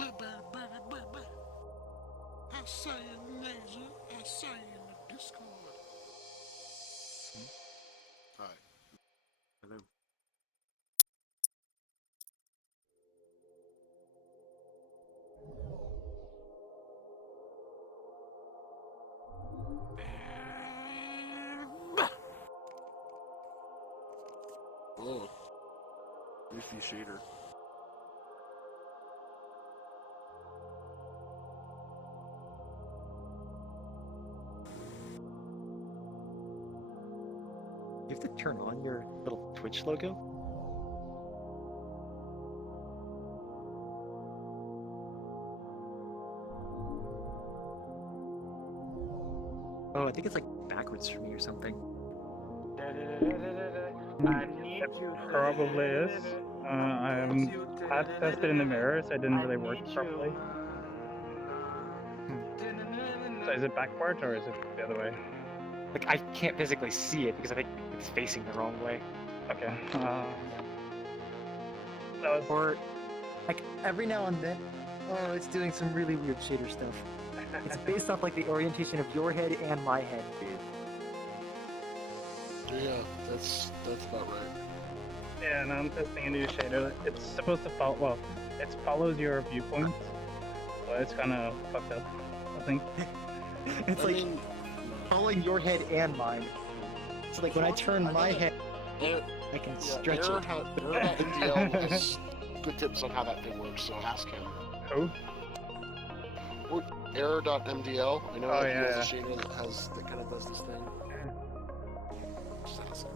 I say in laser, I say in the Discord. Hi. Hello. Oh, leafy shader. You have to turn on your little Twitch logo? Oh, I think it's like backwards for me or something. It probably is. I had tested in the mirrors, it didn't really work properly. So is it backwards or is it the other way? Like, I can't physically see it because I think it's facing the wrong way. Okay. That was... Or, like, every now and then, oh, it's doing some really weird shader stuff. It's based off, like, the orientation of your head and my head, dude. Yeah, that's about right. Yeah, now I'm testing a new shader. It's supposed to follow, well, it follows your viewpoint, so it's kind of fucked up, I think. It's like following your head and mine. So like when I turn my head, I can stretch it. Error.mdl has good tips on how that thing works, so ask him. Who? Error.mdl. I know Oh, that yeah, he has a shader that kind of does this thing. Just ask him.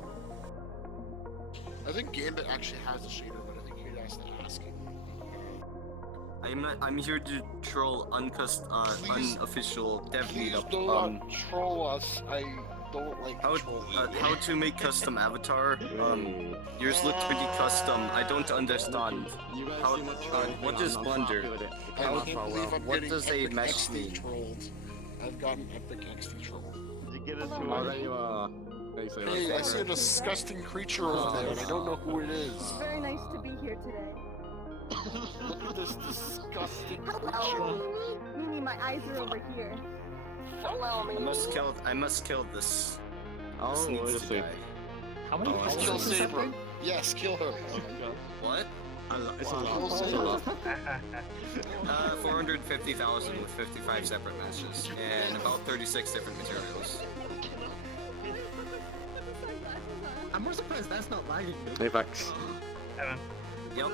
I think Gambit actually has a shader, but I think you'd have to ask him. I'm here to troll unofficial dev meetup. Do not troll us. I don't like trolling. How to make custom avatar. Yours look pretty custom. I don't understand. How, what is Blender? What does a mesh mean? I've gotten epic XD trolled. Did you get into Hey, I see a disgusting creature over there, and I don't know who it is. It's very nice to be here today. Look at this disgusting Hello, creature. Mimi, my eyes are over here. Follow me. I must kill this. Oh, This needs let's to see. die. How many Let's kill Saber. Yes, kill her. What? It's a Kill lot. It's a Saber. lot. 450,000 with 55 separate meshes and about 36 different materials. I'm more surprised that's not lagging. Hey, Vax. Evan. Yep.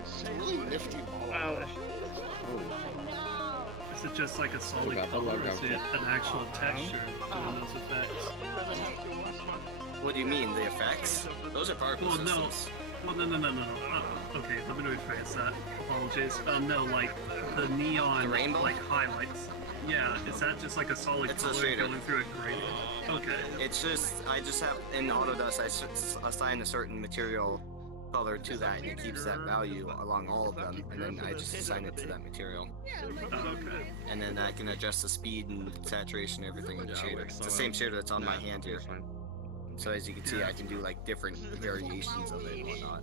It's a really nifty model. Is it just like a solid color, or is it an actual texture doing those effects? What do you mean, the effects? Those are particle Well, no. systems. Well, no. Okay, let me rephrase that. Apologies. No, like the neon, The rainbow? like highlights. Yeah, is that just like a solid It's a color shader. going through a gradient? Okay. It's just, I just have, in Autodesk, I assign a certain material color to that, and it keeps that value along all of them, and then I just assign it to that material. Oh, okay. And then I can adjust the speed and saturation and everything in the shader. It's the same shader that's on my hand here. So as you can see, I can do like different variations of it and whatnot.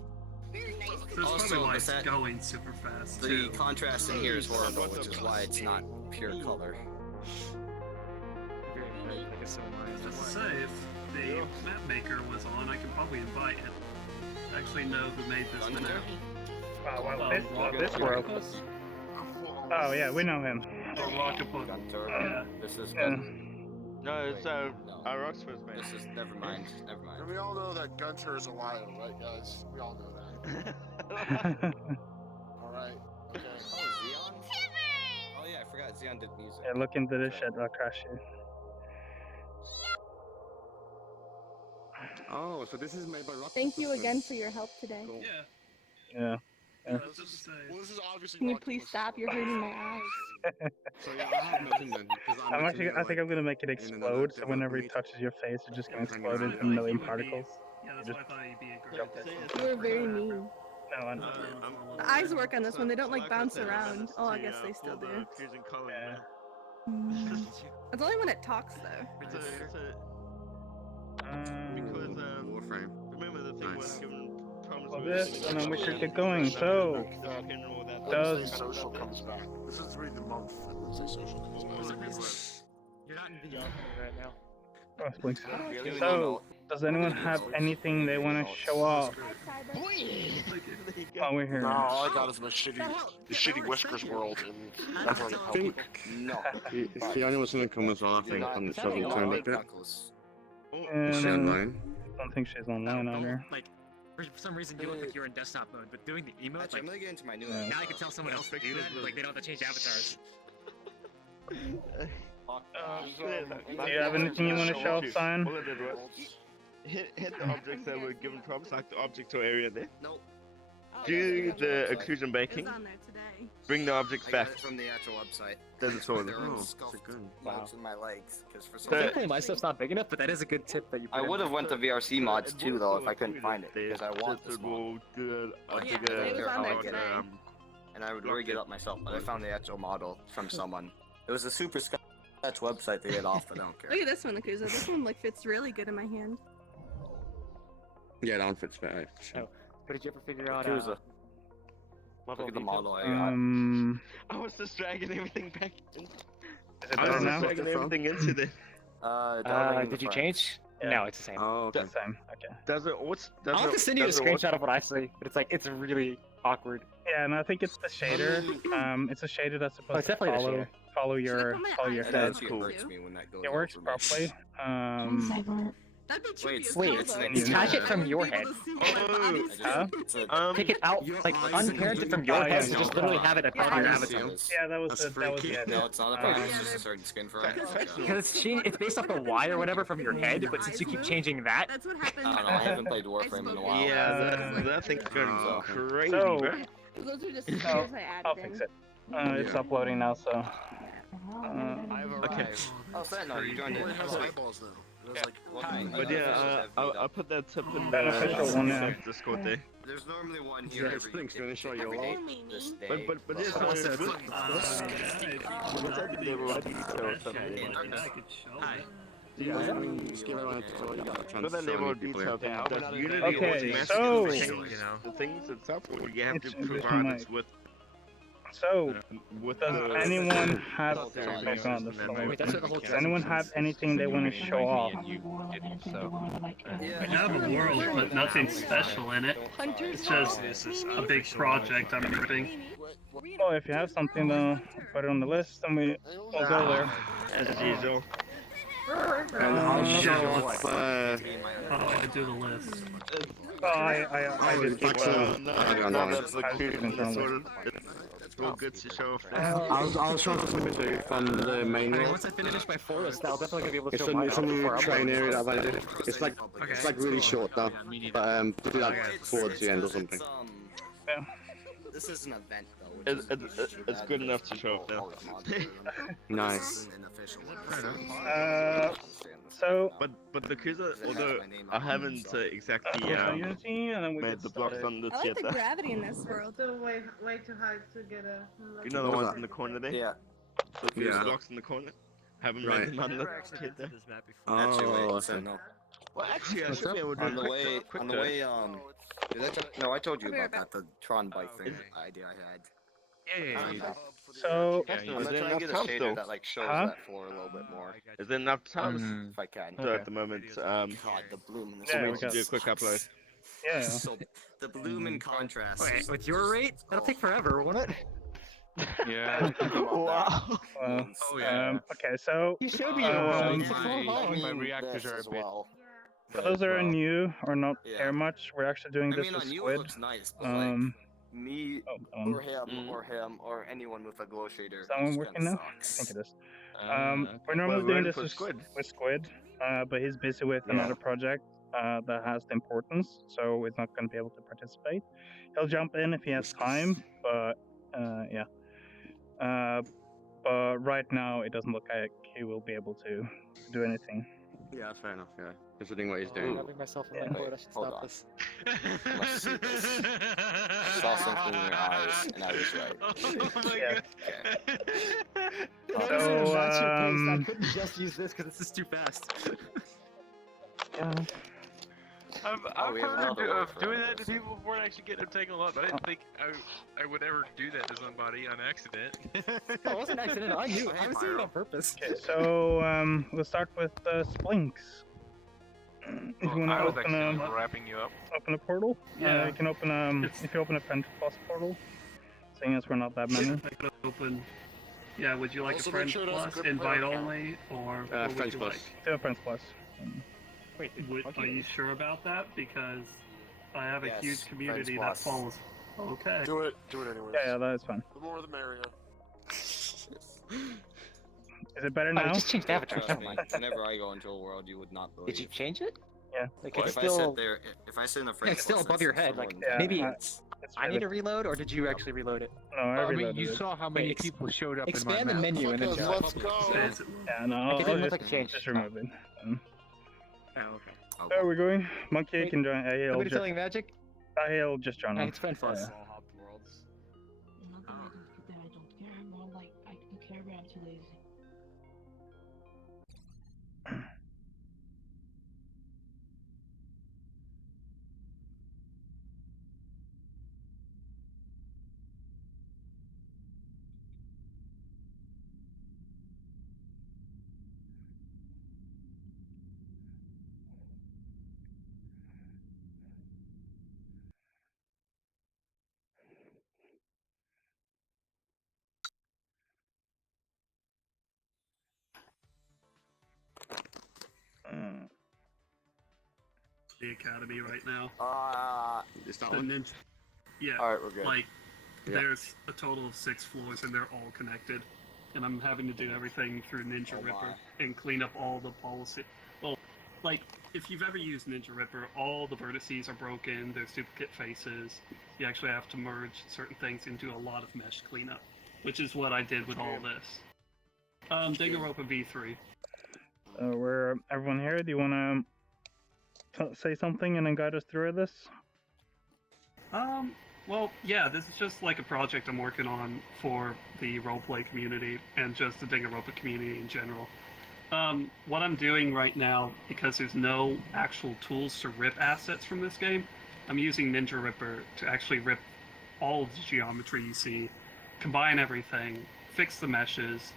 So it's Also, probably why with it's that- going super fast, The too. contrast in here is horrible, which is why it's not pure color. Just to say, if the map maker was on, I could probably invite him. I actually know who made this map. This world. Oh yeah, we know him. Gunter. This is Yeah. No, it's no. Roxford's man. This is never mind. And we all know that Gunter is a liar, right, guys? We all know that. Alright, okay. Oh, Xeon? Oh yeah, I forgot Xeon did music. Yeah, look into this shit, I'll crash you. Oh, so this is made by Roxford. Thank you again for your help today. Yeah. Yeah. I was just to say. Well, this is obviously Can you Rocky please Pussy. stop? You're hurting my eyes. So yeah, I have nothing then. I think I'm gonna make it explode, so whenever he touches your face, it's just gonna explode into a million particles. Yeah, that's Just why I thought he'd be a great. You were very mean. No, I know. The eyes work on this one. They don't like bounce around. Oh, I guess they still do. Yeah. It's only when it talks though. Warframe. Well, this, and then we should get going. So, Does Social comes back. This is really the month that Wednesday Social comes back. You're not in VR right now. possibly. Really? So, does anyone have anything they want to show off while we're here? No, all I got is my shitty Whiskers world, and that's already I think No. it's the only one's gonna come as well. I think on the shovel Not turned big up yet. knuckles. Is she And online? I don't think she's online either. Like, for some reason you look like you're in desktop mode, but doing the emote, Actually, I'm like, gonna get into my new Yeah. now I can tell someone else to do that, like they don't have to change avatars. Do you have anything you want to show off, Cyan? All I did was hit the objects that were given prompts, like the object or area there. Nope. Do the occlusion baking. It's on there today. Bring the objects I got back. it from the actual website. Then it's all. There are Oh, scuffed that's good. marks in my legs because for some So- reason Technically my stuff's not big enough, but that is a good tip that you put I in. would have went to VRC mods too though if I couldn't find it because I want this mod. Good. Yeah, it was on there today. And I would rig it up myself, but I found the actual model from someone. It was a super sketch website to get off, but I don't care. Look at this one, Akuza. This one like fits really good in my hand. Yeah, that one fits better. for sure. Oh. But did you ever figure out, Yakuza. Look at the model I got. I was just dragging everything back. Is it better now? dragging everything into the. did you change? Yeah. No, it's the same. Oh, okay. Same. Okay. Does it? What's? Does I'll have to send you a screenshot of what I see, but it's like, it's really awkward. Yeah, and I think it's the shader. It's a shader that's Oh, it's supposed to definitely the follow Should I your put my It head. actually hurts me when that goes It works over me. properly. That'd be trippy Wait, as wait, hell, it's though. an Detach it I from wouldn't your be able head. to see my body Huh? It's a- Take it out, like, unparent it from your Oh, head, yeah, so no. just literally have it Yeah, on your I avatar. Yeah, that was the edit. No, it's not a body, it's just a certain skin for it. Because it's based off the Y or whatever from your head, but since you keep changing that, That's what happened. I don't know, I haven't played Warframe in a while. Yeah, that thing's going crazy, So- bro. Those are just Oh, features I added I'll in. fix it. It's uploading now, so. Okay. Oh, Sentinel, you joined It it. has eyeballs now. It has like Hi. But yeah, I'll put that tip in the Beneficial one, yeah. Discord there. There's normally one here Yeah, every, Spring's gonna show you every a day. lot. This day. But yeah, so Also, it's it's good. Hi. Just give everyone a tutorial. But that level of detail thing, that's Unity Okay, automatically so- change the things itself, or you have to It's- provide it with So, with does the anyone have? Oh, Oh, God, this is so Wait, that's what the whole Does anyone have anything they want to show off? I have a world, but nothing special in it. It's just a big project I'm ripping. Well, if you have something, then put it on the list, and we'll go there. as usual. How do I do the list? Oh, I did keep. That's the I cute did internal sort list. of. It's all good to show off. I'll show the snippet too from the main I mean, one. once I finish my forest, I'll definitely be able to It's show a, mine it's a off new before I train upload. area that I've added. It's like really short though, but we'll do that towards the end or something. Yeah. This is an event though. It's good enough to show off now. Nice. So, But the Cruiser, although I haven't exactly Unity, and then we made get the blocks started. on this I like yet. the gravity in this world. Way too hard to get a. You know the ones in the corner there? Yeah. The Yeah. blocks in the corner? Haven't Right. made them on the kid there. Actually, Oh, wait, okay. Sentinel. Well, actually, I What's should up? be able to On the quick way, quick on the turn. way, no, I told you I'll be right about that, the Tron bike thing idea I had. So, I'm Is gonna there try and get a enough time shader still? that like shows Huh? that floor a little bit more, Is there enough time? if I can. So at the moment, God, the bloom in this Yeah, we we world can got- do a quick upload. yeah. So, the bloom in contrast. Wait, with your rate, that'll take forever, won't it? Yeah. Wow. Okay, so You showed me your Um, it took so long. reactors are a bit. well. for those that are new or not Yeah. care much, we're actually doing I this mean, with on you it Squid. looks nice, but like me Oh, or him or anyone with a glow shader. Is that one just working kinda now? I sucks. think it is. We're normally Well, doing we're this for with Squid. Squid, but he's busy with another project that has the importance, so he's not going to be able to participate. He'll jump in if he has time, but yeah. But right now, it doesn't look like he will be able to do anything. Yeah, that's fair enough. Yeah, considering what he's I'm doing. rubbing myself in Yeah. my coat, I should Hold stop on. this. I must see this. I saw something in your eyes, and I was right. Yeah. Okay. So, I couldn't just use this because this is too fast. Yeah. I've heard of doing that to people before and actually getting them taken along, but I didn't think I would ever do that to somebody on accident. No, it wasn't accidental. I knew. I was doing it on purpose. Okay, so we'll start with Splinks. If you want to I was open actually wrapping you up. a portal, Yeah. you can open if you open a Friend Plus portal, seeing as we're not that many. I could open. Yeah, would you like Also a friend make sure it has a plus, good invite player count. only, or what would Friends you Plus. like? Do a Friends Plus. Wait, Are you sure about that? Because I have a Yes, huge community that Friends Plus. follows. Okay. Do it anyways. Yeah, that is fine. The more the merrier. Is it better Oh, now? we just changed the avatar. Trust Never me, mind. whenever I go into a world, you would not believe. Did you change it? Yeah. Like Well, it's if I still. sit there, if I sit in a Yeah, friend it's still plus above your instance, head. Like someone- Yeah, maybe it's I need to reload, or did you actually reload it? No, I I mean, reloaded you it. saw how many Wait, people showed up in Expand my the map. menu and then Let's just go. Yeah, no, Like, it I'll didn't look just, like it changed. just remove it. Oh, okay. Oh, There we going. Monkey Wait, can join. He'll Somebody just, telling magic? he'll just join Yeah, us. it's friend plus. Yeah. All hopped worlds. Not that I don't care. I'm more like I can care, but I'm too lazy. The academy right now. Is that The one? ninja. Yeah. Alright, we're good. Like, Yeah. there's a total of 6 floors and they're all connected. And I'm having to do everything through Ninja Oh Ripper my. and clean up all the policy. Well, like, if you've ever used Ninja Ripper, all the vertices are broken, there's duplicate faces. You actually have to merge certain things into a lot of mesh cleanup, which is what I did with all this. Dig a rope and V3. We're everyone here. Do you want to say something and then guide us through this? Well, yeah, this is just like a project I'm working on for the roleplay community and just the Danganronpa community in general. What I'm doing right now, because there's no actual tools to rip assets from this game, I'm using Ninja Ripper to actually rip all of the geometry you see, combine everything, fix the meshes,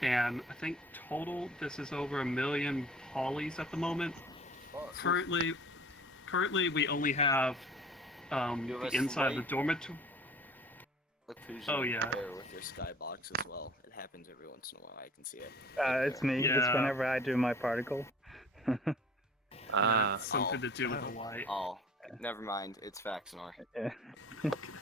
and I think total this is over 1 million polys at the moment. Currently we only have the inside of the dormitory. Look who's Oh, yeah. there with your skybox as well. It happens every once in a while. I can see it. It's me. It's Yeah. whenever I do my particle. Something to do with the light. Oh, never mind. It's Faxnor. Yeah.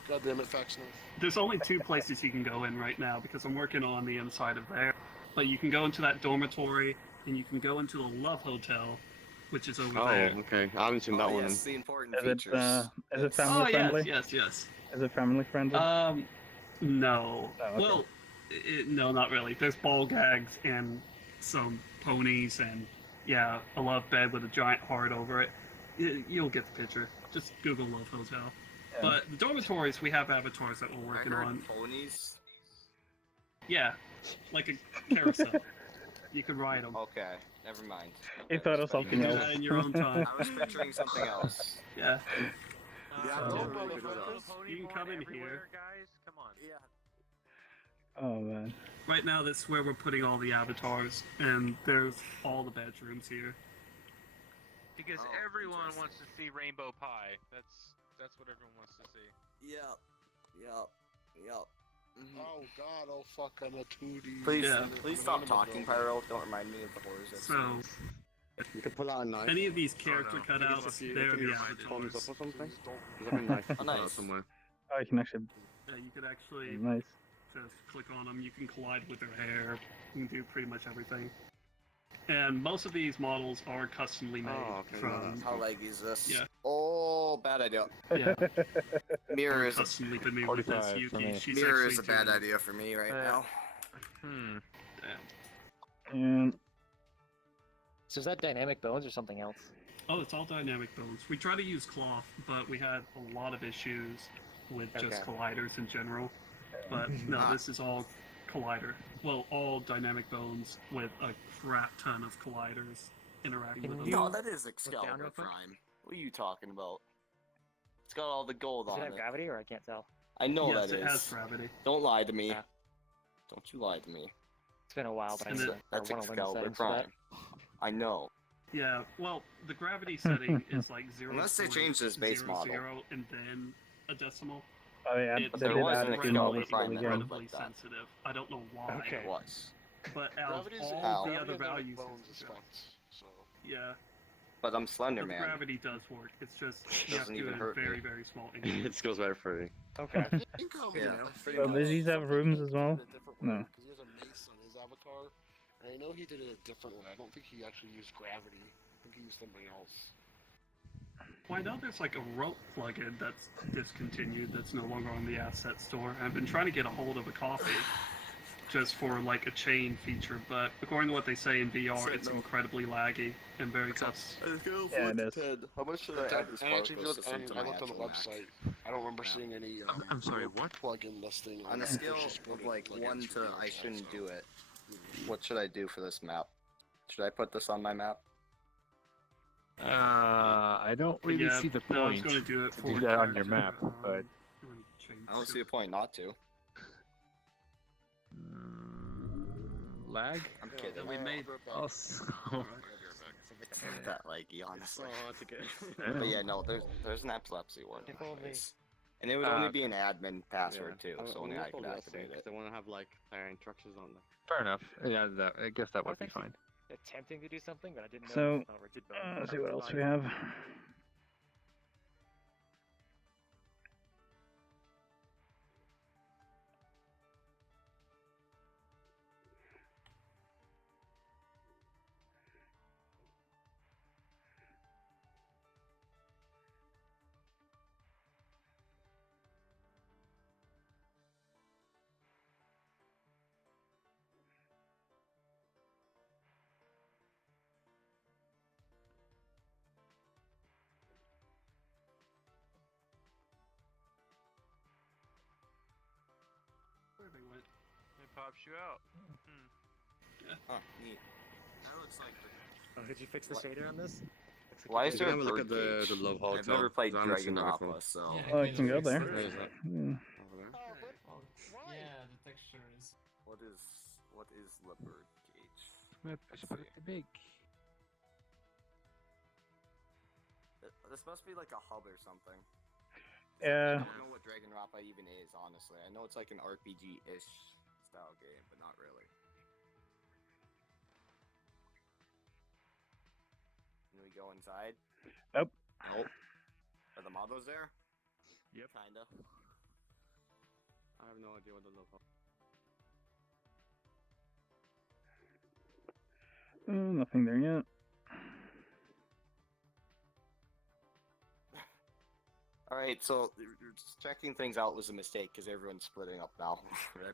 God damn it, Faxnor. There's only 2 places you can go in right now because I'm working on the inside of there. But you can go into that dormitory and you can go into the Love Hotel, which is over Oh, there. okay. I haven't seen that one. Yes, the important Is it features. is it Oh, family friendly? yes. Is it family friendly? No. Oh, okay. Well, no, not really. There's ball gags and some ponies and, yeah, a love bed with a giant heart over it. You'll get the picture. Just Google Love Hotel. Yeah. But the dormitories, we have avatars that we're I working heard on. ponies. Yeah, like a carousel. You could ride them. Okay, never mind. You thought of something Do else. that in your own time. I was picturing something else. Yeah. Yeah, You can come in here. Guys, come on. Oh man. Right now, this is where we're putting all the avatars, and there's all the bedrooms here. Because Oh, everyone interesting. wants to see Rainbow Pie. That's what everyone wants to see. Yep. Mhm. Oh god, oh fuck, I'm a 2D. Please, Yeah. please stop talking, Pyro. Don't remind me of the horrors. I've So, seen. You could pull out a knife. any of these character no. cutouts, You they're can the just thumbs avatars. up or something. There's like a knife you can pull out nice. somewhere. Oh, you can actually. Yeah, you could actually Nice. just click on them. You can collide with their hair. You can do pretty much everything. And most of these models are customly made Oh, okay, no, from that's How leggy is this? Yeah. Oh, bad idea. yeah, Mirror is a customly made with this 45 for Yuki. me. She's mirror actually is a bad doing- idea for me right now. And So is that dynamic bones or something else? Oh, it's all dynamic bones. We try to use cloth, but we had a lot of issues with just Okay. colliders in general. But no, this is all collider. Well, all dynamic bones with a crap ton of colliders interacting with them. No, that is down Excalibur real quick? Prime. What are you talking about? It's got all the gold Does on it have it. gravity, or I can't tell? I know Yes, that it is. has gravity. Don't lie to me. Yeah. Don't you lie to me. It's been a while, but I And need it- to, That's I want to learn the Excalibur settings for that. Prime. I know. Yeah, well, the gravity setting is like 0. Unless they change this base model. And then a decimal. Oh yeah, It's there did was add an a few Excalibur mods Prime really that good. looked incredibly like that. sensitive. I don't know why. Okay. It was. But out of Gravity's all the gravity other and then values, bones it's is good. fucked. So Yeah, But I'm Slender but the Man. gravity does work. It's just you have Doesn't to do even it in hurt me. very, very small increments. It goes better for me. Okay. I think Yeah, pretty So much. does he have rooms as well? No. Because he has a mace on his avatar, and I know he did it a different way. I don't think he actually used gravity. I think he used something else. Well, I know there's like a rope plugin that's discontinued that's no longer on the asset store. I've been trying to get a hold of a copy just for like a chain feature, but according to what they say in VR, it's incredibly laggy and very tough. Yeah, it is. How much should I add this And actually, barcode system to I my looked on the actual Mac? website. I don't remember seeing any. I'm sorry, rope what? Plugin listing On a the scale official of supported like plugins 1 for to VRChat, I shouldn't so- do it, what should I do for this map? Should I put this on my map? I don't really Yeah, see the no, I was point going to do it to for do that on your character, map, but I don't see a point not to. lag. I'm kidding. we made Also, It's not that laggy, honestly. hard to get. But yeah, no, there's an epilepsy one. If only. And it would only Ah, be an admin password too, so only I could activate it. They want to have like player interactions on there. fair enough. Yeah, I guess that would be actually fine. attempting to do something, but I didn't know So, it's not rigid bone. let's see what else we have. Where they went. It pops you out. Huh, neat. That looks like Oh, did you fix the shader on this? Why is You there can a have a look bird at the cage? love hotel. I've never played I haven't seen Dragon that before. Rappa, so... Oh, I can go there. Where is that? Hmm. Over there? Yeah, the texture is. What is the bird cage? Map is pretty big. This must be like a hub or something. Yeah. I don't know what Dragon Rappa even is, honestly. I know it's like an RPG-ish style game, but not really. Can we go inside? Nope. Nope. Are the models there? Yep. Kinda. I have no idea what the love hotel. Nothing there yet. Alright, so checking things out was a mistake because everyone's splitting up now. Right?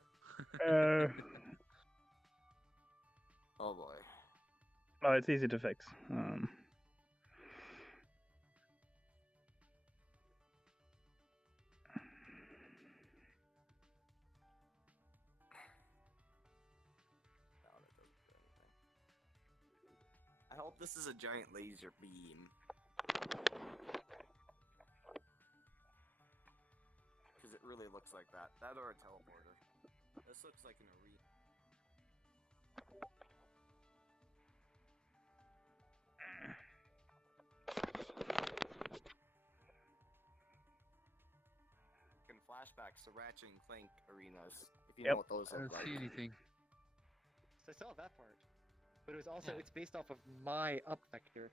Oh boy. Oh, it's easy to fix. No, that doesn't do anything. I hope this is a giant laser beam. Because it really looks like that. That or a teleporter. This looks like an arena. Fucking flashbacks to Ratchet and Clank arenas. If you know what those I look don't like. see anything. So I saw that part. But it was also, it's based off of my up vector.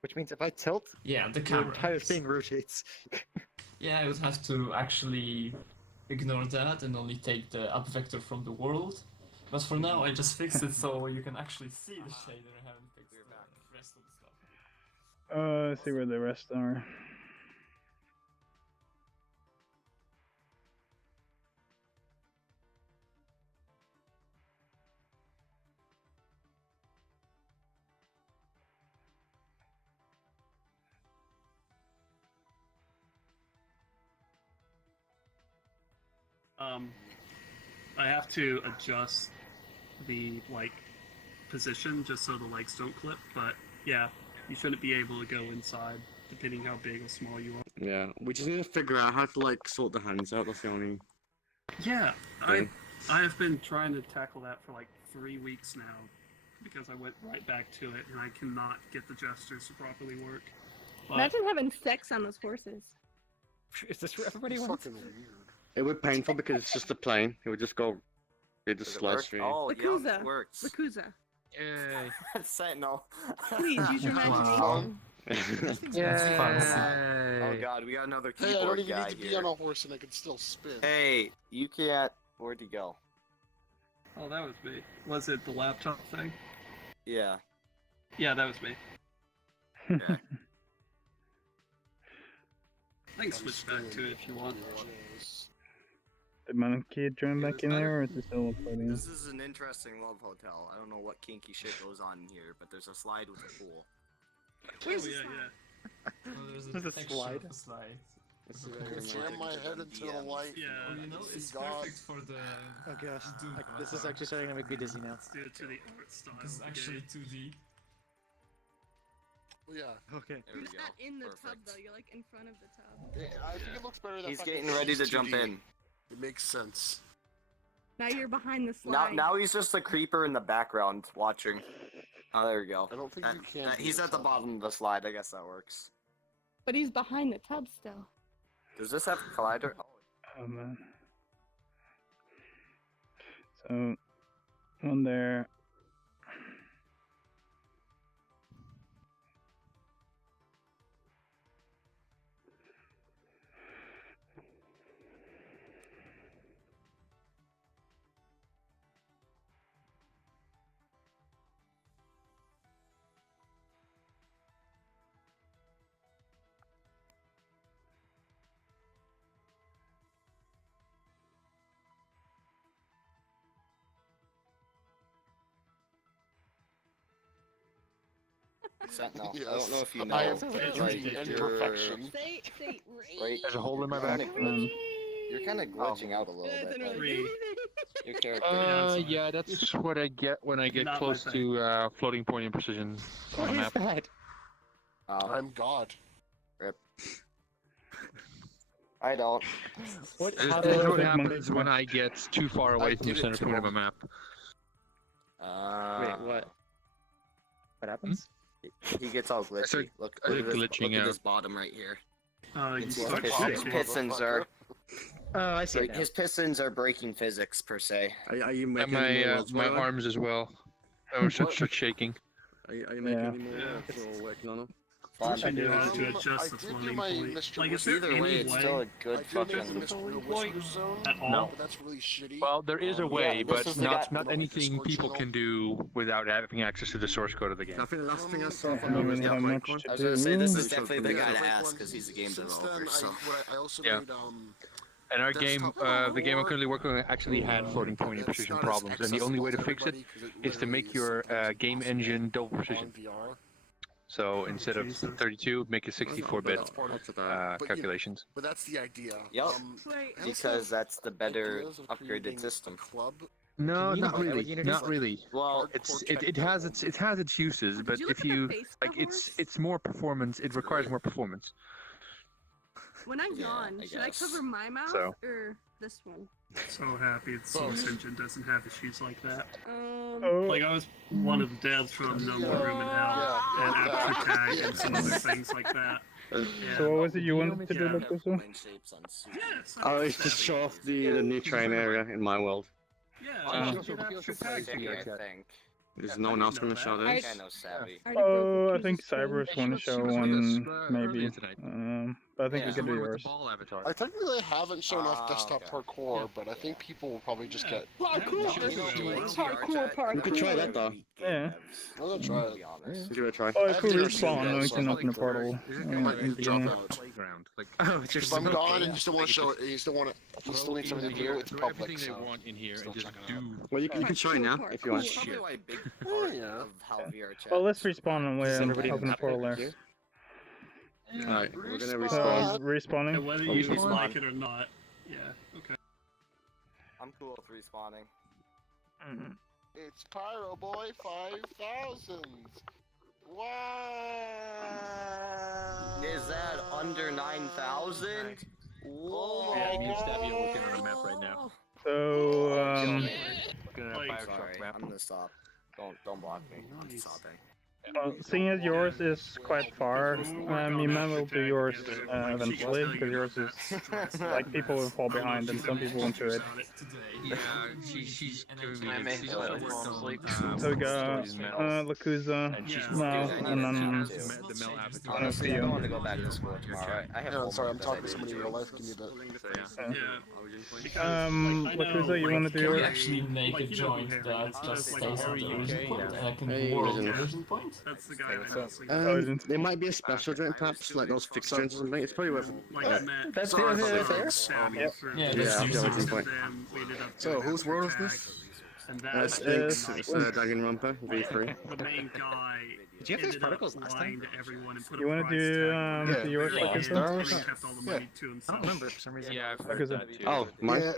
Which means if I tilt, Yeah, the the camera. entire thing rotates. Yeah, I would have to actually ignore that and only take the up vector from the world. But for now, I just fixed it so you can actually see the shader. I haven't fixed the rest of the stuff. Let's see where the rest are. I have to adjust the position just so the legs don't clip, but yeah, you shouldn't be able to go inside depending how big or small you are. Yeah, we just need to figure out how to like sort the hands out. That's the only. Yeah, thing. I have been trying to tackle that for like 3 weeks now, because I went right back to it, and I cannot get the gestures to properly work. But Imagine having sex on those horses. Is this where everybody It's wants? fucking weird. It would be painful because it's just a plane. It would just go. It just Does it slides work? through. You. Oh, yeah, Lakuza. it works. Lakuza. Yay. Sentinel. Please use your imagination. Oh god, we got another Hey, I keyboard don't even guy need to be here. on a horse and I can still spin. Hey, you can't. Where'd he go? oh, that was me. Was it the laptop thing? Yeah. Yeah, that was me. Okay. I can switch back to it if you want. Did Monkey join back in there, or is it still uploading? This is an interesting love hotel. I don't know what kinky shit goes on in here, but there's a slide with a pool. Where's oh, the yeah, slide? yeah. There's a slide. Jam my head into the light. Yeah, Well, you know, it's God. perfect for the. Oh gosh, Doom this is avatar. actually starting to make me dizzy now. Let's do it to the art style. It's actually 2D. Well, yeah. Okay. There You're we just go. not in the tub Perfect. though. You're like in front of the tub. I think it looks better that He's fucking getting ready to 2D. jump in. It makes sense. Now you're behind the Now, slide. now he's just a creeper in the background watching. Oh, there we go. I don't think you can. be He's in at the tub. bottom of the slide. I guess that works. But he's behind the tub still. Does this have a collider? Oh, Oh man. So, one there. Sentinel. Yes. I don't know if you know. I have but, beauty and you're- perfection. Say Right. There's a hole in my You're back. kinda glitching out a little It bit. doesn't But really do your character. Yeah, that's what I get when I get Not my close thing. to floating point and precision on a map. that? I'm God. Rip. I don't. What? This How is what Monkey happens when Smash. I get too far away from the did it center to point of a him. map. Wait, what? What happens? He gets all glitchy. start- Look I at start this, glitching look at out. this bottom right here. You His, start his shaking. pistons are Oh, I see. like it now. his pistons are breaking physics per se. Are you And making any more worlds, by my the way? arms as well. Oh, start shaking. Are you making Yeah. any more worlds or working on them? What should do Um, is to adjust I the did do floating my point. Mr. Like, is there Either any way, it's still a way good I did make fucking. the Mr. Whisker Zone, at all? but that's really shitty. Well, there is a Um, way, yeah, this but is the not guy- not anything people can do without having access to the source code of the I game. think the last thing I saw I from don't him was really the have upright much one. to I was gonna say this do. is definitely the guy to Quick ask one. because he's a game Since developer. then, So I also Yeah. made And our game, desktop the game I'm core, currently working on actually had floating point and that's precision not as problems, and the only way to accessible fix it everybody 'cause it is to literally make your sometimes game impossible engine double on precision. VR. So instead of Jesus. 32, make it 64-bit That's part of That's that. but you- calculations. But that's the idea. Yep. Wait, I also because that's the better ideas of upgraded creating system. A club. No, Can you not not really. Unity? Not really. Well, It's Hardcore it has its uses, but Did you look if at the you face of like, the it's horse? more performance. It requires more performance. When I Yeah, yawn, I should I guess. cover my mouth So. or this one? So happy the Source Engine doesn't have issues like that. Oh, Like, I was one of the devs from No More Room in Hell and After Tag and some other things like that. so what was it you wanted to do, Yeah. Lukuso? Plane shapes on suit. Yeah, so Oh, it's to show off the new train area in my world. Yeah, He you did After Tag. Savvy, I think. There's no one else going to show I this. think I know Savvy. I already broke Oh, I Lakuza's think screen. Cyberus want to show with us, one, maybe. earlier tonight. But I think Yeah. we can do yours. ball avatar. I technically haven't shown off Ah, desktop okay. parkour, but I think people will probably just get. Parkour! You know, Parkour, parkour, parkour. We could try that, though. Yeah. I'm gonna try To it. be honest. Give it a try. Oh, I if we have to respawn, then we so can I'm open a like, portal. might in need the to jump beginning. out. Playground. Like, Oh, it's just If I'm some- gone and you still want to show it, you still want to, you still need something to do with the throw public. everything they So. want in here Still and just check it out. do. Well, you can try now if you want. That's probably why a big Oh, part yeah. of how VRChat. Well, let's respawn and Does we'll everybody open a have portal it there. here? Alright, we're going to So, respawn. respawning. And whether Oh, you respawn. like it or not. Yeah, okay. I'm cool with respawning. Mhm. It's Pyro Boy 5000. Wow. Yeah, is that under 9,000? Whoa! Yeah, me and Stabby are looking on the map right now. So, Looking at a fire truck Sorry, map. I'm gonna stop. Don't block me. I'm stopping. seeing as yours is quite far, Mima will do yours eventually, because yours is like people will fall behind and some people won't do it. Yeah, she's giving me I may she's have also worked fallen on asleep. So we got Lakuza, and she's Mal, Dude, I and need a then nap too. the Mel avatar. Honestly, I don't want to Theo. go back to school tomorrow. I have Hang on, sorry, I'm homework talking to that I somebody in need real to life. Give me a bit. Lakuza, you want to do Can we yours? actually make a joint that just stays at the origin point and I can do more on the origin point? That's the guy. There might be a special joint, perhaps, like those fixed joints or something. It's probably worth it. That's the other fair. Yeah, Yeah, that's I'm usually joking point. So, whose world is this? And It's Dragon Rumper, V3. The main guy. Did you have those particles last time? You want to do yours, Lakuza? I don't remember for some reason. Yeah, I've heard that too. Oh, mine? Yeah,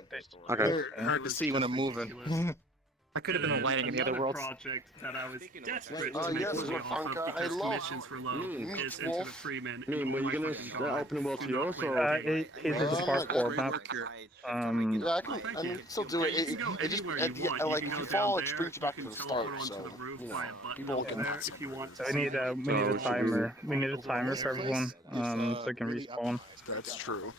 Okay. hard to see when I'm moving. I could have been lighting in the other worlds. Project that I was desperate Oh, to make yes, money off of Rafanka, I because love commissions were low is Into the Freeman. Were you gonna open the world to yours, or? It is a parkour map. Yeah, I can still do it. It just, like, if you fall, it brings you back to the start, so, you know, people can... So we need a timer. We need a timer for everyone, so we can respawn. That's true.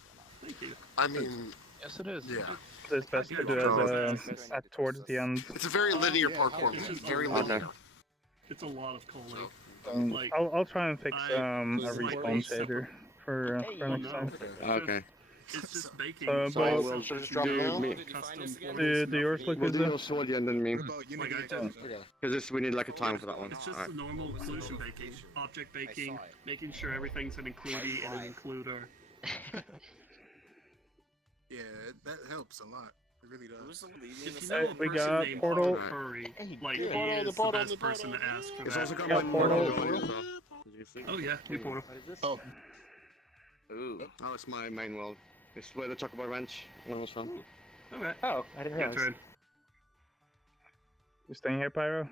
I mean... Yes, it is. Yeah. So it's best to do as at towards the end. It's a very linear parkour. Very linear. It's a lot of calling. I'll try and fix a respawn shader for next time. Okay. It's just baking. But do yours, We'll do Lakuza? yours toward the end and me. Because we need like a time for that one. It's just Alright. the normal solution baking, object baking, making sure everything's an includee and an includer. Yeah, that helps a lot. It really does. If you know a We person got named Portal. Harvey Curry, like he Portal, is the best person to ask for It's that. also got Yeah, like Portal. Oh yeah, new Portal. Oh. Ooh. Oh, it's my main world. It's where the Chocobo Ranch one was from. Okay. Oh, I didn't Your realize. turn. You staying here, Pyro?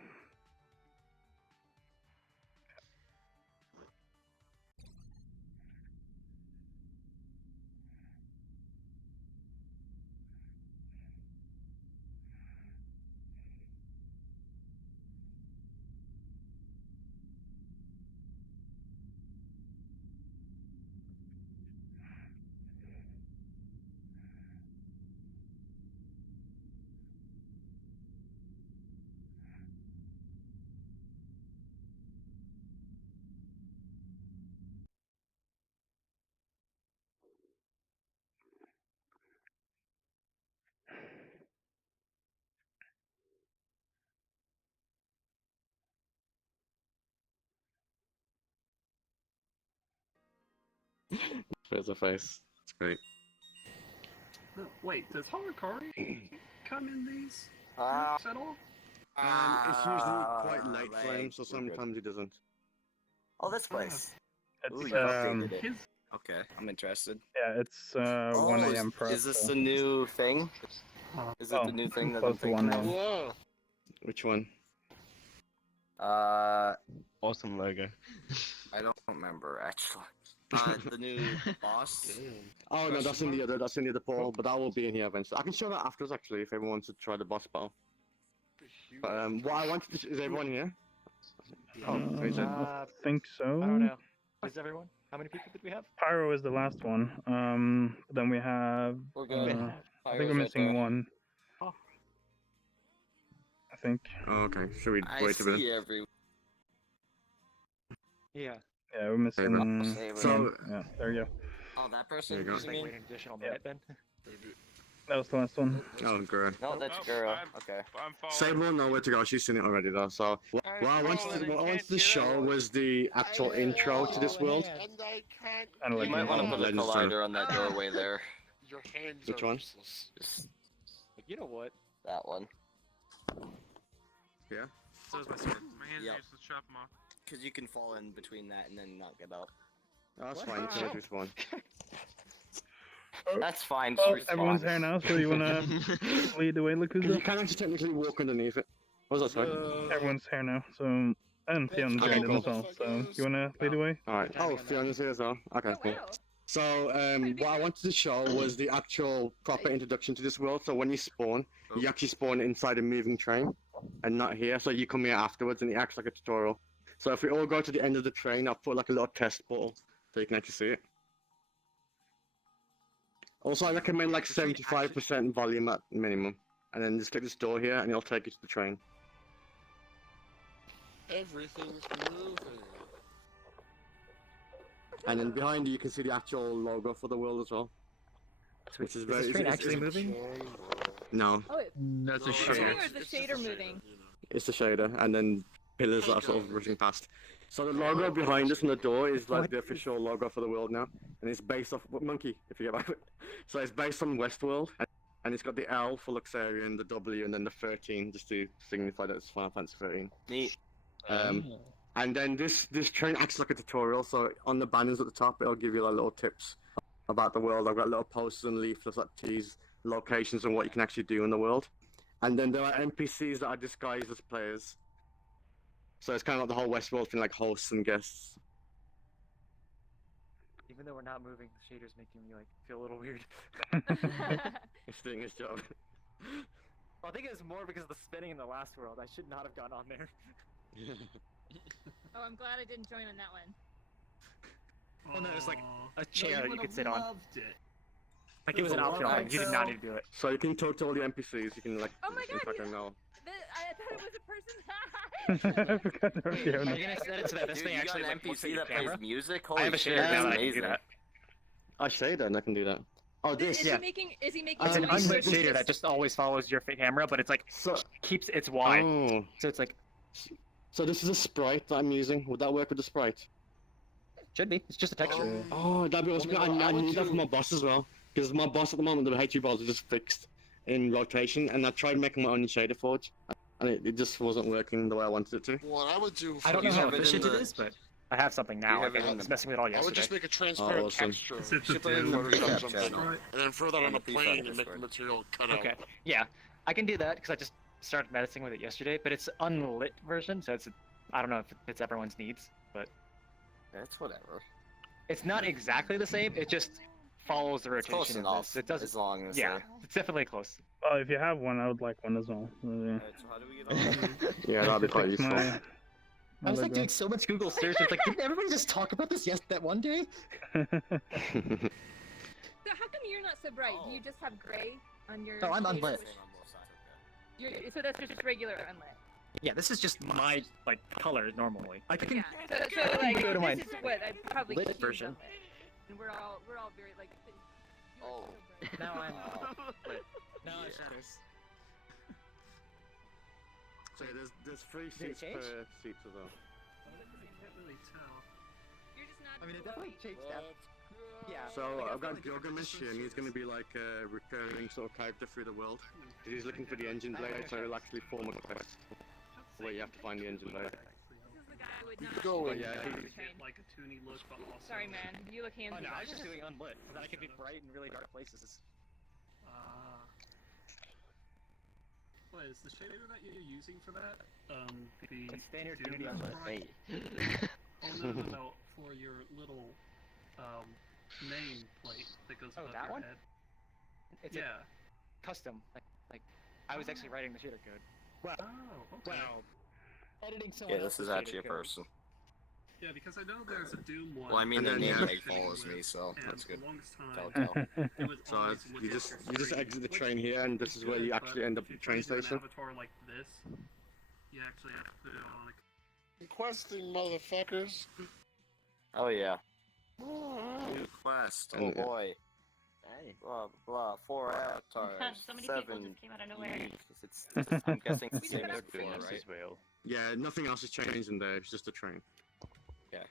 There's a face. It's great. Wait, does Harakari come in these Ah. groups at all? It's usually quite late for him, so sometimes he doesn't. Oh, this place. It's Ooh, you updated it. His Okay, I'm interested. yeah, it's 1 a.m. prep. Is this so- the new thing? Is it the new thing that I'm close to 1 thinking a.m. of? Whoa. Which one? Awesome logo. I don't remember actually. The new boss. Oh no, that's in the other portal, but that will be in here eventually. I can show that afterwards actually if everyone wants to try the boss battle. But what I wanted to is everyone here? I think so. I don't know. Is everyone? How many people did we have? Pyro is the last one. Then we have. We're good. I think we're missing one. Oh. I think. Oh, okay. Should we I wait a bit? see every. Yeah. Yeah, we're missing. So yeah, there you go. Oh, that person. There you go. You mean? Wait an additional minute then. That was the last one. oh, good. No, that's girl. Okay. I'm following. Sable will know where to go. She's seen it already though. So what I wanted to show was the actual intro to this world. And I can't... And You like might want to put a Legends collider on that doorway there. Your hands Which are one? useless. Just You know what? that one. Yeah. So is my sword. My hands Yep. are useless. Chop them off. Because you can fall in between that and then not get up. Oh, that's fine. You can just one. That's fine. Well, just everyone's respawn. here now, so you wanna lead the way, You Lakuza? can actually technically walk underneath it. What was that, sorry? Everyone's here now, so And Fionn Okay, joined in cool. as well, so you wanna lead the way? Alright. Oh, Fiona's here as well. Okay, cool. So, what I wanted to show was the actual proper introduction to this world. So when you spawn, you actually spawn inside a moving train, and not here. So you come here afterwards, and it acts like a tutorial. So if we all go to the end of the train, I'll put like a little test portal, so you can actually see it. Also, I recommend like 75% volume at minimum, and then just click this door here, and it'll take you to the train. Everything's moving. And then behind you, you can see the actual logo for the world as well. Which is very. Is this train actually moving? No, Oh, it's That's a the shader. shader or the shader moving? it's a shader, and then pillars that are sort of rushing past. So the logo behind us on the door is like the official logo for the world now, and it's based off Monkey, if you get back. So it's based on Westworld, and it's got the L for Luxarian, the W, and then the 13 just to signify that it's Final Fantasy 13. Neat. And then this train acts like a tutorial, so on the banners at the top, it'll give you like little tips about the world. I've got little posters and leaflets that tease locations and what you can actually do in the world. And then there are NPCs that are disguised as players. So it's kind of like the whole Westworld thing, like hosts and guests. Even though we're not moving, the shader's making me like feel a little weird. It's doing its job. Well, I think it was more because of the spinning in the last world. I should not have gone on there. Oh, I'm glad I didn't join on that one. Oh no, it's like a No, chair you would've could sit on. Loved it. Like it was an optional thing. You did not need to do it. So you can talk to all the NPCs, you can like... Oh my god, interact with them all. I thought it was a person. I forgot there was Fiona. Are you gonna set it so that this Dude, thing you actually got an like points at NPC your that plays camera? music? I Holy have a shit, shader that's now that I can amazing. do that. I say that and I can do that. Oh, this? Is he making? Is he making? It's an a voice unlit where he shader that just always follows your camera, but it's like keeps it's wide. Oh. So it's like So this is a sprite that I'm using. Would that work with the sprite? should be. It's just a texture. Oh, that'd be awesome. I need that for my boss as well. Because my boss at the moment, the H3 balls are just fixed in rotation, and I tried making my own shader forge, and it just wasn't working the way I wanted it to. What I would do. I don't know You how have it in efficient it the- is, but I have something now. have Like, it I in was the- messing with it all I would yesterday. just make a transparent awesome. texture. Is it Should put the it in the Photoshop VRChat something, channel. and then throw that on a And the plane and make the Discord. material cut Okay. out. Yeah, I can do that because I just started messing with it yesterday. But it's unlit version, so it's I don't know if it's everyone's needs, but It's whatever. it's not exactly the same. It just follows the It's close rotation of enough. this. It does. As long as Yeah, it's definitely close. Oh, if you have one, I would like one as well. Yeah. Alright, so how do we get on? Yeah, that'd be quite Fix useful. my- I was like logo. doing so much Google search. It's like, didn't everybody just talk about this that one day? So how come you're not so bright? Do you just have gray on your? No, I'm shader? unlit. Same on both sides, okay. So that's just regular unlit. Yeah, this is just my like color normally. I can Yeah. So I like can go to my this is what I probably lit choose version. unlit. And we're all very like. Oh. Now I'm lit. Now I'm shadows. So there's 3 Did it seats change? per seat as well. You can't really tell. You're just not. I mean, it definitely changed that. Yeah. So like, I I've got feel like Gilgamesh here, and he's going to be like a recurring sort of character through the world. He's looking for the engine blade, so he'll actually form a quest where you have to find the engine blade. This is the guy who would You not. could go But in. yeah, Get like a toony look, but also. Sorry, man. You look handsy. Oh no, I was just doing unlit, so that I could be bright in really dark places. What is the shader that you're using for that? The It's standard Doom Unity unlit. sprite? Oh no, for your little name plate that goes Oh, above that your one? head. It's Yeah. a custom. Like I was actually writing the shader code. Oh, okay. Well, editing someone Yeah, this is else's actually a shader code. person. Yeah, because I know there's a Doom one. Well, I mean, And their then, name yeah. tag follows me, so and that's for good. the longest time, Telltale. it was So always you looking just at your you just screen, exit the which train here, and this is is where good, you but actually end up if at you the train try to do station. an avatar like this, you actually have to put it on a Questing, motherfuckers. Oh yeah. New quest. Oh And, yeah. boy. Blah blah. 4 avatars. So many people 7. just came out of nowhere. I'm guessing it's the same put as up before, trees. right? Yeah, nothing else has changed in there. It's just a train. Okay.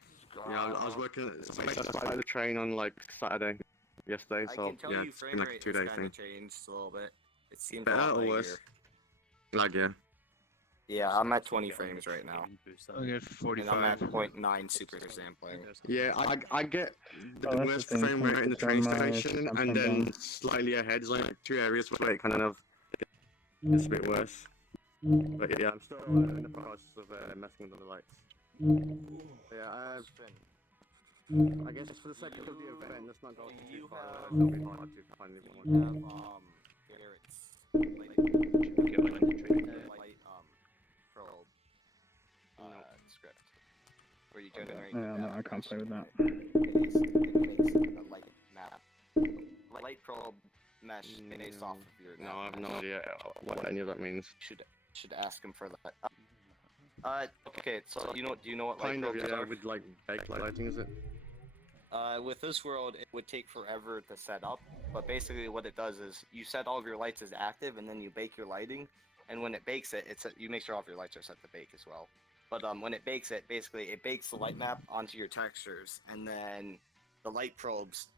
Yeah, I was working at the train on like Saturday yesterday, I so can tell yeah, you it's been frame like a rate 2-day has kind thing. of changed a little bit. It seems Better a lot or laggier. worse? Like yeah. Yeah, I'm at 20 frames right now. I get And I'm at 45. 0.9 super sampling. Yeah, I get the Oh, that's worst the thing, frame rate in the it's on train my station, Samsung and then down. slightly ahead is like 2 areas where it kind of gets a bit worse. But yeah, I'm still in the process of messing with the lights. Yeah, I guess for the sake of the event, let's not go too far. Don't be hard to find anyone. Garrett's light probe script where you generate. Yeah, no, I can't play with that. It makes the light map, light probe mesh based off of your. No, I have no idea what any of that means. Should ask him for that. Okay, so do you know what light Kind of, probes yeah, are? with like backlighting, is it? With this world, it would take forever to set up, but basically what it does is you set all of your lights as active, and then you bake your lighting, and when it bakes it, you make sure all of your lights are set to bake as well. But when it bakes it, basically it bakes the light map onto your textures, and then the light probes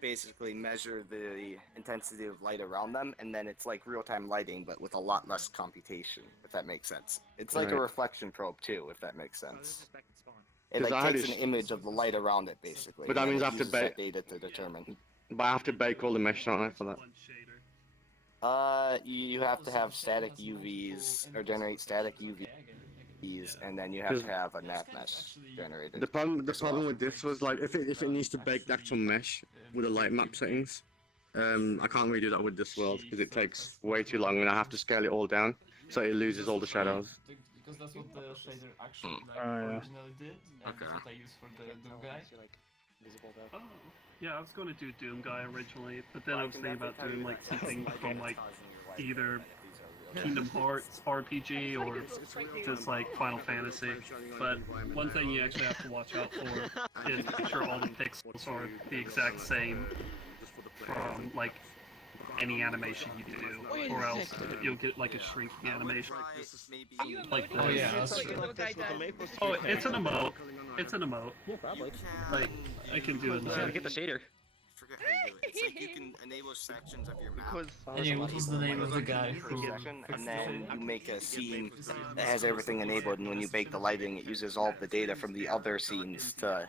basically measure the intensity of light around them, and then it's like real-time lighting, but with a lot less computation, if that makes sense. It's like a reflection probe too, if that makes sense. It like takes an image of the light around it, basically. But that means I have to bake bake data to determine. But I have to bake all the mesh, don't I, for that? You have to have static UVs or generate static UVs, and then you have to have a nav mesh generated. The problem with this was like if it needs to bake the actual mesh with the light map settings, I can't really do that with this world because it takes way too long, and I have to scale it all down so it loses all the shadows. Because that's what the shader actually originally did, and that's what I used for the Doom guy. Oh, yeah, I was going to do Doom Guy originally, but then I was thinking about doing like something from like either Kingdom Hearts RPG or just like Final Fantasy. But one thing you actually have to watch out for is make sure all the pixels are the exact same from like any animation you do, or else you'll get like a shrinking animation. Like Oh, this. Oh, it's an emote. It's an emote. Yeah, probably. Like, I can do it. Get the shader. Forget how you do it. It's like you can enable sections of your map. Anyway, what was the name of the guy who And then you make a scene that has everything enabled, and when you bake the lighting, it uses all of the data from the other scenes to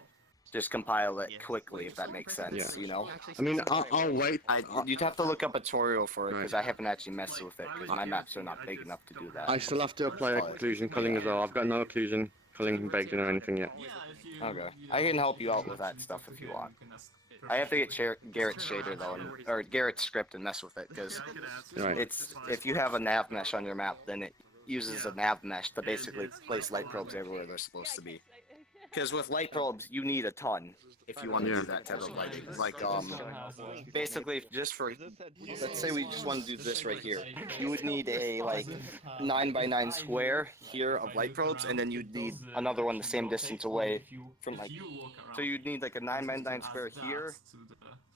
just compile it quickly, if that makes sense, you know? I mean, I'll wait. You'd have to look up a tutorial for it, because I haven't actually messed with it, because my maps are not big enough to do that. I still have to apply occlusion culling as well. I've got no occlusion culling baked in or anything yet. Okay. I can help you out with that stuff if you want. I have to get Garrett's shader though, or Garrett's script and mess with it, because it's if you have a nav mesh on your map, then it uses a nav mesh to basically place light probes everywhere they're supposed to be. Because with light probes, you need a ton if you want to do that type of lighting. Like, basically, just for, let's say we just want to do this right here. You would need a, like, 9x9 square here of light probes, and then you'd need another one the same distance away from, like, so you'd need, like, a 9x9 square here,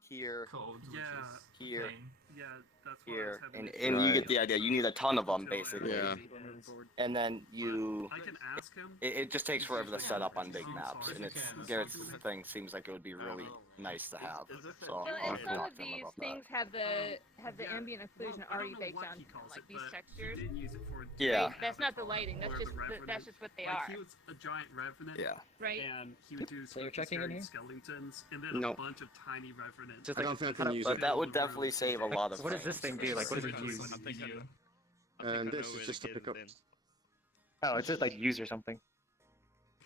here, here, here, and you get the idea. You need a ton of them, basically. Yeah. And then you, I can ask him. it just takes forever to set up on big maps, and it's Garrett's thing seems like it would be really nice to have. So Well, I'll and have to some talk of to him these about things have the ambient occlusion already baked on, like these textures. Yeah. Right? That's not the lighting. That's just what they are. He was a giant revenant. Yeah. Right. And he would do So you're checking in here? skeletons, and then No. a bunch of tiny revenants. Just I don't think I can use But it. that would definitely save a lot of What does this things. thing do? Like, what does it use? And this is just to pick up. Oh, it's just like use or something.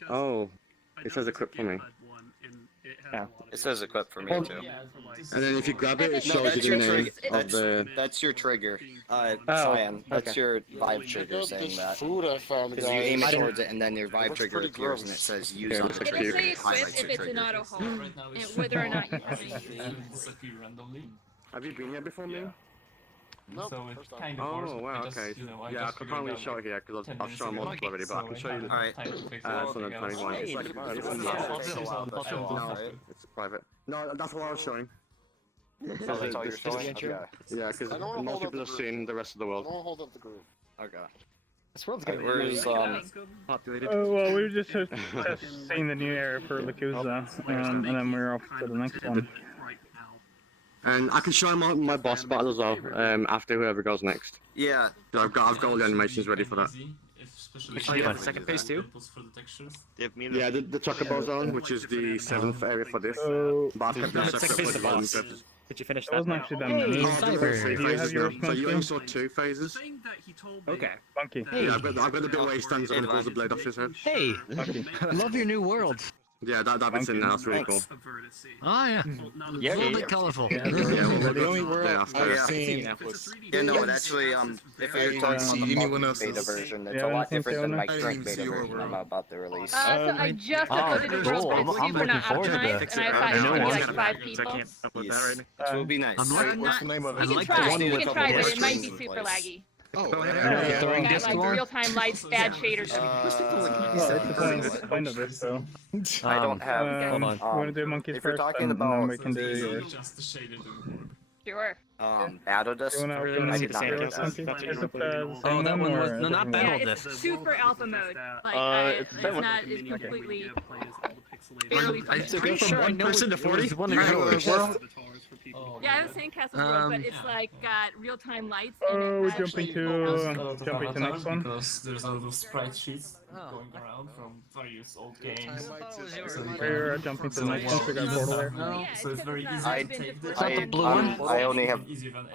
Oh, it says equip for me. Yeah. It says equip for me too. And then if you grab it, it No, shows that's you your the name trigger. of the. That's your trigger. Oh, Cyan. That's okay. your vibe trigger saying that. Food I found, Because you aim it towards it, and then your vibe Looks trigger pretty appears, and gross. it says use Yeah, on looks the like It'll trigger. say It equip highlights if your it's an trigger. auto haul, Right now and it's whether or not you have it any. disappear randomly. Have you been here before me? Nope, So it first time. kind of works. Oh but wow, I just, okay. you know, I Yeah, I just can't figured really out, show like, it here because 10 I've shown minutes multiple ago, already, but I can so show you. had Alright. time to fix It's everything on the else. 21. It's like It's no, it's private. No, that's what I was showing. So that's all you're showing? Okay. Yeah, because I don't wanna most hold up people the have group. seen the rest of the I world. don't want to hold up the group. Okay. This world's Alright, gonna be where's Populated. Oh, well, we were just seeing the new area for Lakuza, and then we're off to the next one. And I can show my boss battle as well. After whoever goes next. Yeah. So I've got all the animations ready for that. Especially Yeah, second phase too? For the textures. Yeah, the Chocobo Zone, which is the 7th area for this. So, But I've kept it Second separate phase for the the boss. purpose. Did you finish it that? wasn't actually that many. Oh, there were 3 Do you have phases yours, now. So you only Matthew? saw 2 phases. he told me. Okay. Monkey. Yeah, I've got the bit where he stands up and pulls the blade off his head. Hey, love your new world. Yeah, that bit's in now. That's really cool. Oh yeah, Yeah, a little yeah, bit yeah. colorful. Yeah, well, The only world yeah, I've yeah. seen Yeah, no, it actually, if you're talking about the public beta version, it's a lot different than my current beta version I'm about to release. So I just uploaded a cool. world, but it's I'm super looking not forward to optimized, that. and I thought it would be one. like 5 people. Yes, it will be nice. What's the name of it? You can try, but it might be super laggy. Oh, Yeah, throwing Got disc like on. real-time lights, bad shaders. What's the point of this though? I don't have. Hold on. You want to do monkeys If you're first, talking and then about we can do yours. Sure. Battle You Disc, want to open I the did not get yours, that. Monkey? Is it the Oh, same that one or was a no, not different battle one? Yeah, disc. it's super alpha mode. Like, It's it's that one. not, it's completely I barely pretty sure I know person to 40? One of yours. Yeah, I was saying Castle's World, but it's like got real-time lights. And Oh, it we're has, jumping like, to the next one. Because there's a lot of sprite sheets going around from various old games. We're jumping to the next one. We got portal there. Yeah, So it's very because easy I've to been take to this. I only have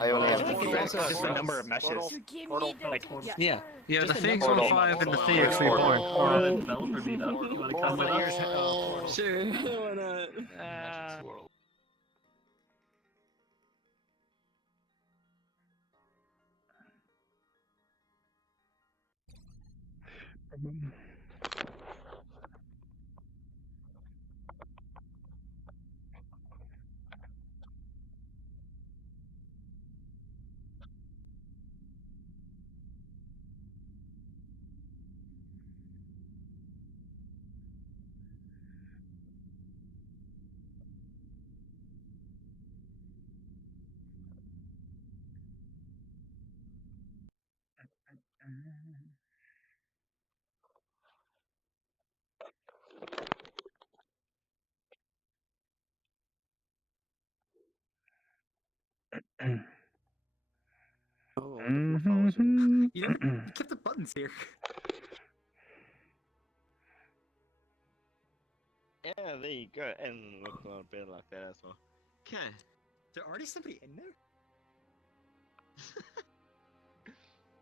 I think it's just the number of meshes. Give me the... Like, yeah. Yeah, the Just Phoenix portal. 105 and the Portal. Phoenix Portal. Reborn. Or developer meetup. You want to come with us? Sure. Oh, Mhm. you know, you kept the buttons here. Yeah, there you go. And look a little bit like that as well. Okay. Is there already somebody in there?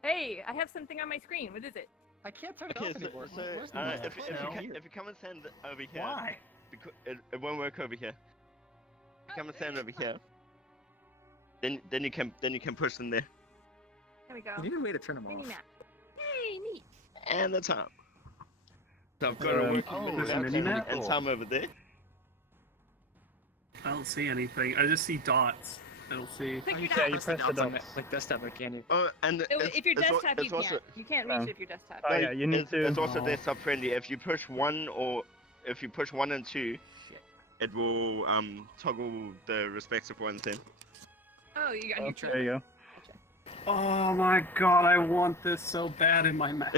Hey, I have something on my screen. What is it? I can't turn it Okay, off anymore. so Where's the if you come and stand over here, Why? it won't work over here. Come and stand over here. Then you can push them there. There we go. You need a way to turn them Mini off. map. Hey, neat. And the time. So I've got to work there's a mini-map? and time over there. I don't see anything. I just see dots. I don't see. Figure it Yeah, out. you press the dots. Like desktop, but can you? Oh, and So if you're desktop, you can't. You can't reach Oh. it if you're desktop. Oh yeah, you need to. It's also desktop friendly. If you push 1 and 2, it will toggle the respective ones in. Oh, you got Oh, your there you go. Oh my god, I want this so bad in my map.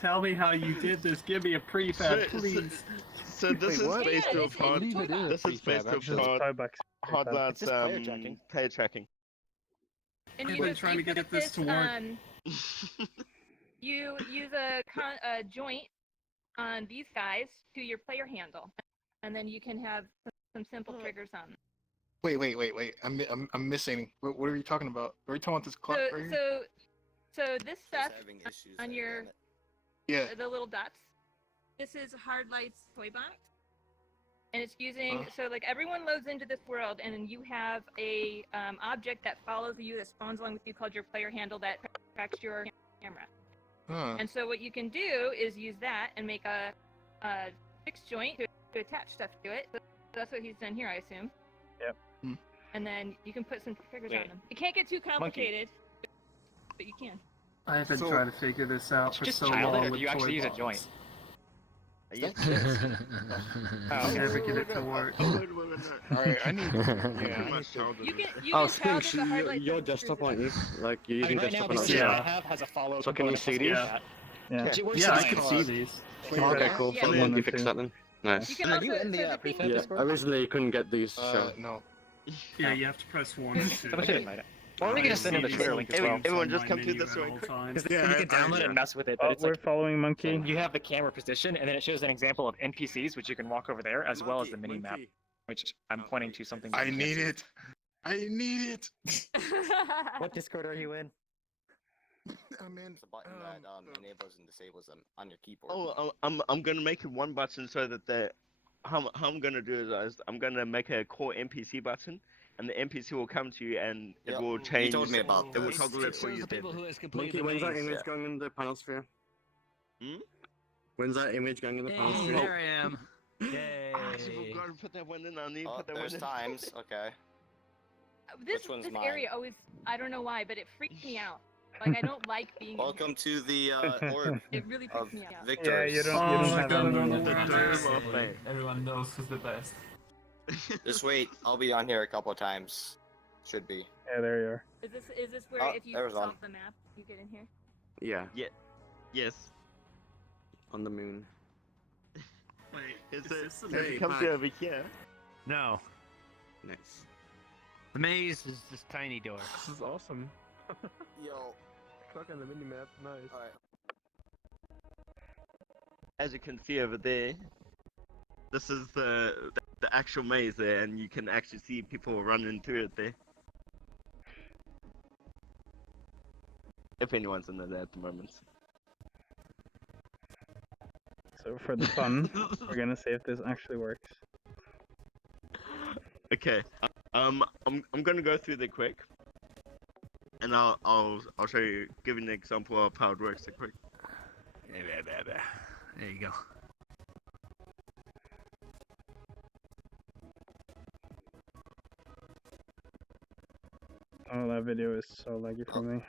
Tell me how you did this. Give me a prefab, please. So this is based Yeah, off hard. it's toy This is based off hard It's just player tracking. player tracking. And I've you been just trying to get this to work. You use a joint on these guys to your player handle, and then you can have some simple triggers on them. Wait. I'm missing. What are you talking about? Are you talking about this clock So, right here? so this stuff on your Yeah. the little dots. This is Hard Light's toy box, and it's using so like everyone loads into this world, and then you have a object that follows you that spawns along with you called your player handle that tracks your camera. Huh. And so what you can do is use that and make a fixed joint to attach stuff to it. So that's what he's done here, I assume. Yep. And then you can put some triggers on Wait. them. It can't get too complicated, but you can. I have been trying to figure this out for Just so child it, long or with you actually toy use a box. joint? I never get it to work. Alright, I need. Yeah, I need to. You can Oh, child it Sphinx, the Hard Light. you're desktop, aren't you? Like you're using Right now, desktop the and not system I desktop. have has a follow. So can you see these? Yeah. Yeah, I can see these. Okay, cool. Yeah. So Yeah. you fix that then. Nice. You can Are also, you in the, so the prefab thing Yeah, Discord? originally you couldn't get these. So. No. Yeah, you have to press 1 and 2. Or we can just send him the Twitter link as well. Everyone just come through this way. Because Yeah, you can download it and mess with it, but Oh, it's we're like following Monkey. you have the camera position, and then it shows an example of NPCs, which you can walk over there, as well as the mini map, which I'm pointing to something. I need it. I need it. What Discord are you in? Man, It's a button that enables and disables them on your keyboard. I'm gonna make it one button so that how I'm gonna do is I'm gonna make a core NPC button, and the NPC will come to you and it will change. You told me about It will this. toggle it for shows you. the people who has Monkey, completed the when's that maze. image going in the panel sphere? Hmm? When's that image going in the panel Hey, sphere? there I am. I actually Yay. forgot to put that one in. I need to put that There's one in. times. Okay. This Which one's this mine? area always, I don't know why, but it freaks me out. Like I don't like being. Welcome to the orb It really of freaks me out. victors. you don't Oh my have god, I any don't know of where the I'm term at. of fate. Everyone knows who's the best. Just wait. I'll be on here a couple of times. Should be. Yeah, there you are. Is this where Oh, if you there's solve one. the map, you get in here? Yeah, Yes. on the moon. Wait, Is is it? this the It Hey, comes Mac. over here. No. Nice. The maze is this tiny door. This is awesome. Yo. Clock on the mini map, nice. Alright. As you can see over there, this is the actual maze there, and you can actually see people running through it there. If anyone's in there at the moment. So for the fun, we're gonna see if this actually works. Okay. I'm gonna go through there quick, and I'll show you, give you an example of how it works quick. There you go. Oh, that video is so laggy for me.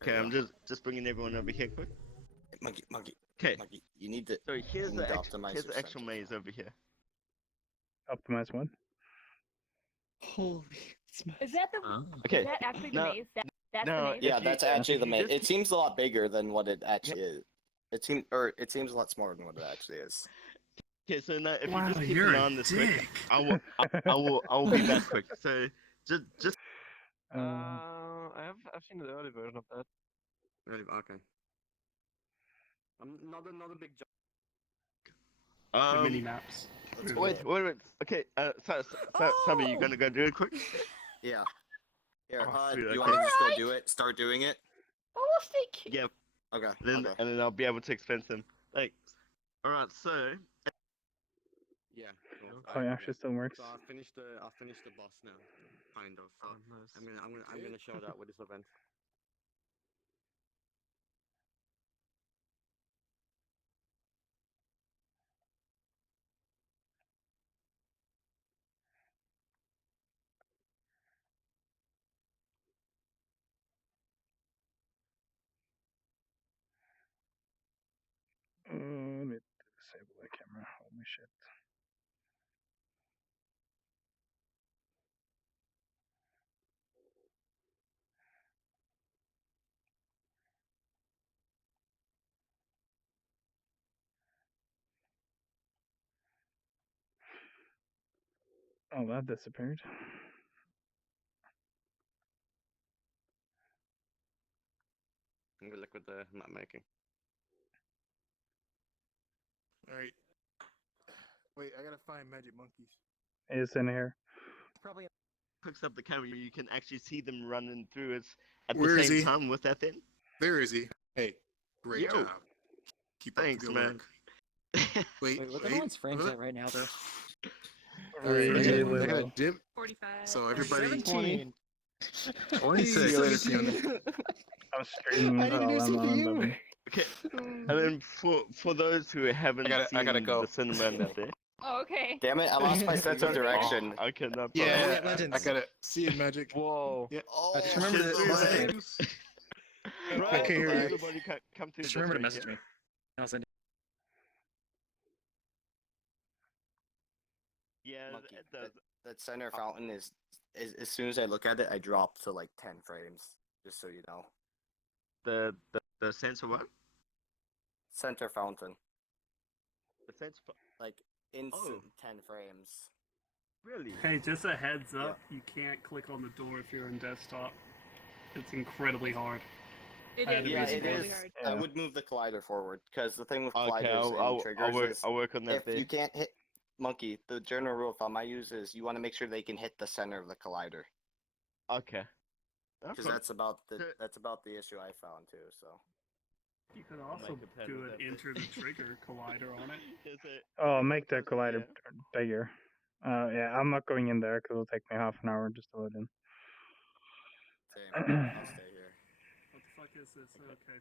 Okay, I'm just bringing everyone over here quick. Monkey. Okay. Monkey. You need to. So here's you need the to actual, optimize here's your the actual sensors. maze over here. Optimize one. Holy Is that the? Okay. Is that actually the No. maze? That's No, the maze. Yeah, If you- that's actually if the you main. just- It seems a lot bigger than what it actually is. It seems a lot smaller than what it actually is. Okay, so now if Wow, you just keep you're an a eye on this quick, dick. I'll be back quick. So just I've seen the early version of that. Really? Okay. Not a big job. The mini maps. wait. Okay, Sabi, you gonna go do it quick? Yeah. Here, Oh, sweet, you okay. want me to just go do it? Start doing it? Oh, we'll stay cute. Yeah. Okay. Then okay. and then I'll be able to explain to them. Like, all right, so Yeah. Cool. Oh, it actually still works. So I finished the boss now, kind of. So nice. I'm gonna show that with this event. Let me disable the camera. Holy shit. Oh, that disappeared. I'm gonna look with the map making. Alright. Wait, I gotta find magic monkeys. It's in here. Probably. hooks up the camera, you can actually see them running through it at Where the is same he? time with that thing. There is he. Hey, great Yo. job. Keep up Thanks, the good man. work. Wait, Wait, what's everyone's frames what? at right now, though? Really I low. got a dim. 45. So everybody. 17. 26. See you later, Fiona. I'm streaming. I need a new I'm on CPU. them. Okay, and then for those who haven't I gotta seen go. the cinema and that there. Oh, okay. Damn it, I lost my sense of direction. I cannot. Yeah, Wait, Legends. I gotta see you, magic. Whoa. Yeah. Oh, Just remember to Right, I can hear you. everybody come to Just this remember to right message here. me. I'll send Yeah, Monkey, it does. that center fountain is as soon as I look at it, I drop to like 10 frames. Just so you know. The sensor what? Center fountain, The sensor. like instant Oh. 10 frames. Really? Hey, just a heads up, you can't click on the door if you're on desktop. It's incredibly hard. It I had is. to Yeah, It's reset it really is. hard. I Yeah. would move the collider forward because the thing with Okay, colliders and I'll triggers is work on that if there. you can't hit monkey, the general rule of thumb I use is you want to make sure they can hit the center of the collider. Okay. Because Okay. that's about the issue I found too. So. You could also do an enter the trigger collider on it. Oh, make the collider bigger. Yeah, I'm not going in there because it'll take me half an hour just to load in. Same. I'll stay here. What the fuck is this? Okay.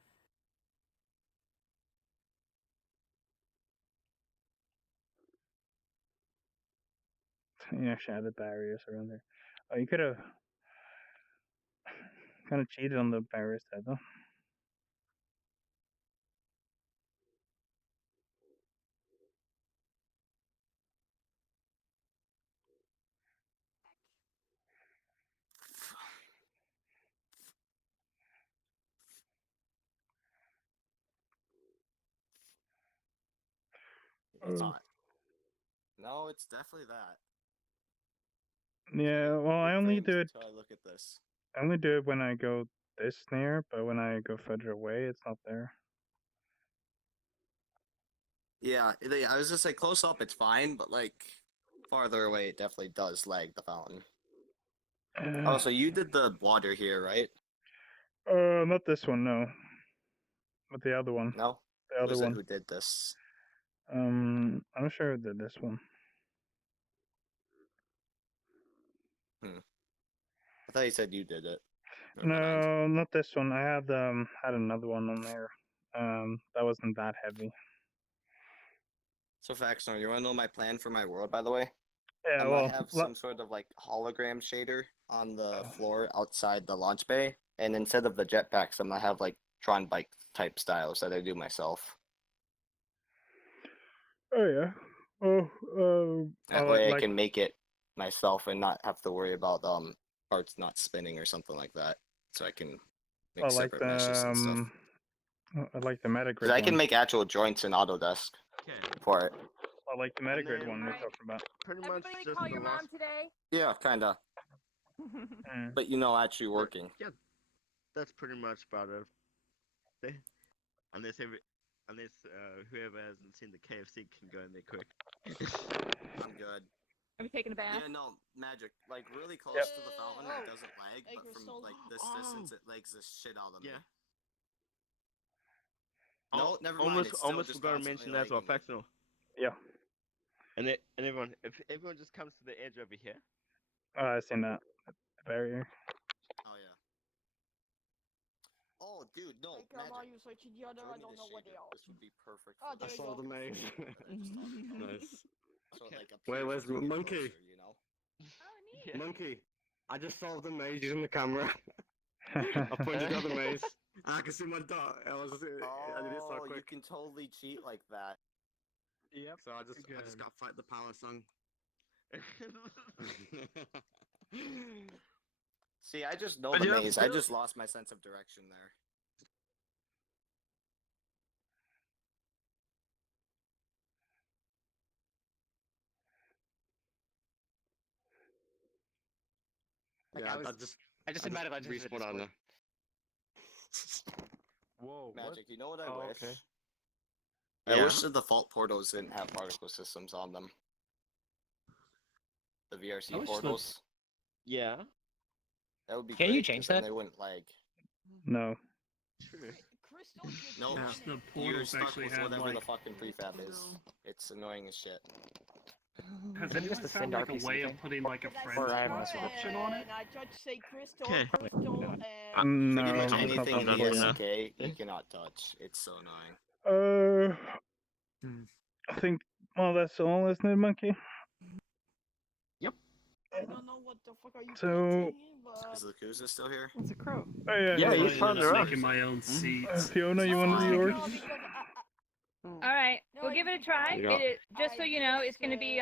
You actually added barriers around there. Oh, you could have kind of cheated on the barriers there, though. It's not. No, it's definitely that. Yeah, well, I only do it. Until I look at this. I only do it when I go this near, but when I go further away, it's not there. Yeah, I was just like close up, it's fine, but like farther away, it definitely does lag the fountain. Oh, so you did the water here, right? Not this one, no. But the other one. No. The other one. Who did this? I'm not sure who did this one. I thought you said you did it. No, not this one. I had another one on there. That wasn't that heavy. So Faxnor, you wanna know my plan for my world, by the way? Yeah, I have some sort of like hologram shader on the floor outside the launch bay, and instead of the jetpacks, I'm gonna have like Tron bike type styles that I do myself. Oh yeah. That way I can make it myself and not have to worry about parts not spinning or something like that. So I can make separate meshes and stuff. I like the Metagrid Because I can one. make actual joints in Autodesk for it. I like the Metagrid one we're talking about. Pretty much Everybody just call the your mom last. today. Yeah, kinda. But you know, actually working. Yeah, that's pretty much about it. Unless whoever hasn't seen the KFC can go in there quick. I'm good. Are we taking a bath? Yeah, no, magic. Like really close to the fountain, it doesn't lag, Hey, but from Crystal. like this distance, it lags the shit out of me. Yeah. No, never mind. It's still Almost just forgot to constantly mention that as well, lagging me. Factional. Yeah. And everyone, if everyone just comes to the edge over here. Oh, I seen that. The barrier. Oh yeah. Oh, dude, no, magic. Join me the shader. This would be perfect. Oh, For there I you saw go. the maze. Nice. So like a Where's Monkey? closer, you know? Yeah. Monkey, I just solved the maze using the camera. I pointed out the maze. I can see my dot. I did it so You quick. can totally cheat like that. Yep. So I just got fight the power song. See, I just know But the yeah, maze. I still- just lost my sense of direction there. Yeah, I just invited Legends to the respawned on Discord. there. Whoa. Magic, you know what I Oh, wish? okay. I Yeah? wish the default portals didn't have particle systems on them. The VRC I wish portals. Yeah. That would be Can great, you change 'cause then that? they wouldn't lag. No. True. No, Yeah, the you're portals stuck actually with had whatever like. the fucking prefab is. It's annoying as shit. Has Maybe anyone just a found Cinder like a RPC way thing? of putting like a Or I friends have list no option on it? And I tried to say Crystal, Okay. Crystal, Pretty No, much that's not anything in the possible yet. SDK you cannot touch. It's so annoying. I think. Well, that's all, isn't it, Monkey? I don't know what the fuck are you So. painting, but... Is the Kuza still here? It's a crow. Oh yeah. Yeah, hey, you I found was her making my own seats. Fiona, you want to do yours? All right, we'll give it a try. Yeah. It is, just so you know, it's going to be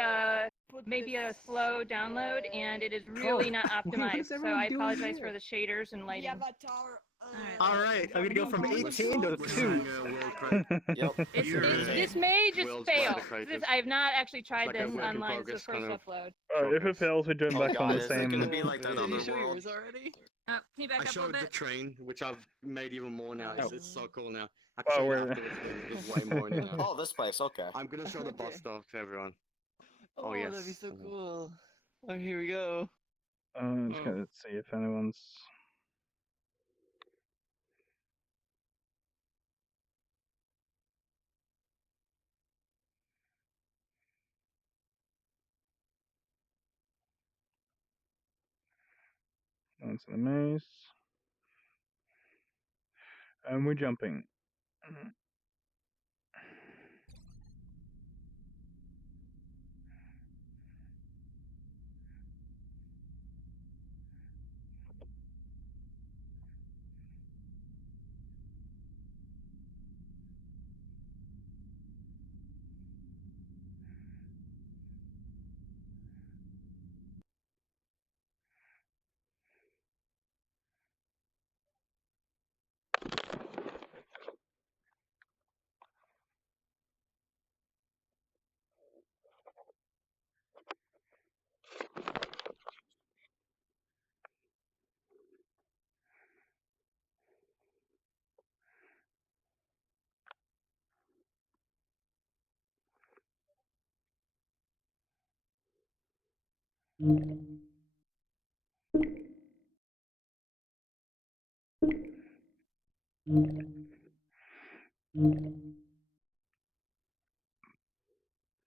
maybe a slow download, and it is really not optimized. So I apologize for the shaders and lighting. Alright, I'm gonna go from 18 to 2. Yep. This may just World's fail. creative. I have not actually tried Like a this work in online. It's the progress first kind of upload. If it fails, we jump Oh back on god, the is it gonna same. be like that other world? already? Can you back I up a showed little the bit? train, which I've made even more now. It's so cool now. I Oh, can show you we're- afterwards, there's way more in it now. Oh, this place, okay. I'm gonna show the boss stuff to everyone. Oh, yes. that'd be so cool. Oh, here we go. I'm just gonna see if anyone's. into the maze. And we're jumping.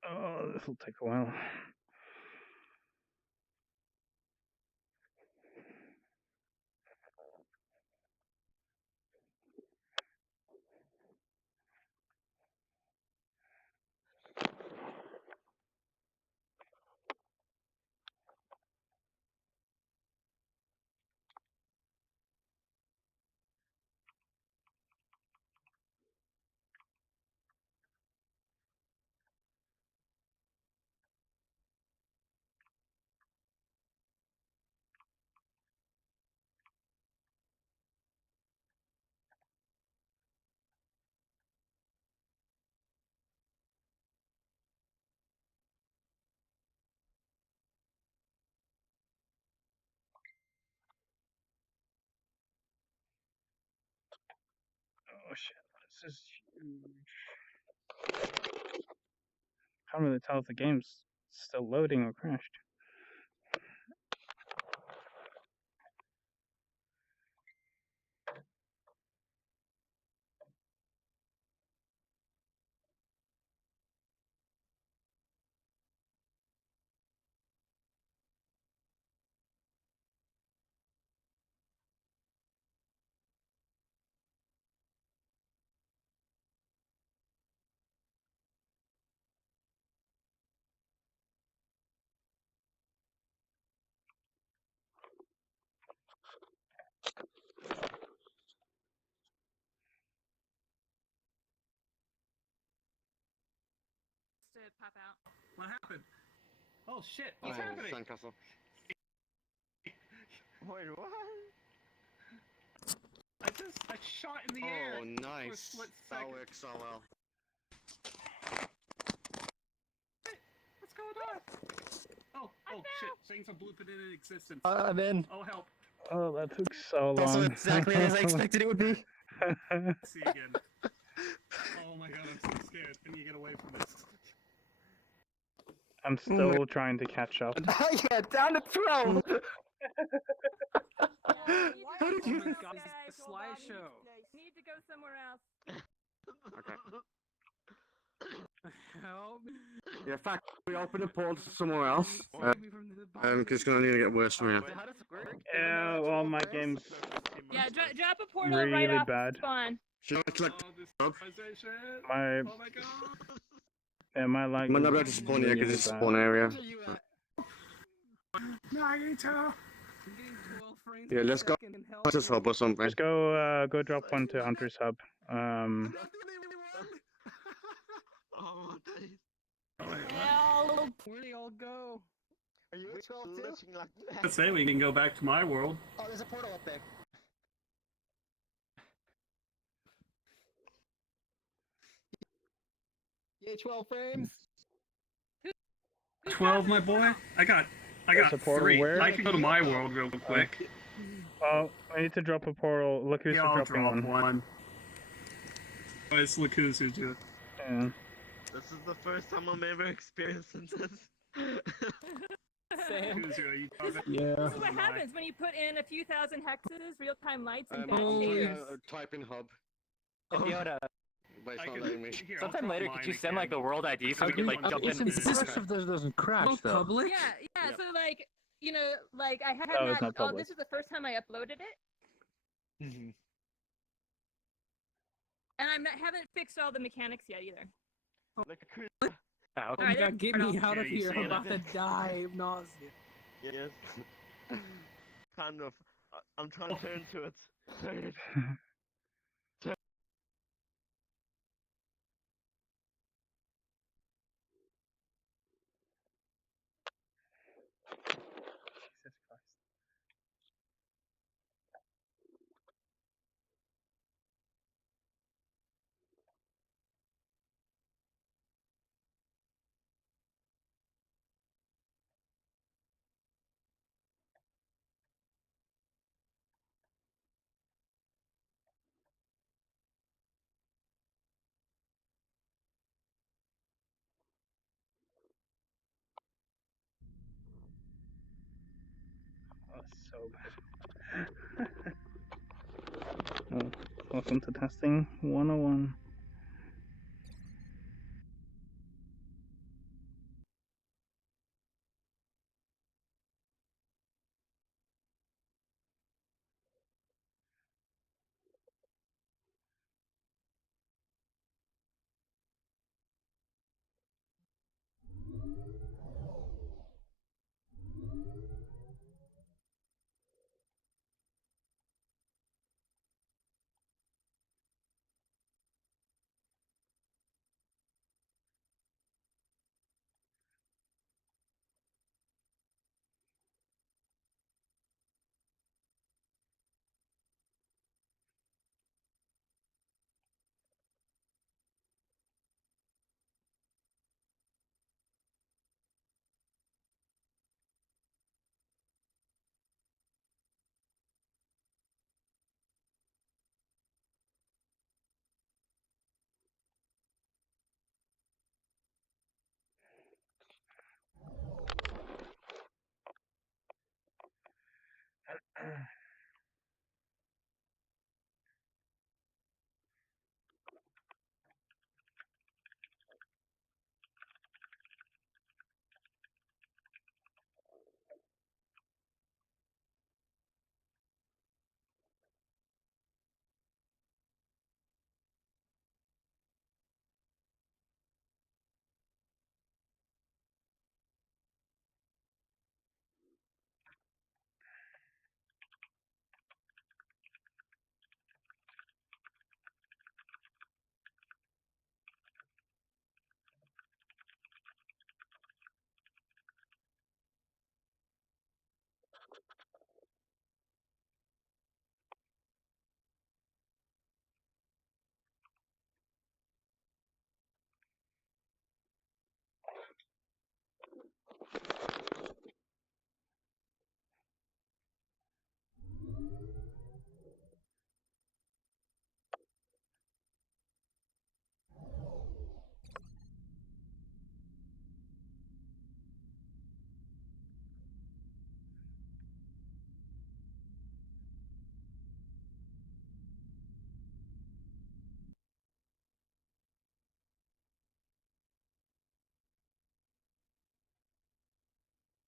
Oh, this will take a while. Oh shit, this is huge. Can't really tell if the game's still loading or crashed. To pop out. What happened? Oh shit! Oh, What's happening? sandcastle. Wait, what? I shot in the air. Oh, For a nice. split That second. works so well. What's going on? Oh shit! Things are blooping into existence. I'm in. Oh help! Oh, that took so long. Also exactly as I expected it would be. See you again. Oh my god, I'm so scared. I need to get away from this. I'm still trying to catch up. Yeah, down to 12. How did you- Oh my god, this is a slideshow. Need to go somewhere else. Okay. Help me. Yeah, in fact, we open the portal to somewhere else. Save me from the bottom. Because it's gonna need to get worse from here. How does it work? Yeah, well, my game's Yeah, drop a portal really right off bad. spawn. Should I click this hub? My Oh my god. yeah, my lag. I might not be is able to spawn here really because it's a bad. spawn area. Where are you at? Nagito. I'm getting 12 frames Yeah, per let's go. second and help Let's just hub or something. Just go drop one to Hunter's Hub. Oh, days. Help! Where'd they all go? Are you at 12 too? Glitching like that. Let's say we can go back to my world. Oh, there's a portal up there. Yay, 12 frames. 12, my boy. I got There's a portal 3. where? I can go to my world real quick. Oh, I need to drop a portal. Look who's Yeah, I'll dropping drop one. one. Oh, it's Laku's who do it. Yeah. This is the first time I'm ever experiencing this. Same. Laku's who, you Yeah. This is what happens when you put in a few thousand hexes, real-time lights, and bad I'm trying shaders. to type in hub, Fiona, but it's I not can- letting me. here, I'll Sometime drop later, mine could you send again. like the world ID so we I could like can- jump It's in? in- Doesn't crash though. Public? Yeah, so like you know, like I had No, it's not. not Oh, published. this is the first time I uploaded it, Mm-hmm. and haven't fixed all the mechanics yet either. Oh, Oh, Alright, God, get me out Yeah, of you here! see I'm it? about to die of nausea. Yes. Kind of. I'm trying to turn to it. Turn. Jesus Christ. Oh, so bad. Well, welcome to testing 101.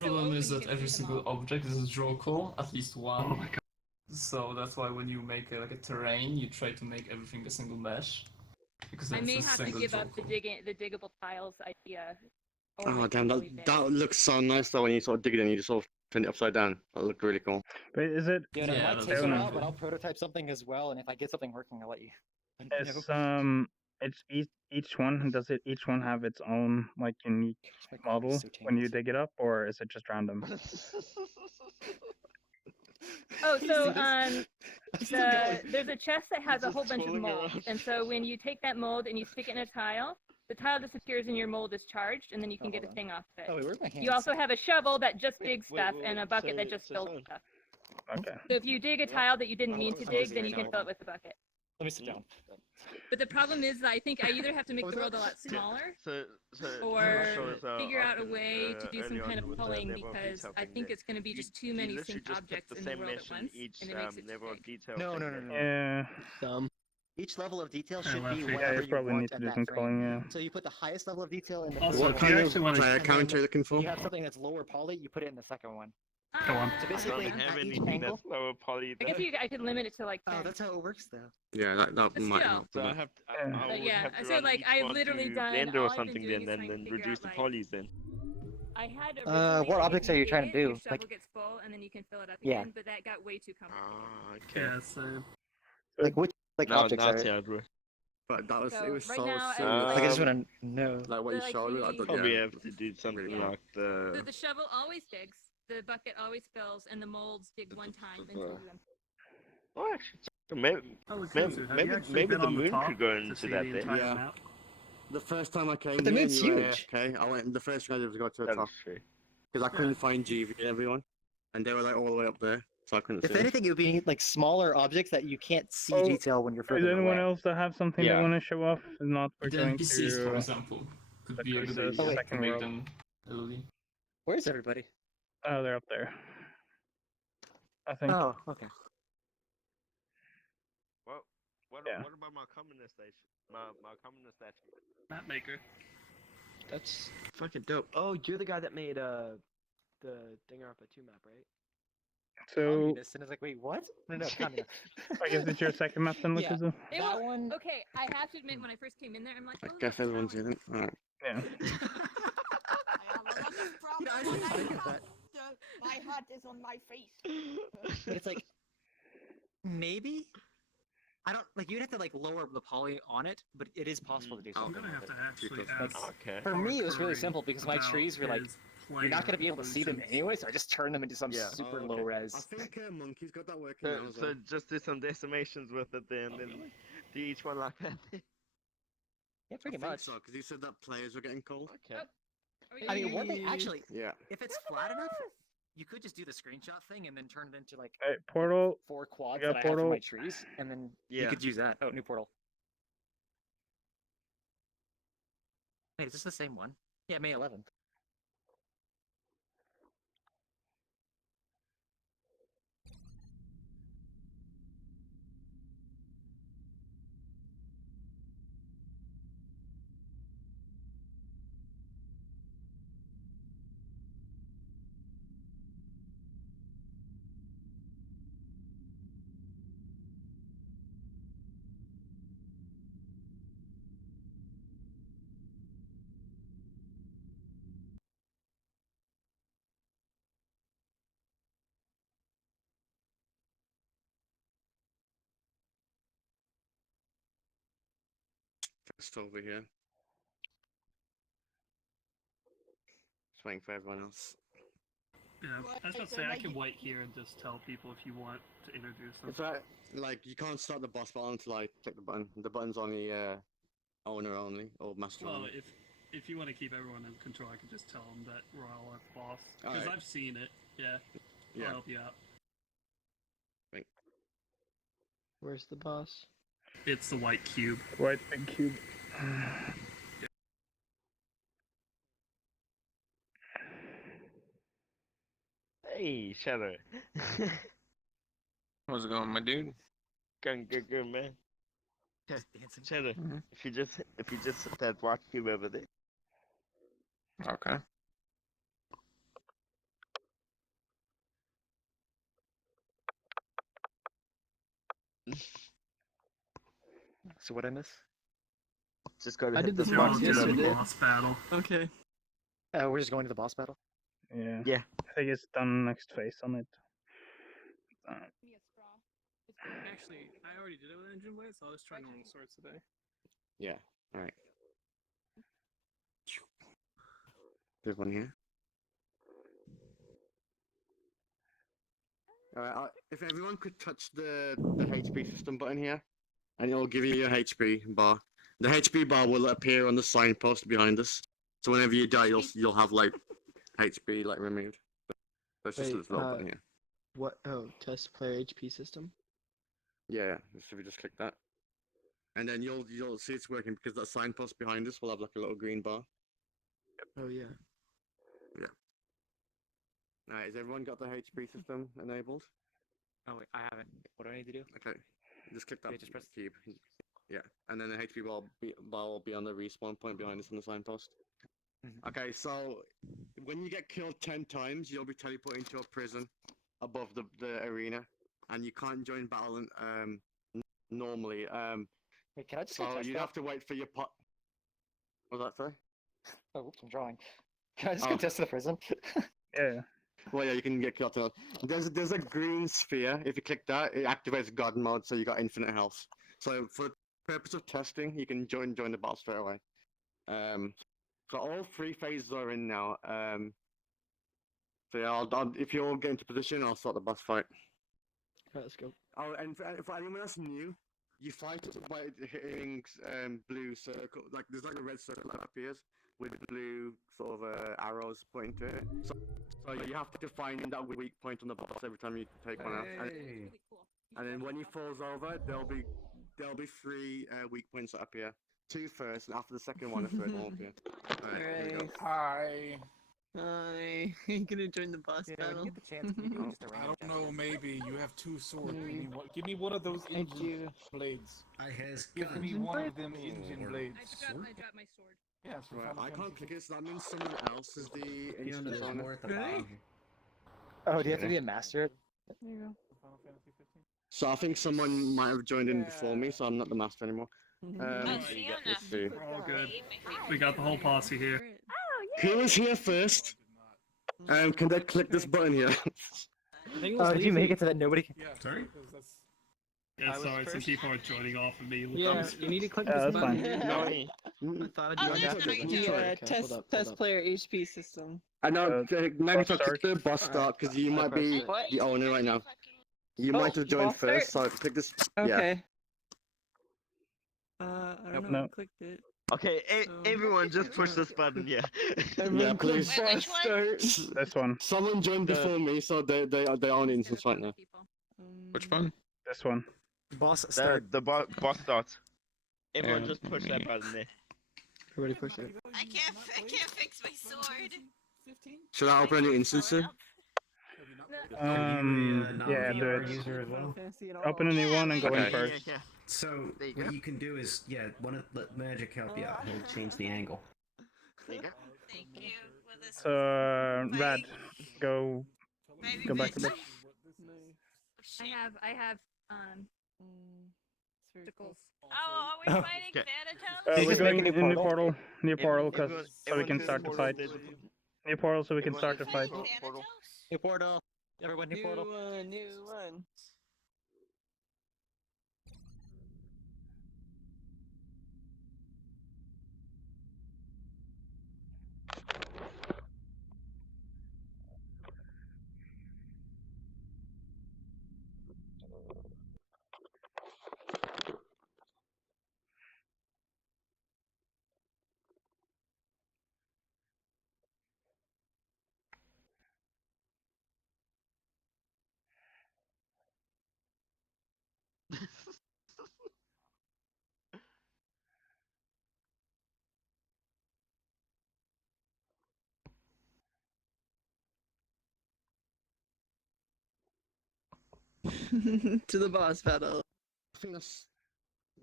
Problem is that every single object is a draw call, at least one. Oh my god. So that's why when you make like a terrain, you try to make everything a single mesh. Because I then may it's a have to single give draw up the call. diggable tiles idea. or Oh make damn, them that really big. that looks so nice though when you sort of dig it in, you just sort of turn it upside down. That looked really cool. But is it? Yeah, it Yeah, might that's take a fair while, enough. but I'll prototype something as well, and if I get something working, I'll let you know. It's each one. Does it each one have its own like unique model when you dig it up, or is it just random? Oh, You so see this? there's a chest that has a just whole bunch of twirling molds, around. and so when you take that mold and you stick it in a tile, the tile disappears and your mold is charged, and then you can get a thing off of it. Oh, wait, where's my hand? You also have a shovel that just digs Wait, stuff wait, and a wait, bucket so- that just so fills Sean- stuff. Okay. So if you dig a tile that you didn't I'm mean to busy dig, then right you can now. fill it with the bucket. Let me sit down. But the problem is, I think I either have to make the world a lot smaller, So or Russia was, figure out a asking, way to do some early kind on of with the culling, level of because detail I thing think that it's going to be just too you many literally synced just put objects the in the same world mesh at in once, each and it makes it too level of big. detail. No, thing no, no, that- no. Yeah. Each level of detail Hey, should be Lefty. Yeah, whatever you you probably want need to at do that some frame. culling. Yeah. So you put the highest level of detail in the Also, first What if one, you kind actually of wanna- and count are then you looking when for? you have something that's lower poly, you put it in the second one. Go on. So I basically, don't have at each anything angle. that's lower poly. I guess I could limit it to like 10. Oh, that's how it works, though. Yeah, that But might still. help. So with I that. have to, I But would yeah, have to so run like each I've one literally to done Blender all or I've been something doing then, is trying to and then figure reduce out the like polys then. I had originally What like, objects you are you dig trying to it, do? Your shovel Like, gets full, and then you can fill it up Yeah. again. But that got way too complicated. Okay. Yeah, same. like which objects now are? it's hardware. But that was it So was right so now, silly. Like, I just want to know. Like what you like showed me. I the- thought, Probably yeah, have to do something Yeah. like So the. the shovel always digs, the bucket always fills, and the molds dig one time until you're done. Oh, actually, so maybe Oh, Kuzu, have you actually maybe been the on the moon top could go to into see that the there. entire Yeah. map? The first time I came But the here, moon's and you were huge. AFK, I went. The first thing I did was go to the That top is true. because I couldn't find GV and everyone, and they were like all the way up there, so I couldn't If see them. anything, it would be like smaller objects that you can't see Oh, detail when you're Is further anyone away. else that have something they Yeah. want to show off? If not, we're The going NPCs, for to example, could the be a good Chris's idea to second make row. them early. Where's everybody? Oh, they're up there. I think. Oh, okay. Well, Yeah. what about my communist station? My communist statue. Map maker. That's fucking dope. Oh, you're the guy that made the Dinger Up a 2 map, right? So Communist, and it's like, wait, what? No, communist. I guess it's your second map then, Yeah. Lukuzu? They That were, one- okay, I have to admit, when I first came in there, I'm like, I oh, guess look, everyone's in it. Alright. Yeah. You know, I didn't even think of that. My heart is on my face. But it's like, maybe? I don't, like, you'd have to, like, lower the poly on it, but it is possible to do I'm something gonna have with to it. actually Like, ask. Okay. For me, it was really Corey simple because my about trees were like, his you're not player gonna be able to see them solutions. anyway, so I just turned them into some Yeah. super Oh, low okay. res. I think Monkey's got that working So, now as so well. just do some decimations with it then, and then do each one like that. Yeah, I pretty think much. so, because you said that players were getting cold. Okay. I mean, one thing, actually, Yeah. if it's flat enough, you could just do the screenshot thing and then turn it into, like, Alright, portal. 4 quads got that I have for portal. my trees, and then you Yeah. could use that. Oh, new portal. Wait, is this the same one? Yeah, May 11th. Just over here. Just waiting for everyone else. Yeah, I was gonna say I can wait here and just tell people if you want to introduce them. It's right. Like you can't start the boss battle until I click the button. The button's only owner only or master Well, only. if you want to keep everyone in control, I can just tell them that we're all at the boss because Alright. I've seen it. Yeah, Yeah. I'll help you out. Where's the boss? It's the white cube. White big cube. Hey, Shadow. How's it going, my dude? Going good, man. Just dancing. Shadow, if you just hit that white cube over there. Okay. So what I miss? Just gotta I hit did this this You're white all cube just over in there. boss battle. Okay. We're just going to the boss battle? Yeah. Yeah. I think it's done next phase on it. Actually, I already did it with Engine Blade, so I'll just try normal swords today. Yeah. All right. There's one here. All right. If everyone could touch the HP system button here, and it'll give you your HP bar. The HP bar will appear on the signpost behind us. So whenever you die, you'll have like HP like removed. That's just Wait, this little button here. What? Oh, test player HP system. Yeah. So we just click that, and then you'll see it's working because that signpost behind us will have like a little green bar. Oh yeah. Yeah. Alright, has everyone got the HP system enabled? Oh, wait, I haven't. What do I need to do? Okay. Just click that just press cube. Yeah. And then the HP bar will be on the respawn point behind us on the signpost. Okay, so when you get killed 10 times, you'll be teleported into a prison above the arena, and you can't join battle normally. Wait, can I just So contest you'd that? have to wait for your pot. What's that, sorry? Oh, oops, I'm drawing. Can I just Oh. contest the prison? Yeah. Well, yeah, you can get killed. There's a green sphere. If you click that, it activates God mode, so you got infinite health. So for the purpose of testing, you can join the battle straight away. So all 3 phases are in now. So yeah, if you all get into position, I'll start the boss fight. Alright, let's go. Oh, and for anyone else new, you fight by hitting blue circle. Like there's like a red circle that appears with blue sort of arrows pointing to it. So you have to find that weak point on the boss every time you take one out. And then when he falls over, there'll be 3 weak points that appear. 2 first, and after the second one, a third one will appear. Alright, here we go. Hi. Hi. You gonna join the boss When battle? you get the chance, can you do just a I random don't know, maybe you have 2 swords. Give me one of those Thank engine you. blades. I has Give me Engine one of blade? them engine blades. I dropped my sword. Yeah, it's for Right, Final I can't Fantasy click it, so that means someone else is the Fiona, instance there's owner. more at the Really? bottom. Oh, do you have to be a master? There you go. Final Fantasy 15. So I think someone might have joined in before me, so I'm not the master anymore. Fiona. Let's see. We're all good. We got the whole posse here. Who was here first? Can they click this button here? I think it was Did you make Leafy. it so that nobody can? Yeah, Sorry? because that's Yeah, I was sorry, some first. people are joining off of me. Yeah, you need to click Yeah, this that's fine. button. No, I thought I'd Oh, do that's that. right. Yeah, Okay, test hold up. test player HP system. I know, maybe boss click the boss start, because you might be What? the owner right now. You Oh, might have joined boss start? first, so click this. Yeah. Okay. I don't know. No. I clicked it. Okay, everyone just push this button, yeah. Yeah, please. Wait, which one? This one. Someone joined before me, so they on instance right now. Which one? This one. Boss start. The boss starts. Everyone just push that button there. Everybody push it. I can't fix my sword. Should I open a new instance soon? Yeah, do it. User as well. Open a new one and go in Okay. first. Yeah. So There you go. what you can do is, let Magic help you out. He'll change the angle. There you go. Thank you. Well, this So, Rad, go back a bit. I have Sickles. Oh, are we Oh. fighting Okay. Thanatos? We're just going make a in new new portal? portal, Everyone- so we can everyone start the do fight. portal. New portal, so we can Everyone start the do fight. portal. New portal. Everyone, new portal. New one. To the boss battle. I think that's.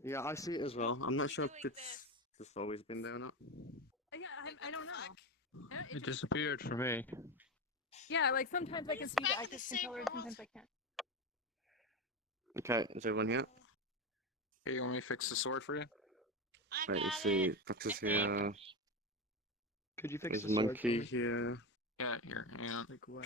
Yeah, I see it as well. I'm not sure if it's just always been there or not. Yeah, I don't know. It disappeared for me. Yeah, like sometimes I can see the active controller, sometimes I can't. Okay, is everyone here? Hey, you want me to fix the sword for you? Right, you see, Fox is here. Could you fix There's the sword Monkey for me? here. Yeah, here, hang on. Like what?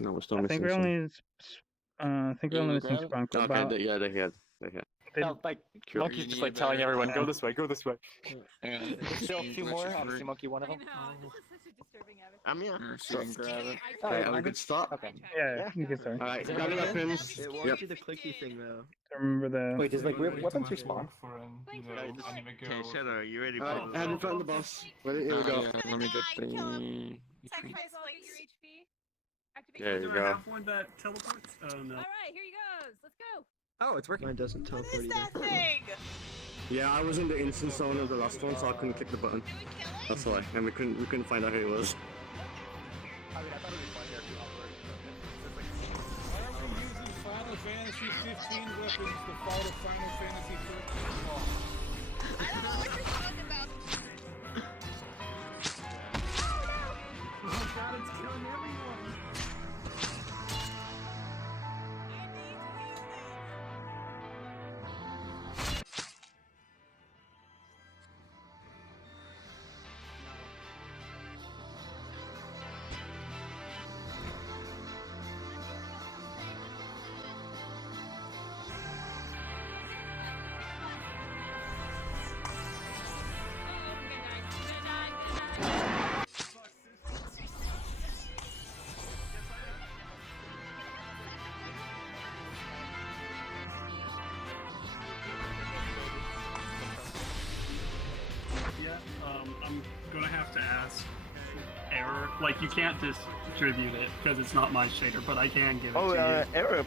No, we're still I think missing we some. only, I think we're only missing Spanko. Okay, yeah, they're here. They're here. No, like Cool. Monkey's just like telling everyone, go this way, go this way. Hang on. There's still 2 more. Obviously, Monkey one of them. I'm here. So you can grab it. Okay, are we good to start? Okay. Yeah, you can start. Alright, grab your weapons. It won't Yep. do the clicky thing though. Remember the. Wait, does like weapons respawn? Okay, Shadow, you ready for Alright, this? head in front of the boss. Ready? Here we go. Yeah, let me get the. Sacrifice all your HP. Activate There you Do I go. have one that teleports? Oh no. Alright, here he goes. Let's go. Oh, it's working. Mine doesn't teleport either. Thing. Yeah, I was in the instance zone of the last one, so I couldn't click the button. That's why, and we couldn't find out who it was. I mean, I thought it was funnier if you operated from it. Why are we using Final Fantasy 15 weapons to fight a Final Fantasy 13 boss? I don't know what you're talking about. Yeah, I'm gonna have to ask Error. Like, you can't distribute it because it's not my shader, but I can give it Oh, to you. Erop.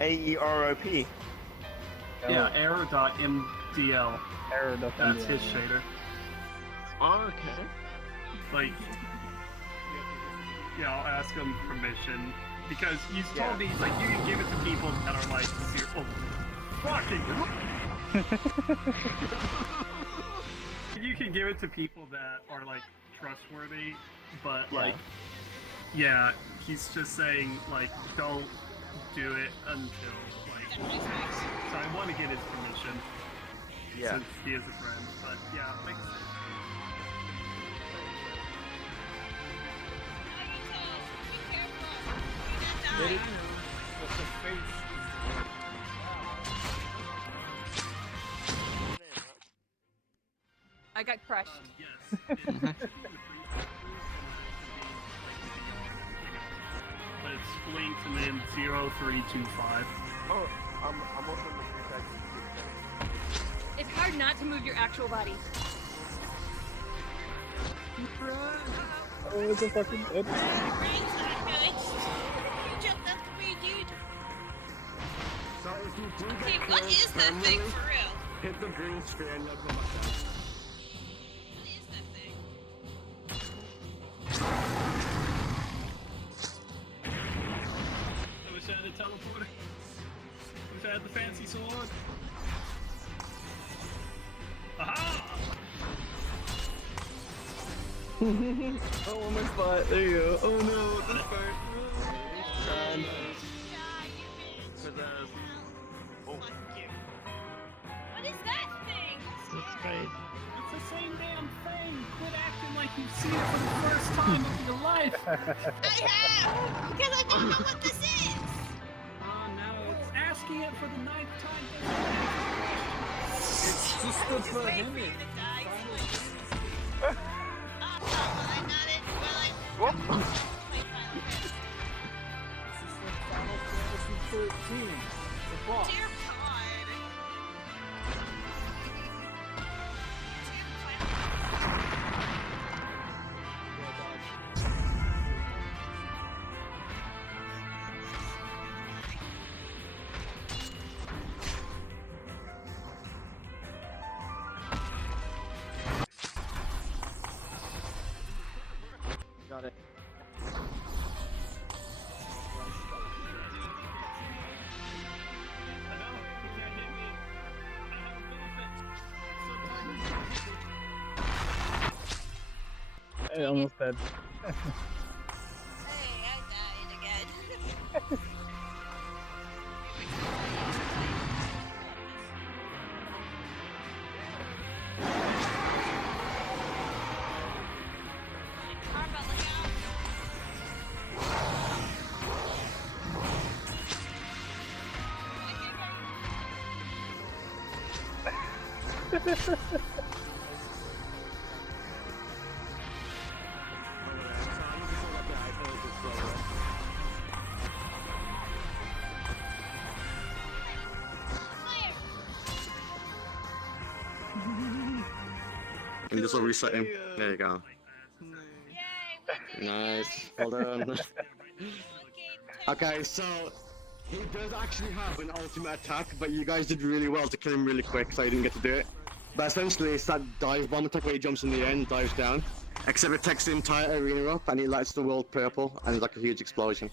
AEROP. Yeah, error.mdl. Error.mdl. That's his shader. Oh, okay. Like, yeah, I'll ask him permission because he's told me like you can give it to people that are like fucking. You can give it to people that are like trustworthy, but like, yeah, he's just saying like don't do it until like. So I want to get his permission. Yeah. Since he is a friend, but yeah, makes sense. Get it? What's the face? I got crushed. Yes. But it's linked and then 0325. Oh, I'm also in the free text. It's hard not to move your actual body. Oh, it's a fucking dead. So if you do Hey, get what killed is that thing permanently, for real? hit the green sphere and you'll go back down. What is that thing? I wish I had a teleporter. I wish I had the fancy sword. Aha! Oh, one more spot. There you go. Oh no, this part. Run. For the... Oh. What is that thing? That's right. It's the same damn thing. Quit acting like you've seen it for the first time in your life. I have! Because I don't know what this is! Oh no, it's asking it for the 9th time. It's just the Just waiting for you behemoth. to die, please. Oh, I'm not it, but like... Whoop. This is like Final Fantasy 13. The boss. Dear God. Got it. Hey, almost dead. Hey, I died again. Karma, look out. And this will reset him. There you go. Nice. Well done. Okay, so he does actually have an ultimate attack, but you guys did really well to kill him really quick, so you didn't get to do it. But essentially, it's that dive bomb attack where he jumps in the air and dives down. Except it takes the entire arena up and it lights the world purple and it's like a huge explosion.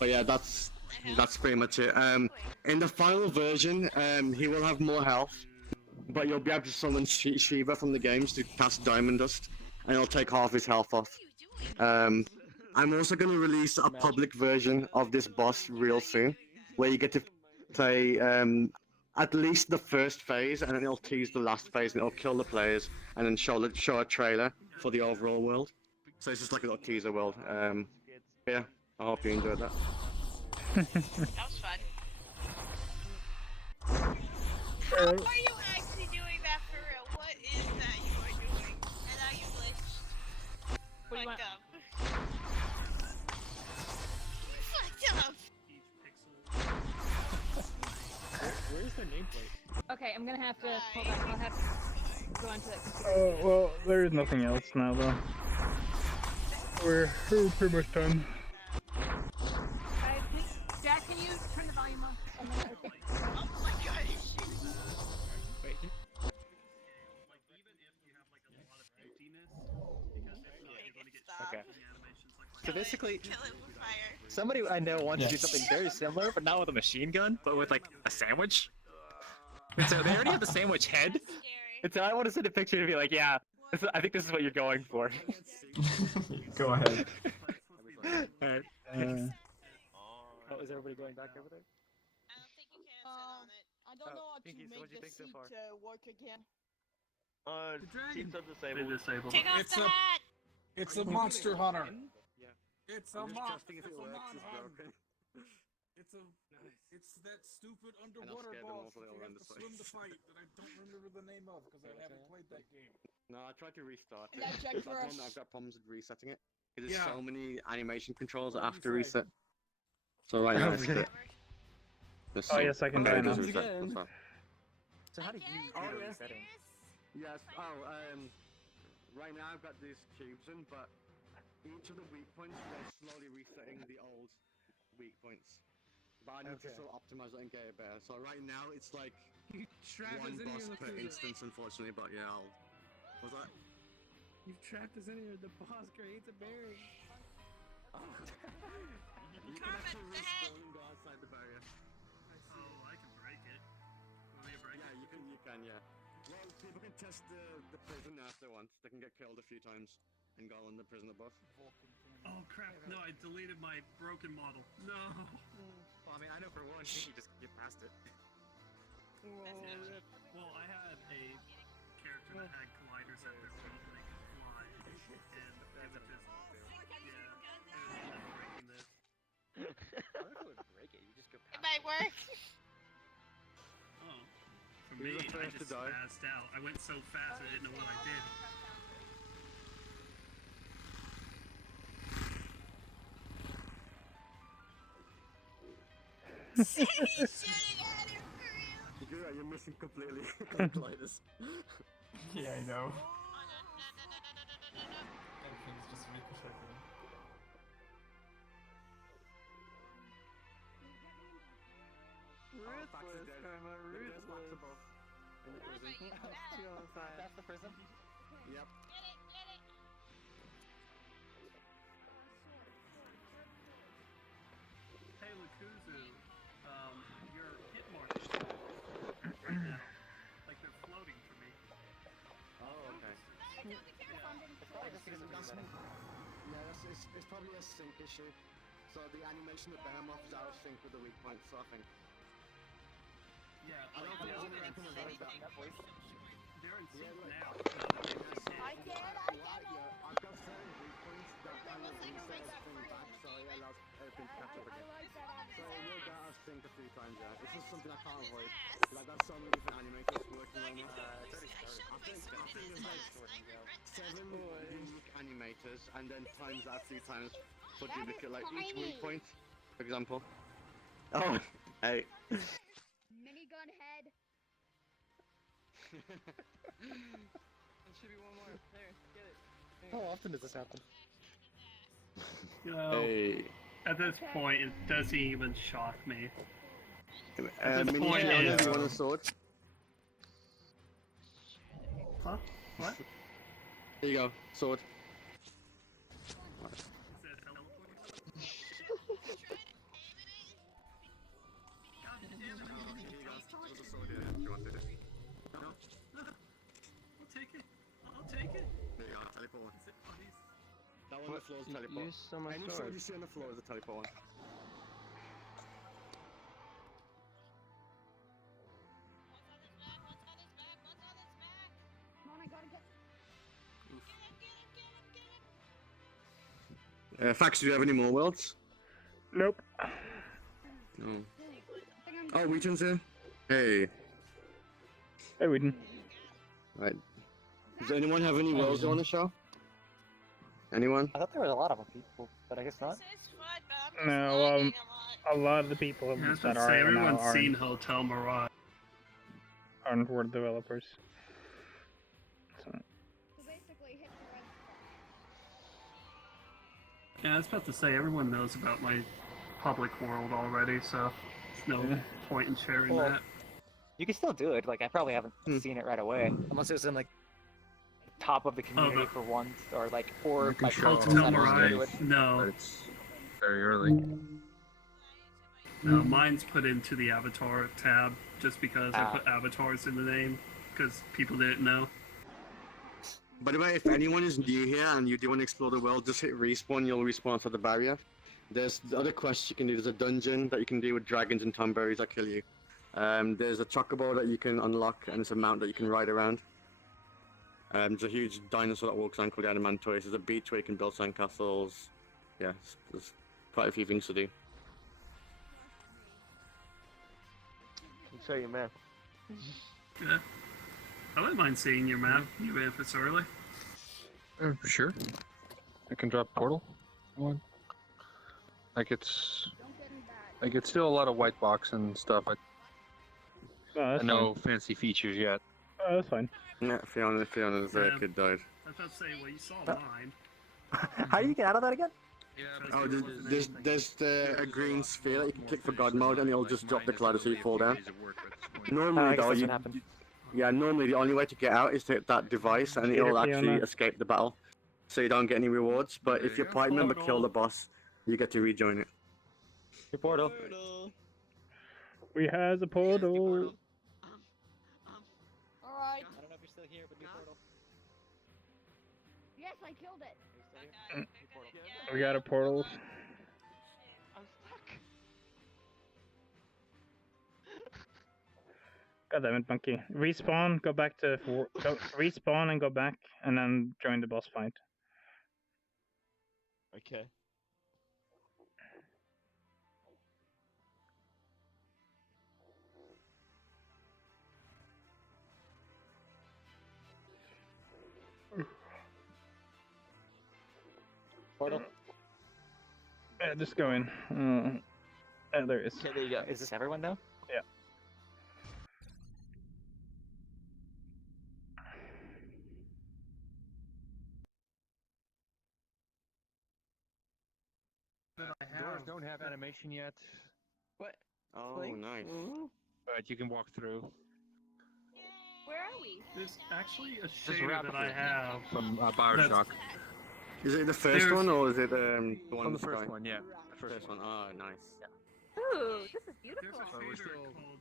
But yeah, that's pretty much it. In the final version, he will have more health, but you'll be able to summon Shiva from the games to cast Diamond Dust, and it'll take half his health off. I'm also going to release a public version of this boss real soon, where you get to play at least the first phase, and then it'll tease the last phase, and it'll kill the players, and then show a trailer for the overall world. So it's just like a little teaser world. Yeah, I hope you enjoyed that. That was fun. How are you actually doing that for real? What is that you are doing? And now you glitched. What do you want? Fucked up. You fucked up. Where's their nameplate? Okay, I'm gonna have to hold on. I'll have to go onto that computer. Oh, well, there is nothing else now, though. We're pretty much done. Jack, can you turn the volume on? Oh my god, it's you. Wait. Okay. So basically, somebody I know wants to do something very similar, but not with a machine gun, but with like a sandwich. And so they already have the sandwich head. And so I want to send a picture to be like, yeah, I think this is what you're going for. Go ahead. Alright. Oh, is everybody going back over there? I don't know how to Pinky, so make what'd you the think so seat far? work again. Seats are disabled. Take off the hat. It's a monster hunter. Yeah. It's a I'm just monster. testing if It's it a works, it's monster. broken. It's that stupid And I'll underwater scare them boss off that with you all have in to the swim to face. fight that I don't remember the name of because I haven't played that game. No, I tried to restart it. Yeah, Jack That's one Rush. that I've got problems with resetting it. Because there's Yeah. so many animation controls that I What have did to you say? reset. So right now it's good. There's Oh, some- yes, I can okay, die it does now. reset, that's fine. So how do you do the settings? Yes, right now I've got these cubes in, but each of the weak points, they're slowly resetting the old weak points. But I need to Okay. still optimize it and get it better. So right now it's like You trapped one us in boss here, per Lakuza. instance, unfortunately, but yeah, was that? You've trapped us in here. The boss creates a barrier. You can actually respawn and go outside the barrier. Oh, I can break it. Want me to break Yeah, it? you can, yeah. Well, people can test the prison now if they want. They can get killed a few times and go on the prison above. Oh crap! No, I deleted my broken model. No. Well, I mean, I know for one, you just get past it. Well, I had a character that had colliders at their feet and they could fly, and it would just breaking this. I don't know if it would break it, you just go It past might work. Oh, for Who's me, the I first to just die? spazzed out. I went so fast I didn't know what I did. He's shooting at him for real. You're missing completely colliders. Yeah, I know. Oh, no. Everything's just ricocheting. Ruthless, Karma, ruthless. In the prison. That's the prison? Yep. Hey, Lakuzu, your hit marks right now, like they're floating for me. Oh, okay. Yeah, it's probably a sync issue. So the animation of Behemoth is out of sync with the weak points, so I think. Yeah, I don't think there's anything about that. they're in sync now. I get it. Yeah, I've got certain weak points that I will reset everything back, so it allows everything to catch up again. So it will get out of sync a few times, yeah. This is something I can't avoid. Like, there's so many different animators working on it. I think there's like 7 unique animators, and then times that a few times for duplicate, like each weak point, for example. Oh, hey. Minigun head. There should be one more. There, get it. Oh, How often does this happen? You know, Hey. at this point, it doesn't even shock me. Mini, this point, do it's- you want a sword? Huh? What? Here you go, sword. I'll take it. I'll take it. There you go, teleport. Is it funny? That on the floor is a teleport. Use so much Any sword sword. you see on the floor is a teleport one. Come on, I gotta get. Fax, do you have any more worlds? Nope. No. Oh, Wheaton's here. Hey. Hey, Wheaton. Right. Does anyone have any worlds they want to show? Anyone? I thought there was a lot of people, but I guess not. No, a lot of the people Yeah, I was that about to say, are now everyone's seen aren't, Hotel Mirage. aren't word developers. So. So basically, hit the red spot. Yeah, I was about to say, everyone knows about my public world already, so there's no point in sharing Well, that. You can still do it. Like I probably haven't seen it right away, unless it was in like top of the community the- for once, or like or can like show Hotel Hotel Mirage. Mirage, no. But it's very early. No, mine's put into the Avatar tab, just because I Ah. put avatars in the name, because people didn't know. By the way, if anyone is new here and you do want to explore the world, just hit respawn, you'll respawn to the barrier. There's the other quests you can do. There's a dungeon that you can do with dragons and tomberries that kill you. There's a chocobo that you can unlock, and it's a mount that you can ride around. There's a huge dinosaur that walks around called the Adamantoise. There's a beach where you can build sandcastles. Yeah, there's quite a few things to do. Show your map. Yeah. I wouldn't mind seeing your map, even if it's early. Sure. I can drop portal. One. Like it's still a lot of white box and stuff. that's no fancy features yet. Oh, that's fine. Yeah, Fiona's Yeah. kid died. I was about to say, well, you saw mine. How do you get out of that again? Oh, there's a green sphere that you can click for God mode, and it'll just drop the collider so you fall down. Normally, I guess though, that's what happened. yeah, normally the only way to get out is to hit that device, and it'll actually Fiona. escape the battle, so you don't get any rewards. But if your party member kill the boss, you get to rejoin it. Your portal. We has a portal. Alright. I don't know if you're still here, but new portal. Yes, I killed it. We got a portal. God damn it, monkey. Respawn, go back to respawn and go back, and then join the boss fight. Okay. Portal. Just go in. There it is. Okay, there you go. Is this everyone now? Yeah. Doors don't have animation yet, What? Oh, nice. but you can walk through. Where are we? There's actually a This shader that I have. from Bioshock. Is it the first There's- one, or is it the one From in the the first sky? one, yeah. The First one. Oh, nice. Ooh, this is There's beautiful. a shader called.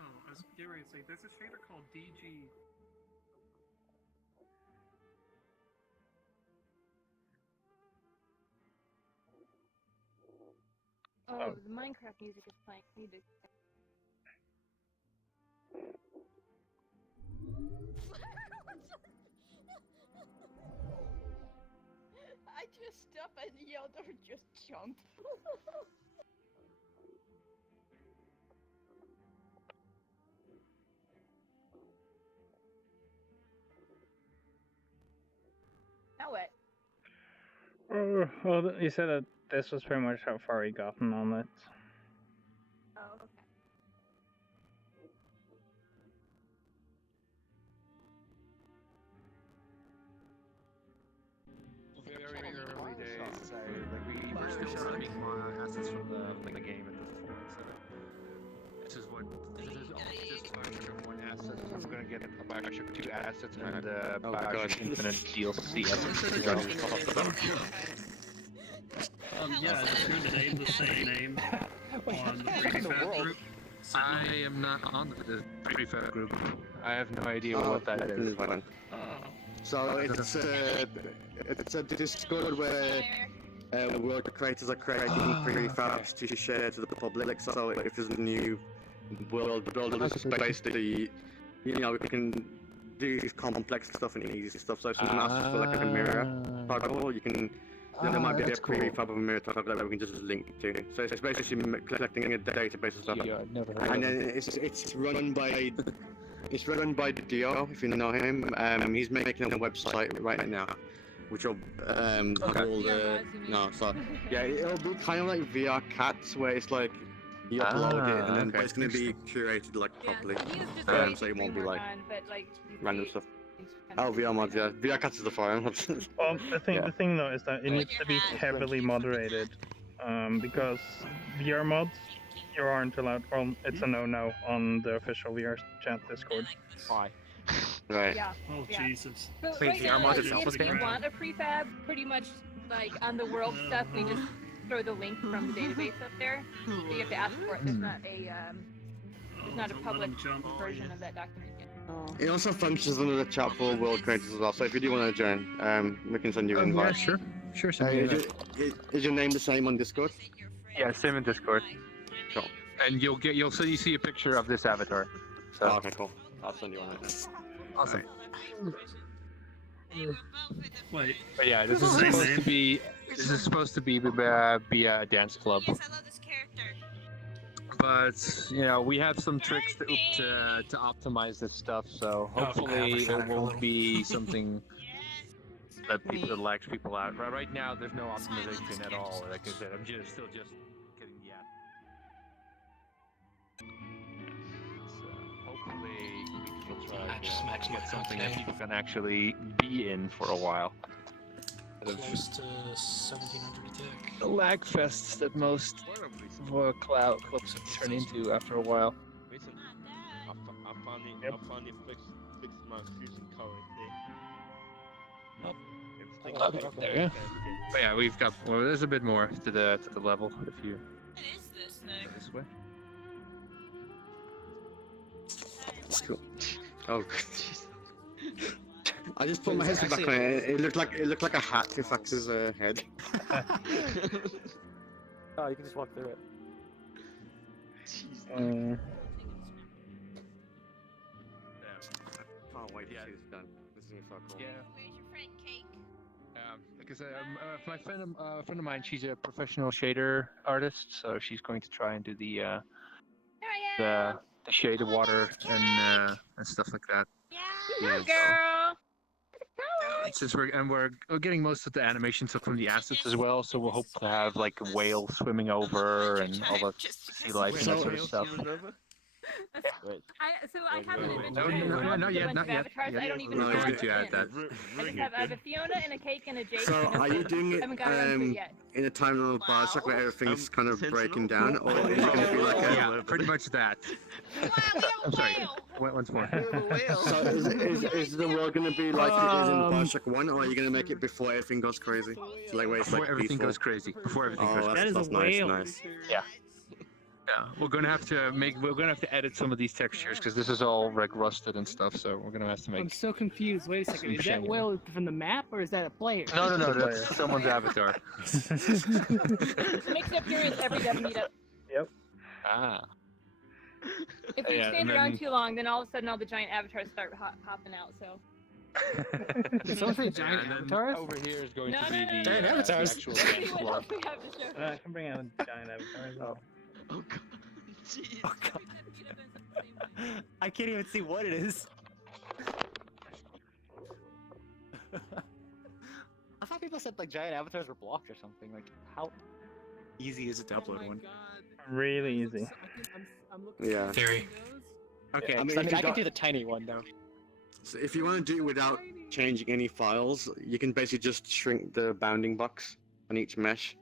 Oh, I was getting ready to say, there's a shader called DG. Oh, the Minecraft music is playing. I need to. I just stopped and yelled or just jump. Now what? Well, you said that this was pretty much how far we gotten on it. Oh, okay. Very early days. We were still learning more assets from the game at this point. So this is just Bioshock 1 assets. I'm gonna get a Bioshock 2 assets and Bioshock Infinite DLC assets to go. Yeah, if you're the name, the same name on the VRChat group. I am not on the prefab group. I have no idea what that is. So it's a Discord where world creators are creating prefabs to share to the public. So if there's a new world builders, basically, you know, we can do complex stuff and easy stuff. So if someone asks for like a mirror toggle, you can. There might be a prefab of a mirror toggle that we can just link to. So it's basically collecting a database of stuff. Yeah, I've never heard And of then it's run by. It's run by Dio, if you know him. He's making a website right now, which will have all the so yeah, it'll be kind of like VRChat, where it's like you upload it and then but it's gonna be curated like properly, so it won't be like random stuff. Oh, VR mods, yeah. VRChat is the forum. Well, the thing though is that it needs to be heavily moderated, because VR mods you aren't allowed. Well, it's a no-no on the official VRChat Discord. Why? Right. Yeah. Oh yeah. Jesus. So Wait, right the now, Armada like, itself is if you banned? want a prefab, pretty much like on the world stuff, we just throw the link from the database up there. So you have to ask for it. There's not a public version of that document yet. It also functions under the chat for world creators as well. So if you do want to join, we can send you an invite. Yeah, sure. Send me an Is your name the same on Discord? Yeah, same in Discord. Cool. And you'll see a picture of this avatar. So. Oh, okay, cool. I'll send you one right now. Awesome. Wait. But yeah, this is supposed to be a dance club. But you know, we have some tricks to optimize this stuff. So hopefully it won't be something that lags people out. Right now, there's no optimization at all. Like I said, I'm still just getting the app. So hopefully we can try to get something that people can actually be in for a while. Close to 1700 tech. The lag fests that most cloud clubs turn into after a while. Listen, I finally fixed my fusion current there. Okay, there you go. But yeah, we've got. Well, there's a bit more to the level if you. What is this go thing? this way. That's cool. Oh, I just put my headset back on it. It looked like a hat to Fax's head. Oh, you can just walk through it. Can't wait to see this done. This is gonna be so cool. Yeah. Where's your friend Cake? Because my friend of mine, she's a professional shader artist, so she's going to try and do the shaded water and stuff like that. Yeah, girl. Since we're getting most of the animation stuff from the assets as well, so we'll hope to have like a whale swimming over and all the sea life and that sort of stuff. I haven't even Not yet. I don't even No, know. it's good to add that. I have a Fiona and a Cake and a Jake. So are you doing it I haven't got around to it yet. in a timeline of Bioshock where everything's kind of breaking down, or is it going to be like a... Yeah, pretty much that. I'm sorry. Once more. So is the world going to be like it is in Bioshock 1, or are you going to make it before everything goes crazy? So like where it's Before like everything peaceful? goes crazy. Before everything goes crazy. That's nice. Yeah. Yeah, we're gonna have to edit some of these textures because this is all like rusted and stuff. So we're gonna have to I'm make. so confused. Wait a second. Is that shading. whale from the map or is that a player? No, that's someone's avatar. Makes it appearance every dev meetup. Yep. Ah. If you Yeah, stand and around then- too long, then all of a sudden all the giant avatars start hopping out. So. Did someone say giant And then avatars? over here is going No, to be no, no, the no. actual dance See what floor. else we have to show. I can bring out a giant avatar as well. Oh god. Jeez. Oh god. I can't even see what it is. I thought people said like giant avatars were blocked or something. Like how easy is it to upload one? Really easy. Yeah. Theory. Okay, I I mean, mean, if you I can got- do the tiny one though. So if you want to do it without changing any files, you can basically just shrink the bounding box on each mesh.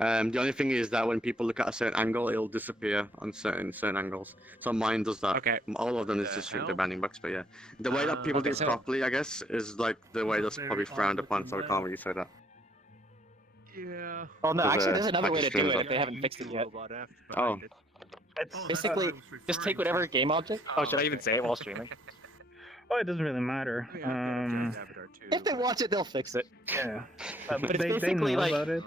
The only thing is that when people look at a certain angle, it'll disappear on certain angles. So mine does that. Okay. All of them is just shrink the bounding box, but yeah. The way that people do it so- properly, I guess, is like the way that's probably frowned upon, so we can't really say that. Yeah. Oh no, There's actually, a there's another way to do extreme it if they haven't fixed it yet. Oh. It's Basically, just take whatever game object. Oh, should I even say it while streaming? Well, it doesn't really matter. If they watch it, they'll fix it. Yeah. But it's they basically know like about it.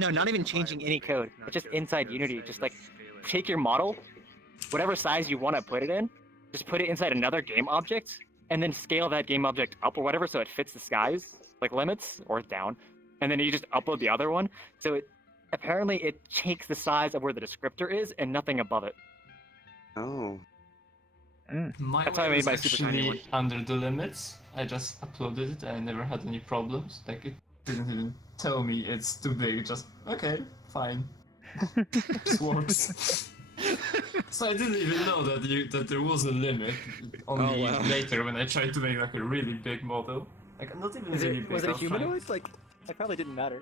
no, not even changing any code. It's just inside Unity. Just like take your model, whatever size you want to put it in, just put it inside another game object, and then scale that game object up or whatever so it fits the size, like limits or down, and then you just upload the other one. So apparently it takes the size of where the descriptor is and nothing above it. Oh. My That's how I way made was my super tiny actually one. under the limits. I just uploaded it and I never had any problems. Like it didn't even tell me it's too big. Just okay, fine. This works. So I didn't even know that there was a limit. Only later when I tried to make like a really big model. Like not even really big. Was it I was trying- humanoid? Like it probably didn't matter.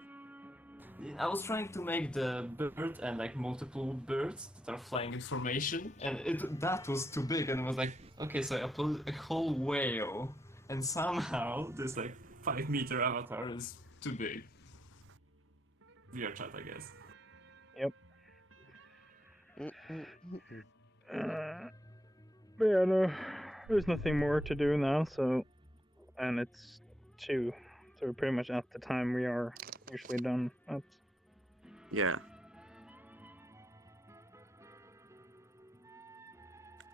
I was trying to make the bird and like multiple birds that are flying in formation, and that was too big, and I was like, okay, so I uploaded a whole whale, and somehow this like 5-meter avatar is too big. VRChat, I guess. Yep. But yeah, no, there's nothing more to do now, so, and it's 2, so we're pretty much at the time we are usually done at. Yeah.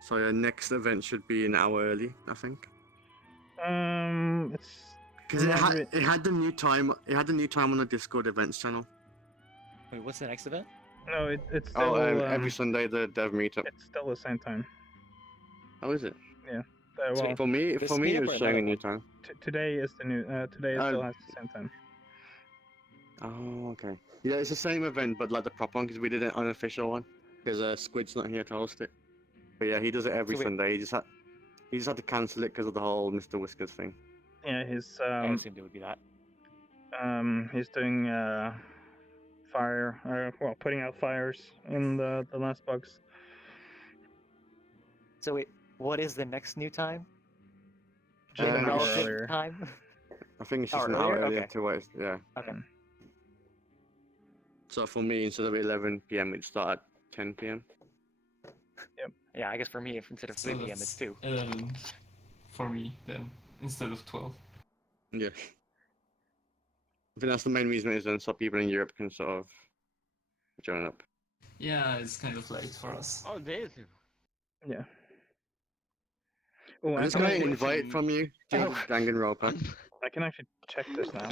So your next event should be an hour early, I think. It's because it had the new time. It had the new time on the Discord events channel. Wait, what's the next event? No, it's still every Sunday the dev meetup. It's still the same time. Oh, is it? Yeah. So for me, it was showing a new time. Today is the new. Today it still has the same time. Oh, okay. Yeah, it's the same event, but like the prop one, because we did an unofficial one. Because Squid's not here to host it. But yeah, he does it every Sunday. He just had to cancel it because of the whole Mr. Whiskers thing. Yeah, he's I assumed it would be that. He's doing putting out fires in the last bugs. So wait, what is the next new time? Just an hour Relative earlier. time? I think it's just Hour an hour earlier? earlier Okay. to what it's, yeah. Okay. So for me, instead of 11 p.m., it'd start at 10 p.m. Yep. Yeah, I guess for me, if instead of 3 p.m., it's 2. 11 for me then, instead of 12. Yeah. I think that's the main reason it is then, so people in Europe can sort of join up. Yeah, it's kind of late for us. Oh, there's. Yeah. Oh, I'm just going to invite from you, Danganronpa. I can actually check this now.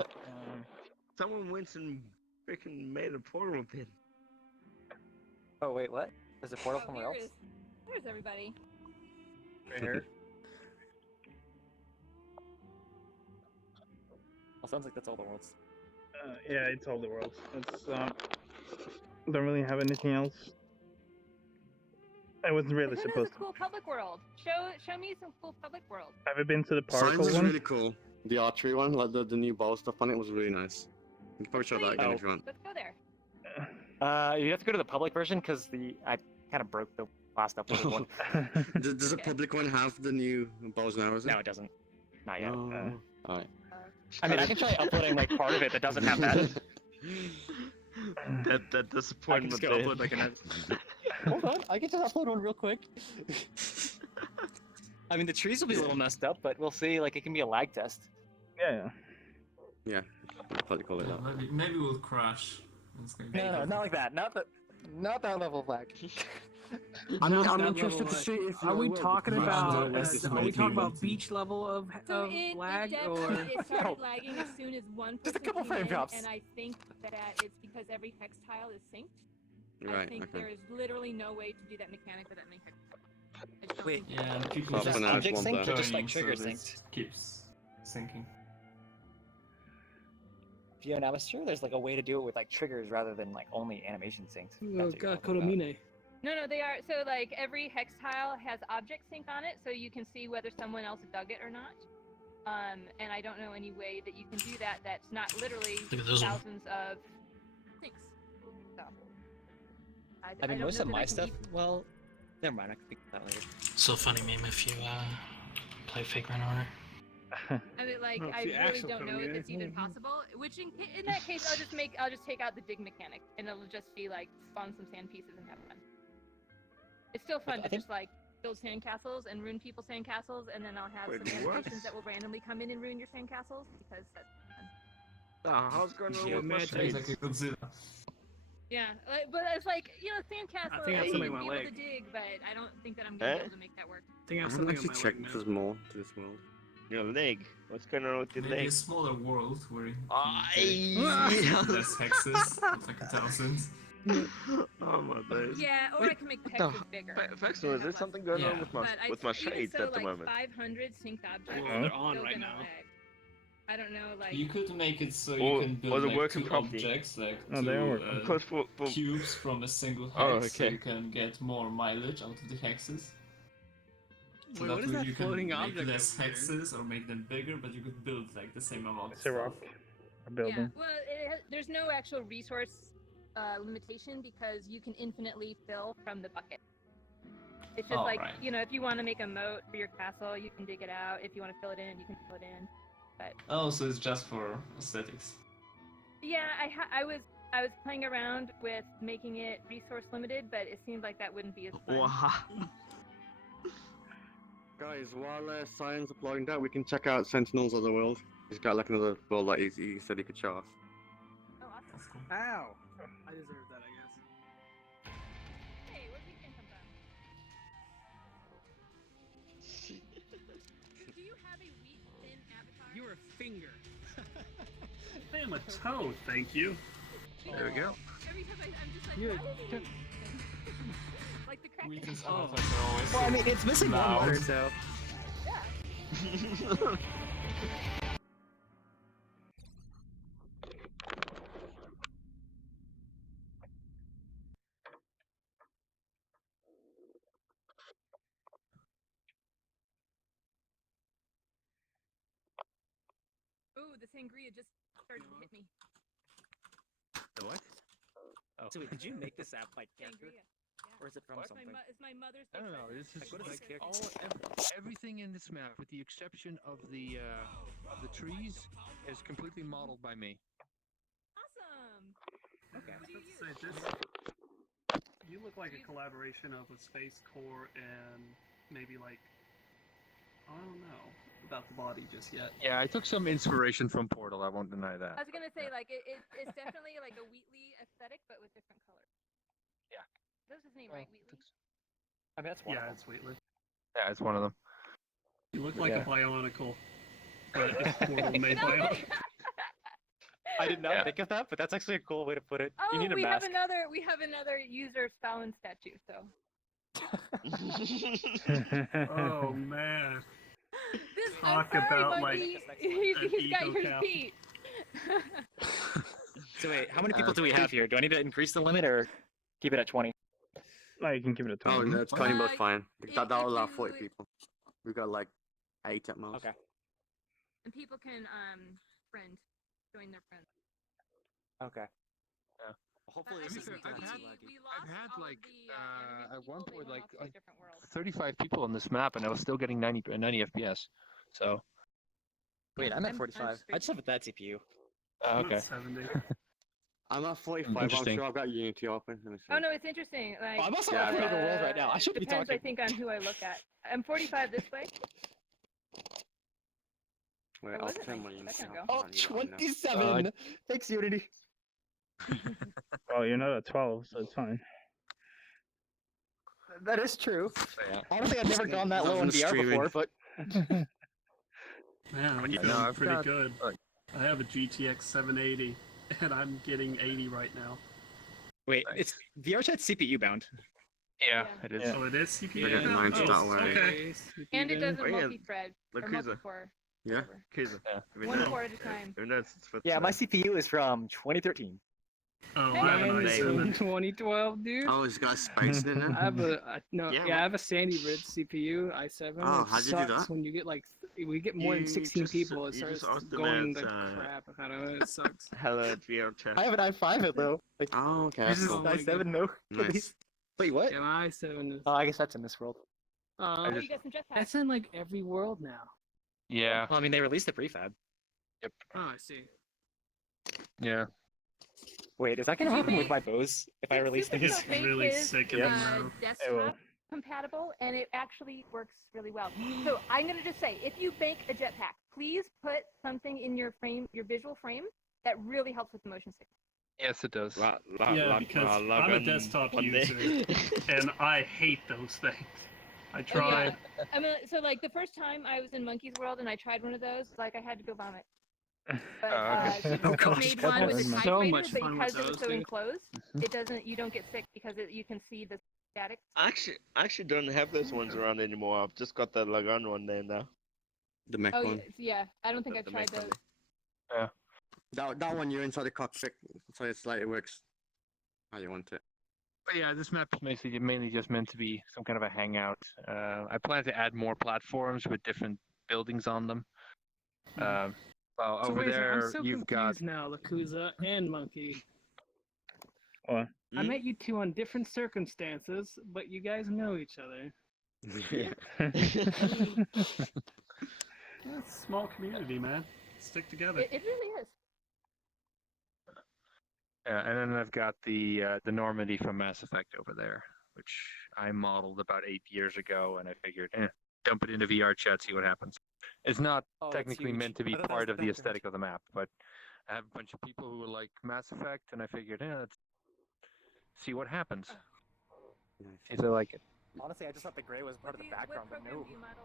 Someone went and freaking made a portal pin. Oh, wait, what? There's a portal somewhere else? Where's everybody? Right here. Well, sounds like that's all the worlds. Yeah, it's all the worlds. It's don't really have anything else. I wasn't really This is supposed a cool public world. Show me some cool public world. to. Have you been to the Science particle is one? really cool. The archery one, like the new ball stuff on it was really nice. You can probably show that again if you want. Let's go there. You have to go to the public version because I kind of broke the last uploaded one. Does the public one have the new bows and arrows? No, it doesn't. Not yet. Alright. I mean, I can try uploading like part of it that doesn't have that. That disappointment. I can just go upload like an. Hold on, I can just upload one real quick. I mean, the trees will be a little messed up, but we'll see. Like, it can be a lag test. Yeah. Yeah, I'll probably call it that. Maybe we'll crash. It's gonna be No, not like that. Not that level of lag. I'm interested to see if Are we you're talking aware about? of this Are we talking about beach level of lag or? It started lagging as soon as one person Just a couple came frame in, drops. and I think that it's because every hex tile is synced. I Right, think okay. there is literally no way to do that mechanic with that many hex tiles. I just don't Wait. think Yeah, people Well, just for now, it's object one sync or there. just like joining, trigger so synced? this keeps syncing. Geo Navister, there's like a way to do it with like triggers rather than like only animation synced. Oh, That's what you're talking about. Kodomine. No, they are. So, like, every hex tile has object sync on it, so you can see whether someone else dug it or not. And I don't know any way that you can do that that's not literally Look at this one. thousands of syncs. So, I mean, don't most know of that I my can stuff. even- Well, never mind. I can think of that later. So funny meme if you play Fake Run Order. I mean, like, Oh, I the really actual don't know code, if yeah. it's even possible. Which, in that case, I'll just take out the dig mechanic, and it'll just be like spawn some sand pieces and have fun. It's still fun I to think- just like build sandcastles and ruin people's sandcastles, and then I'll have Wait, some what? animations that will randomly come in and ruin your sandcastles because that's fun. How's going on Yeah, with my magic. shades? Like a Godzilla. Yeah, but it's like, you know, sandcastles. I think I have you something can on be my able leg. to dig, but I don't think that I'm gonna be able to make that work. I think I I have haven't something on actually my checked leg, if man. there's more to this world. Your leg. What's going on with your Maybe leg? a smaller world where you Yeah. less hexes, not like 1,000. Oh my days. Yeah, or I can make the hexes bigger. Faxon, is there something going on Yeah. with my But even shades so, at the like moment? 500 synced objects. Well, they're on still right gonna now. lag. I don't know, like. You could make it so Or- you can or build the like working 2 property. objects, like Oh, they are 2 working. Because for cubes from a single hex, Oh, so okay. you can get more mileage out of the hexes. So Wait, that what is way that you can floating make object less over there? hexes or make them bigger, but you could build like the same amount of It's a rock. stuff. A building. Yeah, well, there's no actual resource limitation because you can infinitely fill from the bucket. It's just Oh, like, right. you know, if you want to make a moat for your castle, you can dig it out. If you want to fill it in, you can fill it in. But Oh, so it's just for aesthetics. yeah, I was playing around with making it resource limited, but it seemed like that wouldn't be as fun. Wow. Guys, while Science uploading that, we can check out Sentinels of the World. He's got like another world that he said he could show us. Oh, awesome. Ow! I deserve that, I guess. Hey, where'd we come from? Do you have a wheat thin avatar? You're a finger. I am a toad, thank you. There we go. Every time I'm just like, You're why is it like the crack? Wheaton's Oh. avatars are always Well, I so mean, it's missing one loud. letter, so. Yeah. Ooh, the sangria just started to hit me. The what? Oh. So wait, did you make this app like character? Sangria. Yeah. Or is it from something? It's my mother's. I don't know. This is Like, what is this like character? everything in this map, with the exception of the trees, is completely modeled by me. Awesome. Okay. What do you use? Say this. You look like a collaboration of a Space Core and maybe like I don't know about the body just yet. Yeah, I took some inspiration from Portal. I won't deny I that. was gonna say like it's definitely like a Wheatley aesthetic, but with different colors. Yeah. That's his name, right? Wheatley. I mean, that's one. Yeah, it's Wheatley. Yeah, it's one of them. You look like Yeah. a Bionicle, but it's Portal made Bionicle. I did not think of that, but that's actually a cool way to put it. You Oh, need a we mask. have another user Stalin statue. So Oh man. this Talk I'm sorry, about, Mikey. like, he's an got ego your cap. receipt. So wait, how many people do we have here? Do I need to increase the limit or keep it at 20? No, you can keep it a 20. Oh, no, it's cutting both fine. if That'll allow you- 40 people. We've got like 8 at most. Okay. And people can join their friends. Okay. Yeah. Hopefully, To be this fair, isn't too I've had laggy. I've had like at one point like 30. 35 people on this map, and I was still getting 90 FPS. So. Wait, I'm at I'm 45. I just have a bad CPU. Okay. 70. I'm at 45. I'm Interesting. sure I've got Unity open. Let me see. Oh no, it's interesting. Like, I'm also on another world right now. I shouldn't be depends, talking. I think, on who I look at. I'm 45 this way. Wait, Or I'll was it turn my 19? Unity That off. can Oh, I need it on now. 27! Thanks, Unity. Well, you're not at 12, so it's fine. That is true. Yeah. Honestly, I've never gone that low in Nothing's VR streaming. before, but Man, I'm Yeah, feeling no, I've pretty got, good. like- I have a GTX 780, and I'm getting 80 right now. wait, it's VRChat CPU bound. Yeah, it is. Yeah. Oh, it is CPU. Yeah, now? mine's Oh, that way. okay. And it doesn't Oh, yeah. multi-thread or Look, Kuza. multi-core. Yeah? whatever. Kuza. Yeah. Even One though- core at a time. even though it's for Yeah, my today. CPU is from 2013. Oh, I have an Nice. i7. 2012, dude. Oh, it's got space in it I now? have no, Yeah, yeah, I have a Sandy Bridge CPU, i7. Oh, It how'd you do sucks that? when you get like we get more than You 16 just- people. It you starts just asked the going man's, to crap. I don't know. It sucks. Hello, VRChat. I have an i5 it though. Like, Oh, okay. this That's is cool. my i7 no. Nice. Wait, what? Yeah, my i7 is. Oh, I guess that's in this world. Oh, just- you got some jetpacks. That's in like every world now. Yeah. Well, I mean, they released the prefab. Oh, I see. Yeah. Wait, is that gonna happen with my bows if I release Super these? Hero Fake Really is, sick in Yeah. the room. It will. desktop compatible, and it actually works really well. So I'm gonna just say, if you make a jetpack, please put something in your frame, your visual frame, that really helps with the motion sickness. Yes, it does. Yeah, because I'm a desktop user, and I hate those things. I tried. I mean, so like the first time I was in Monkey's World and I tried one of those, like I had to go vomit. But Super made one with a TIE So fighter, much but fun because with it was those, so dude. enclosed, it doesn't. You don't get sick because you can see the static. I actually don't have those ones around anymore. I've just got the Lagan one there now. The mech Oh one. yeah, I don't think I've The tried mech one. those. Yeah. That one, you're inside the cockpit, so it's like it works how you want it. But yeah, this map is mainly just meant to be some kind of a hangout. I plan to add more platforms with different buildings on them. Well, So over wait a second, there I'm so you've got. confused now, Lakuza and Monkey. What? I met you two on different circumstances, but you guys know each other. It's a small community, man. Stick together. It really is. And then I've got the Normandy from Mass Effect over there, which I modeled about 8 years ago, and I figured, dump it into VRChat, see what happens. It's not Oh, it's technically huge. meant to be I thought that part was of the the aesthetic of the map, but I have a bunch of people who like Mass Effect, and I figured, let's see what happens. If they like it. Honestly, I just thought the gray was part of the background, but no. Maya.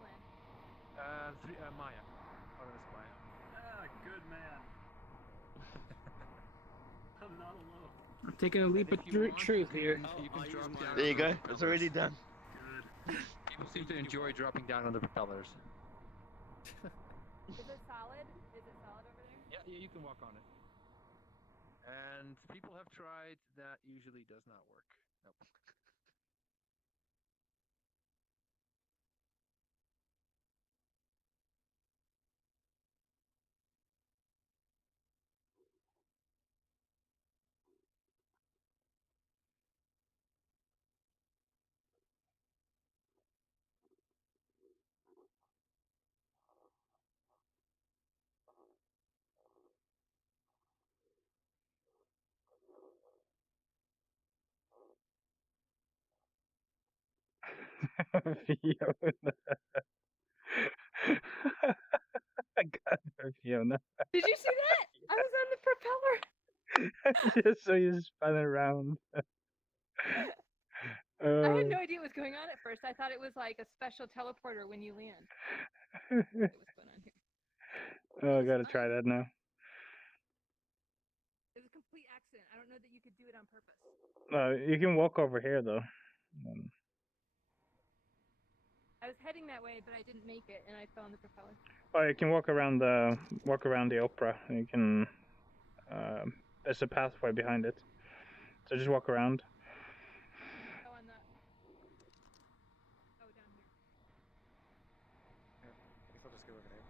Autonomous Maya. Ah, good man. I'm not alone. I'm taking a leap of truth here. There you go. It's already done. People seem to enjoy dropping down on the propellers. Is it solid? Is it solid over there? Yeah, you can walk on it. And people have tried. That usually does not work. Nope. Fiona. I got her, Fiona. Did you see that? I was on the propeller. Just so you spun around. I had no idea what was going on at first. I thought it was like a special teleporter when you land. What was going on here? Oh, I gotta try that now. It was a complete accident. I don't know that you could do it on purpose. You can walk over here though. I was heading that way, but I didn't make it, and I fell on the propeller. Oh, you can walk around the opera. You can. There's a pathway behind it, so just walk around. Oh, on the. Oh, down here. Yeah, I guess I'll just go over there.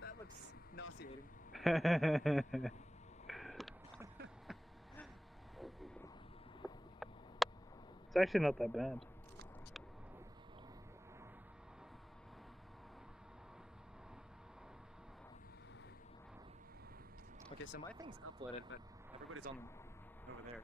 That looks nauseating. It's actually not that bad. Okay, so my thing's uploaded, but everybody's on over there.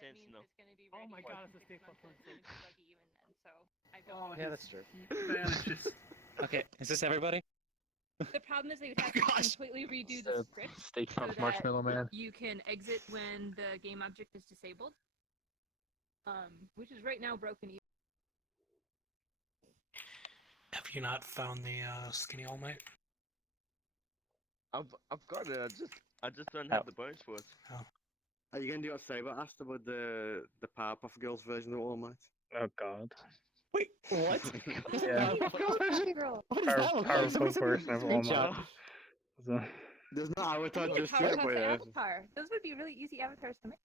that sense means enough. it's going to be Oh ready my in god, like it's a 6 state months and platform. it's going to be buggy even then. So I don't. Oh, Yeah, that's true. Vanishes. Okay, is this everybody? The problem is they would have to completely redo the script Steak so Puft that Marshmallow Man. you can exit when the game object is disabled. Which is right now broken. Have you not found the skinny All Might? I've got it. I just don't have the bones for it. Are you gonna do what Saber asked about the Powerpuff Girls version of All Might? Oh God. Wait, what? Yeah. Powerful version of All Might. So, There's no avatar Yeah, just yet, Powerpuff but yeah. Avatar. Those would be really easy avatars to make.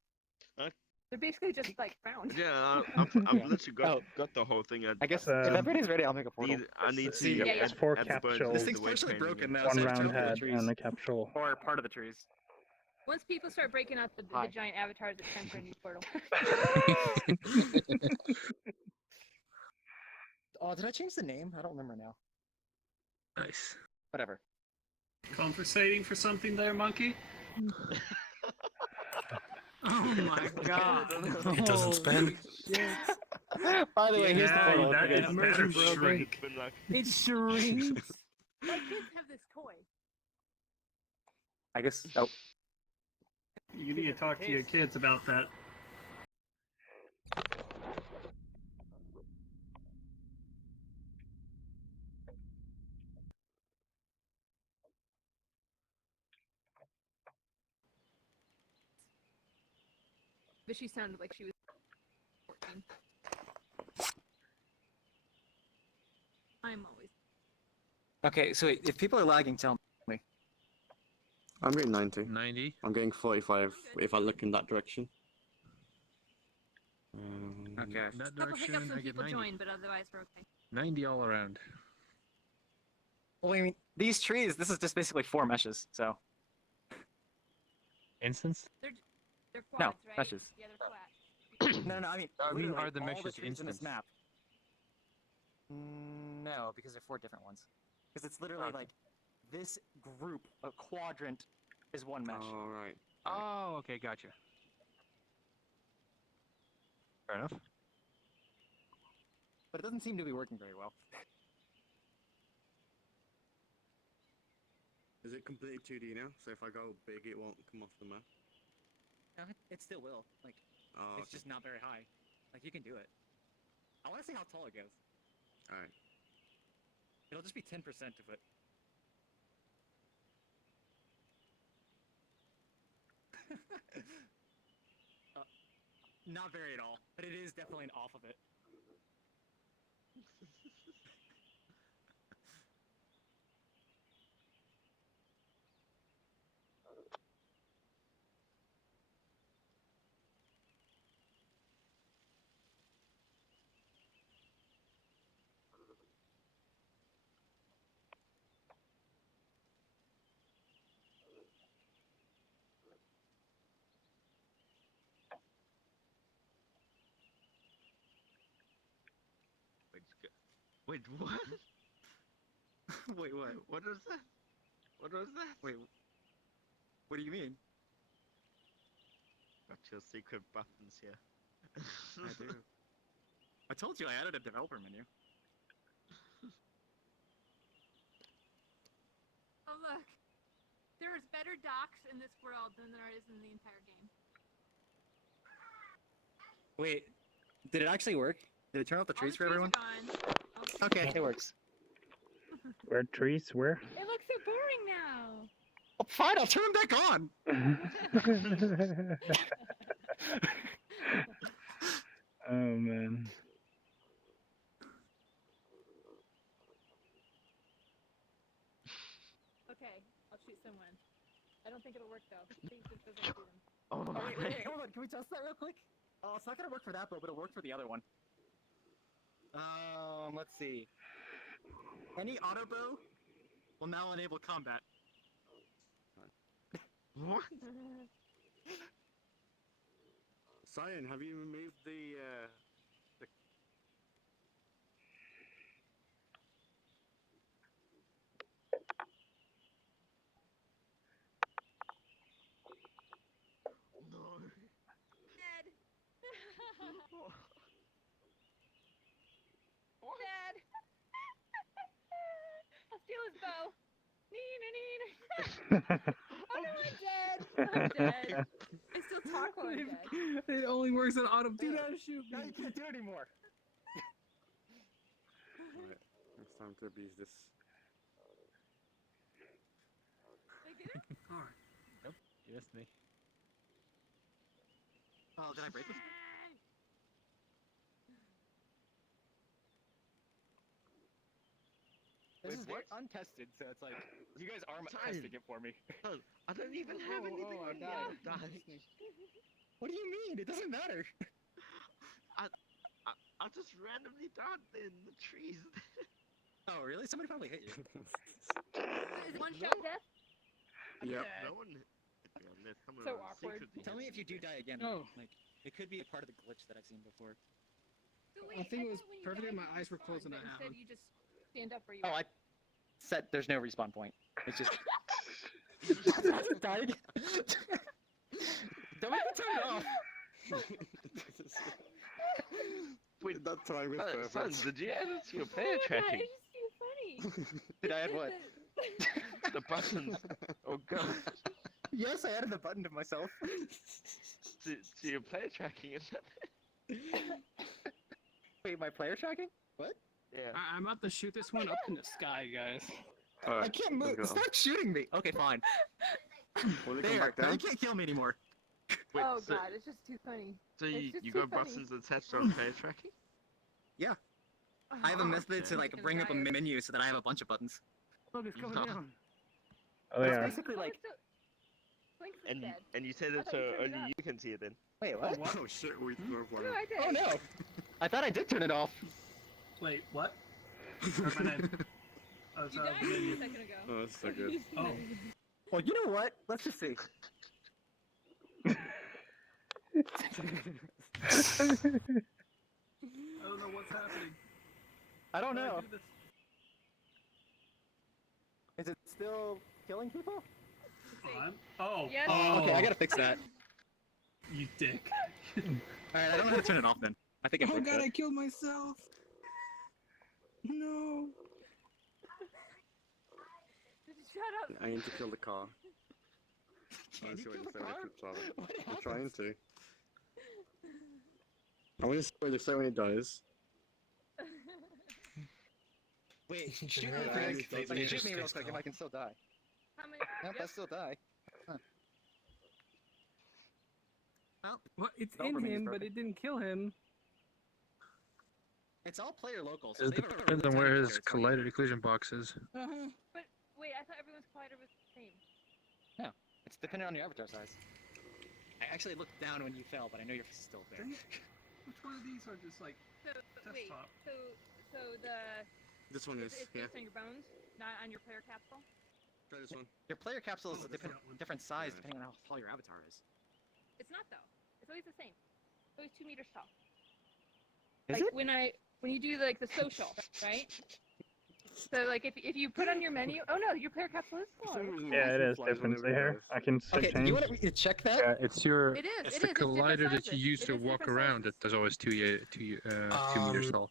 They're basically just like found. Yeah, I've literally got the whole thing. I guess if everybody's ready, I'll make a portal. I need to See, it's 4 add the bones capsules, This to thing's the weight partially training broken and- now. one so I have to round go through the head trees. and a capsule. Or part of the trees. Once people start breaking out the giant avatars, it's time for a new portal. Oh, did I change the name? I don't remember now. Nice. Whatever. Conversating for something there, monkey? Oh my god. It doesn't spin. By the way, here's the Yeah, portal. that It's immersion shrink. It shrinks. My kids have this toy. I guess. Oh. You need to talk to your kids about that. But she sounded like she was 14. I'm always. Okay, so wait, if people are lagging, tell me. I'm getting 90. 90. I'm getting 45 if I look in that direction. Okay. In that A couple direction, hiccups when I get people 90. join, but otherwise we're okay. 90 all around. Well, I mean, these trees, this is just basically 4 meshes, so. Instance? They're No, quads, right? meshes. Yeah, they're flat. No, I mean, I mean, literally are the all meshes trees in this instance? map. No, because they're 4 different ones. Because it's literally like this group, a quadrant, is one mesh. All right. Oh, okay, gotcha. Fair enough. But it doesn't seem to be working very well. Is it completely 2D now? So if I go big, it won't come off the map? No, it still will. Like, Oh, it's just not very high. Like, you can do it. I want to see how tall it goes. Alright. It'll just be 10% of it. Not very at all, but it is definitely an off of it. Wait, what? Wait, what? What was that? What was that? Wait, what do you mean? Got your secret buttons here. I do. I told you I added a developer menu. Oh look, there's better docks in this world than there is in the entire game. Wait, did it actually work? Did it turn off the trees for everyone? Okay, it works. Where trees? Where? It looks so boring now. Oh, fine, I'll turn them back on! Oh man. Okay, I'll shoot someone. I don't think it'll work though. Please just doesn't shoot him. Oh Oh, wait, hold on, can we test that real quick? Oh, it's not gonna work for that, but it'll work for the other one. Let's see. Any auto bow will now enable combat. What? Cyan, have you removed the No. Ned, limbo. Oh no, I'm dead. I'm dead. I still talk while I'm dead. It only works on auto. Do not shoot Now me. you can't do it anymore. Right. It's time to abuse this. Did I get it? Alright. Nope, you missed me. Oh, did I break this? This is very untested, so it's like you guys are testing it for me. I don't even have anything on me. I died. What do you mean? It doesn't matter. I just randomly died in the trees. Oh, really? Somebody probably hit you. Is it one shot death? Yep. No one hit me unless someone So awkward. secretly Tell me hit if you do die again. Oh. Like, it could be a part of the glitch that I've seen before. So I think it was thought when you perfectly. died, My you eyes were respawn, closed and I but instead howled. you just stand up where you Oh, are. I said there's no respawn point. It's just. Die again. Don't make me turn it off. Wait, that time was perfect. Son, did you add it to your player tracking? It's just too funny. Did I add what? The buttons. Oh god. Yes, I added the button to myself. To your player tracking, isn't it? Wait, my player tracking? What? Yeah. I'm about to shoot this one up in the sky, guys. I can't move. Stop shooting me. Okay, fine. Will they come There. back Now down? you can't kill me anymore. Wait, Oh so, god, it's just too funny. so It's you, just you too got funny. buttons attached on player tracking? Yeah. I have a method to okay. like bring up a menu so that I have a bunch of buttons. Look, it's coming down. Oh, It's yeah. basically like. Blink's is dead. And you said I it thought so you turned it only up. you can see it then. Wait, what? Oh shit, we were one. No, I did. Oh no! I thought I did turn it off. Wait, what? Where's my name? Oh, You died just a second ago. Oh, that's so good. Oh. Well, you know what? Let's just see. I don't know what's happening. I don't How do know. do this? Is it still killing people? Oh. Yes. Oh. Okay, I gotta fix that. You dick. Alright, I don't know how to turn it off then. I think I Oh fixed god, it. I killed myself. No. Shut up. I need to kill the car. Can you see what kill the the car? flips are. What I'm happened? trying to. I want to see what they say when it dies. Wait, shoot me Yeah, real I quick. just Okay, don't shoot me real think quick if I can still die. How many? Yep, I still die. Huh. Well, Well, it's Developer in means him, but broken. it didn't kill him. it's all player local, so It they have a depends on really where tiny his player, it's not collider occlusion box is. Uh-huh. But wait, I thought everyone's collider was the same. No, it's dependent on your avatar size. I actually looked down when you fell, but I know you're still there. Which one of these are just like So wait, desktop? so the This one is, it's yeah. based on your bones, not on your player capsule. Try this one. Your player capsule is Oh, a that's different, that one. different size Yeah. depending on how tall your avatar is. It's not though. It's always the same. It's always 2 meters tall. Is like it? when you do like the social, right? So like if you put on your menu, oh no, your player capsule is smaller. Yeah, it is different here. I can still Okay, do change. you want me to check that? Yeah, it's your. It is, It's it the is, it's different collider that you sizes. use It to is walk different around. sizes. That's always 2 meters tall.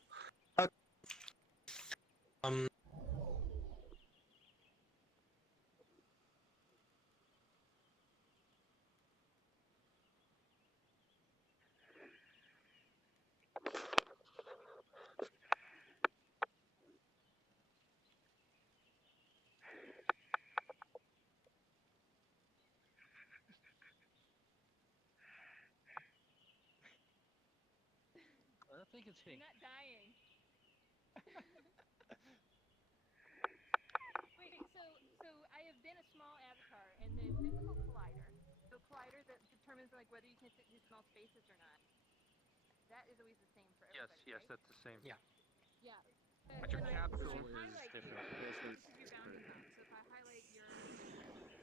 I don't think it's You're hitting. not dying. Wait, so I have been a small avatar and the physical collider. So collider that determines like whether you can fit through small spaces or not. That is always the same for Yes, everybody. yes, right? that's the same. Yeah. Yeah. But your when capsule when I is highlight different. you, this is your bounding box. So if I highlight your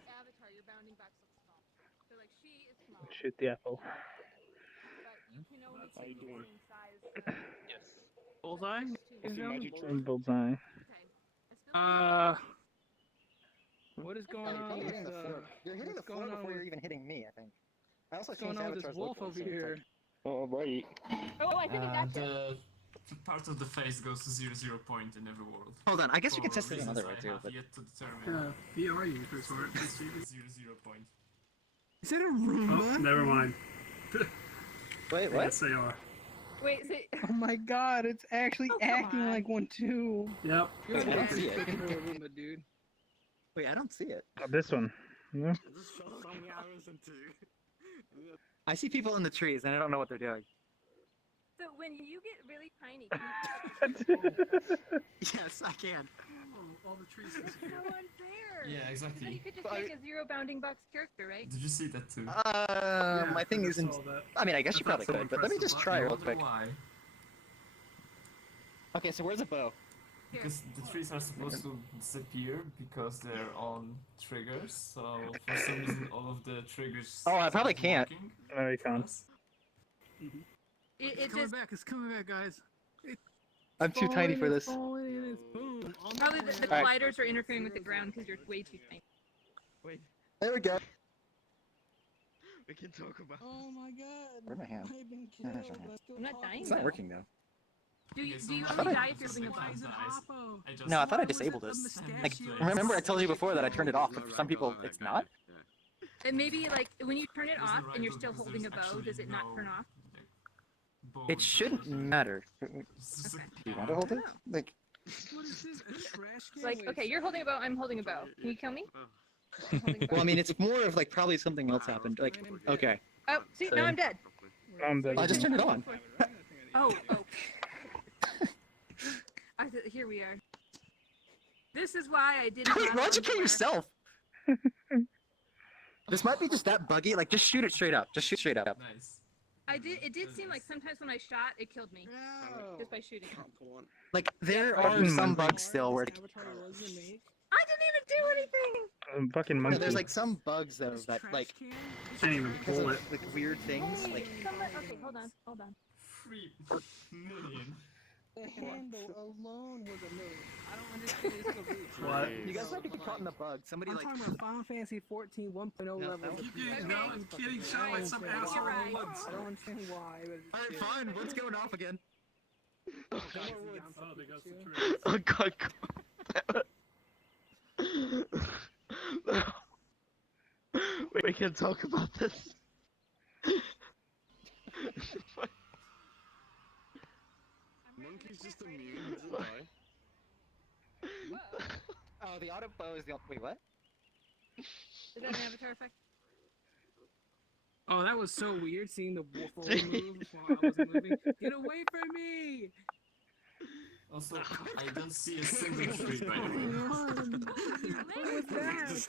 avatar, your bounding box looks small. So like she is small. Shoot the apple. But you can only How you take the doing? same size. Yes. Bullseye? Is Is it him? magic trick? Bullseye. What is Oh, going you're on probably with hitting the floor. You're hitting the what's floor going on before you're with even hitting me, I think. I also what's going changed on with this avatars wolf locally, over so it's here? like- Oh, right. Oh, I think I got you. part of the face goes to 0 point in every world. Hold on, I guess we could For test it reasons another way I too. have But... yet to determine. VR users or just 0 point. Is that a Roomba? Oh, never mind. Wait, what? Yes, they are. Wait, see. Oh my god, it's actually acting like one too. Yep. You're I don't see it. freaking Roomba, dude. Wait, I don't see it. Oh, this one. No. I see people in the trees, and I don't know what they're doing. So when you get really tiny, Yes, I can. Oh, all the trees it's so disappear. unfair. Yeah, exactly. Then you could just make a zero bounding box character, right? Did you see that too? My thing I isn't. saw that. I mean, I guess you But probably that's so could, but let me just try real Wonder quick. why? Okay, so where's the bow? Because the trees are supposed to disappear because they're on triggers, so for some reason all of the triggers. Oh, I probably stop can't. working. No, you can't. It coming just back, it's coming back, guys. I'm too tiny for this. Falling, and it's boom. probably the Alright. gliders are interfering with the ground because you're way too tiny. Wait, There we go. we can talk about. Oh my god. Where's my hand? I've been Yeah, killed. there's my hand. I'm still I'm not talking. dying It's not though. working though. Do you, Okay, do you so only I die if you're just being a like boss? Why is it dies. Hoppo? I just No, I thought I Why was disabled it this. the Like, mustache? remember I told you before that I turned it off, but for some people it's not. And maybe like when you turn it Isn't off right and you're though, still because holding a there's bow, does actually it not no, turn off? like, bow It shouldn't matter. Do It's just like, you want to hold it? Like, What is this? A trash can? Like, Wait, okay, you're holding a bow, I'm holding a bow. Can you kill me? I'm holding a bow. well, I mean, it's more of like probably something else happened. Like, okay, Oh, see, now I'm dead. I'm dead. I just turned it on. Oh. Here we are. This is why I didn't. Wait, have why'd you kill underwear. yourself? This might be just that buggy. Like, just shoot it straight up. Just shoot straight up. nice. It did seem like sometimes when I shot, it killed me just by shooting. Like, there Fucking are some monkey. bugs still where. Avatar was in me. I didn't even do anything. Fucking Yeah, monkey. there's like some bugs though that Trash like can? Can't even because pull of it. like weird things. Hey, Like, okay, hold on. 3 million. The handle alone was a million. I don't understand this solution. What? you guys might be caught in the bug. Somebody I'm like. talking about Final Fantasy 14 1.0 No, level. no. You getting getting shot by some You're asshole right. in the woods. I don't understand why. But Alright, fine. What's going off again? Oh, there goes the tree. Oh god. We can talk about this. Monkey's just immune, doesn't die. Oh, the auto bow is the. Wait, what? Is that an avatar effect? Oh, that was so weird seeing the wolf roll move while I wasn't moving. Get away from me! Also, I don't see a single tree by the way. What was that?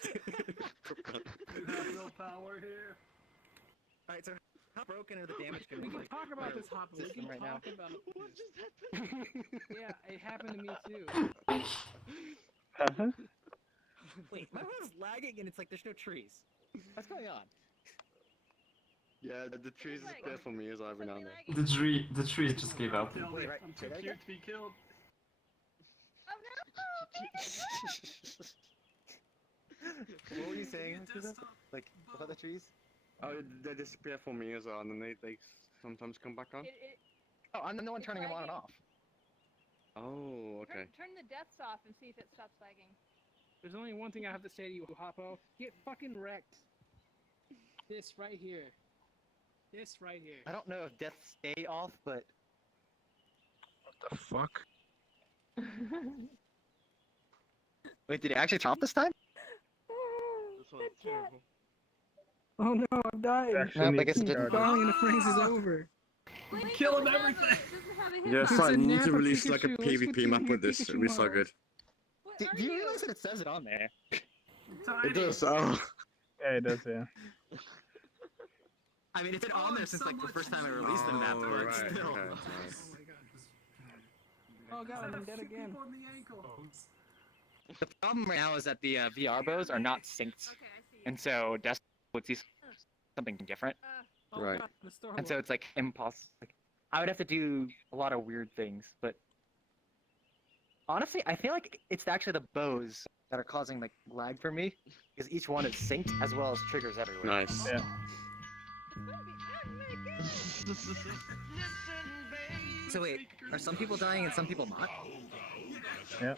You have no power here. Alright, so how broken are the damage We gonna can be? talk about this, Hopper. We system can right now? talk about this. Yeah, it happened to me too. Uh-huh. Wait, my one's lagging and it's like there's no trees. What's going on? Yeah, the trees disappear for me as every now and then. The tree just gave up. Kill me. Wait, right, I'm say too that cute again? to be killed. What were you saying? Like about the trees? Oh, they disappear for me as well, and then they sometimes come back on. Oh, I'm the one turning them on and off. Oh, okay. Turn the deaths off and see if it stops lagging. There's only one thing I have to say to you, Hoppo. Get fucking wrecked. This right here. This right here. I don't know if deaths stay off, but What the fuck? wait, did it actually turn off this time? This one's terrible. Oh no, I'm dying. Actually Nope, I guess it needs to didn't. start. Falling and the phrase is over. Kill him everything. Yeah, It's so a I need nap to of release like a Pikachu. Let's put PvP you map in with your this. It'd Pikachu be so model. good. Do you realize that it says it on there? It does. Oh. Yeah, it does, yeah. I mean, it's been on there since like the first time I released the map, but right, still. okay, nice. Oh god, I'm dead again. On the ankle. The problem right now is that the VR bows are not synced, and so Destiny would see something different, Oh, Right. God, the store and so locked. it's like impossible. Like, I would have to do a lot of weird things, but honestly, I feel like it's actually the bows that are causing like lag for me, because each one is synced as well as triggers everywhere. Nice. Yeah. So wait, are some people dying and some people not? Yeah.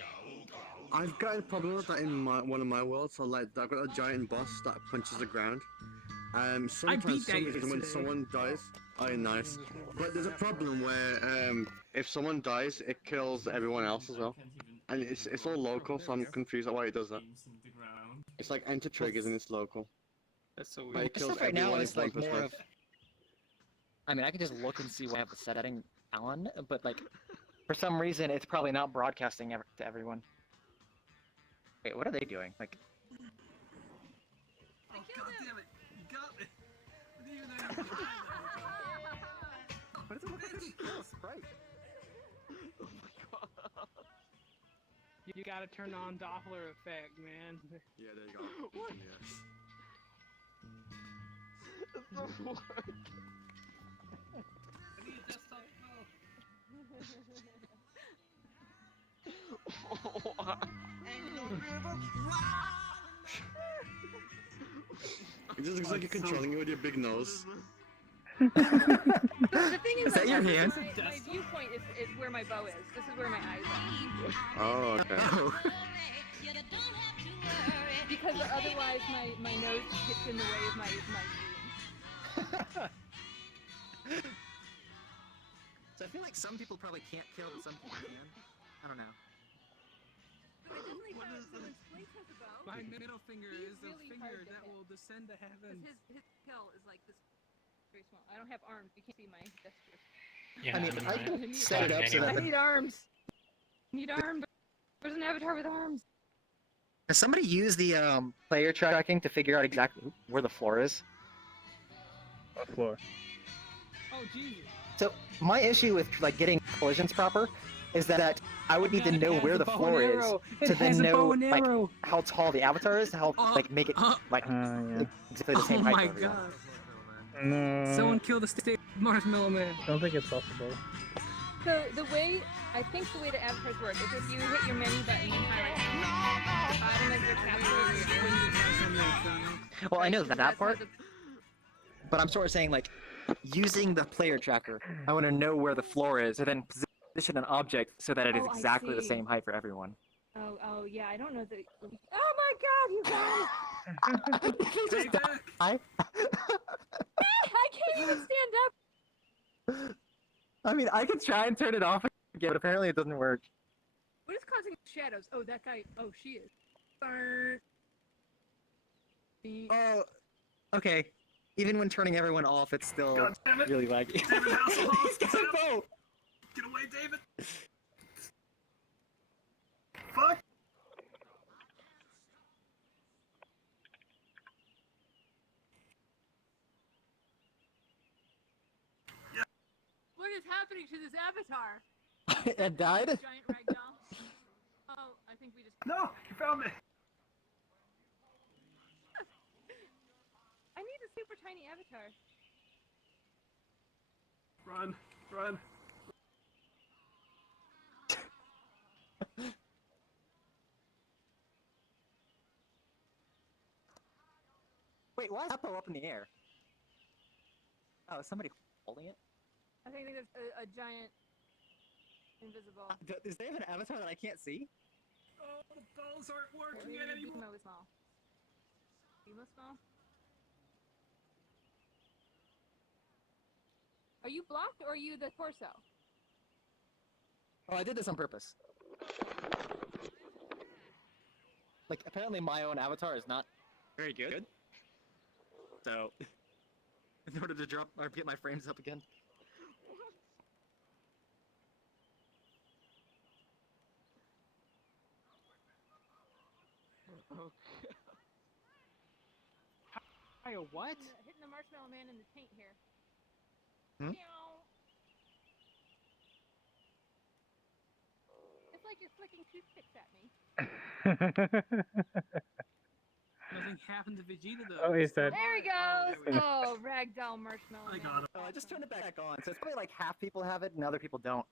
I've got a problem with that in one of my worlds. So like, I've got a giant boss that punches the ground. Sometimes beat that when yesterday. someone dies, oh nice. But there's a problem where if someone dies, it kills everyone else as well. And it's all local, so I'm confused at why it does that. It's like enter triggers and it's local. That's so But weird. it This kills stuff right now everyone is if one like more person. of. I mean, I can just look and see what I have the setting on, but like, for some reason, it's probably not broadcasting to everyone. Wait, what are they doing? Like, Oh, god damn it! You got me! I didn't even know you were behind that. what does it look like? It's a sprite. You gotta turn on Doppler effect, man. Yeah, there you go. What? Yes. It's the worst. I need a desktop phone. It just looks like you're controlling it with your big nose. The thing is that your like, hand? My viewpoint is where my bow is. This is where my eyes are. Oh, okay. Because otherwise my nose gets in the way of my viewing. So I feel like some people probably can't kill, but some people can. I don't know. My middle finger He's is the really finger hard to that hit. will descend to heaven. His kill is like this, very small. I don't have arms. You can't see my gestures. Yeah, I mean, I'm I right. can set it up so that I need arms. I need arms. There's an avatar with arms. Does somebody use the player tracking to figure out exactly where the floor is? What floor? Oh Jesus! So my issue with like getting collisions proper is that I would need to know where the floor is to then know like how tall the avatar is, to help like make it like exactly the same Oh height. my for everyone. god! No. Someone killed the state marshmallow man. I don't think it's possible. So the way I think the way the avatars work is if you hit your menu button and highlight the bottom of your capture. Well, I know that part, but I'm sort of saying like using the player tracker, I want to know where the floor is, and then position an object so that it is Oh, I exactly the see. same height for everyone. Oh yeah, I don't know the. Oh my god, you guys! Just die. I can't even stand up. I mean, I could try and turn it off again, but apparently it doesn't work. What is causing shadows? Oh, that guy. Oh, she is. Burn. Oh, okay. Even when turning everyone off, it's still God damn it. really laggy. David Hasselhoff, He's got a bow! Get away, David! Fuck! What is happening to this avatar? It died? Giant ragdoll. Oh, I think we just. No! You found me! I need a super tiny avatar. Run, run. Wait, why is that bow up in the air? Oh, is somebody holding it? I think there's a giant invisible. Does they have an avatar that I can't see? Oh, the balls aren't working Maybe anymore. Emo is small. Emo small? Are you blocked or are you the torso? Oh, I did this on purpose. Like, apparently my own avatar is not very good. So, in order to drop or get my frames up again. Hi, a what? Hitting the marshmallow man in the taint here. Hmm? Meow. It's like you're flicking toothpicks at me. Nothing happened to Vegeta though. Oh, is that? There he goes! Oh, ragdoll marshmallow I man. got him. Oh, I just turned it back on, so it's probably like half people have it and other people don't.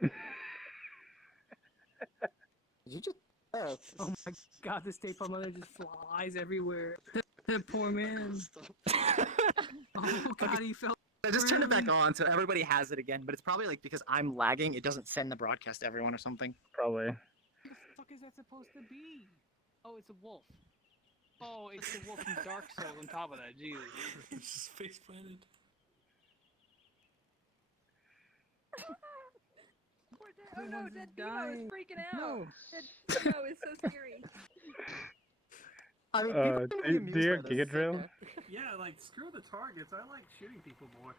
Did you just? Oh. Oh my god, this Staples mother just flies everywhere. That poor man. Oh god, he fell I just turned it back on so everybody has it again, but it's probably like because I'm lagging, it doesn't send the broadcast to everyone or something. Probably. What the fuck is that supposed to be? Oh, it's a wolf. Oh, it's the wolf from Dark Souls on top of that. Jesus. It's just face planted. Poor Dad. Oh no, Dead Demo is freaking out. No. Dead Demo is so scary. I mean, people can be Do amused you by have this. Giga It's Drill? okay. Yeah, like screw the targets. I like shooting people more.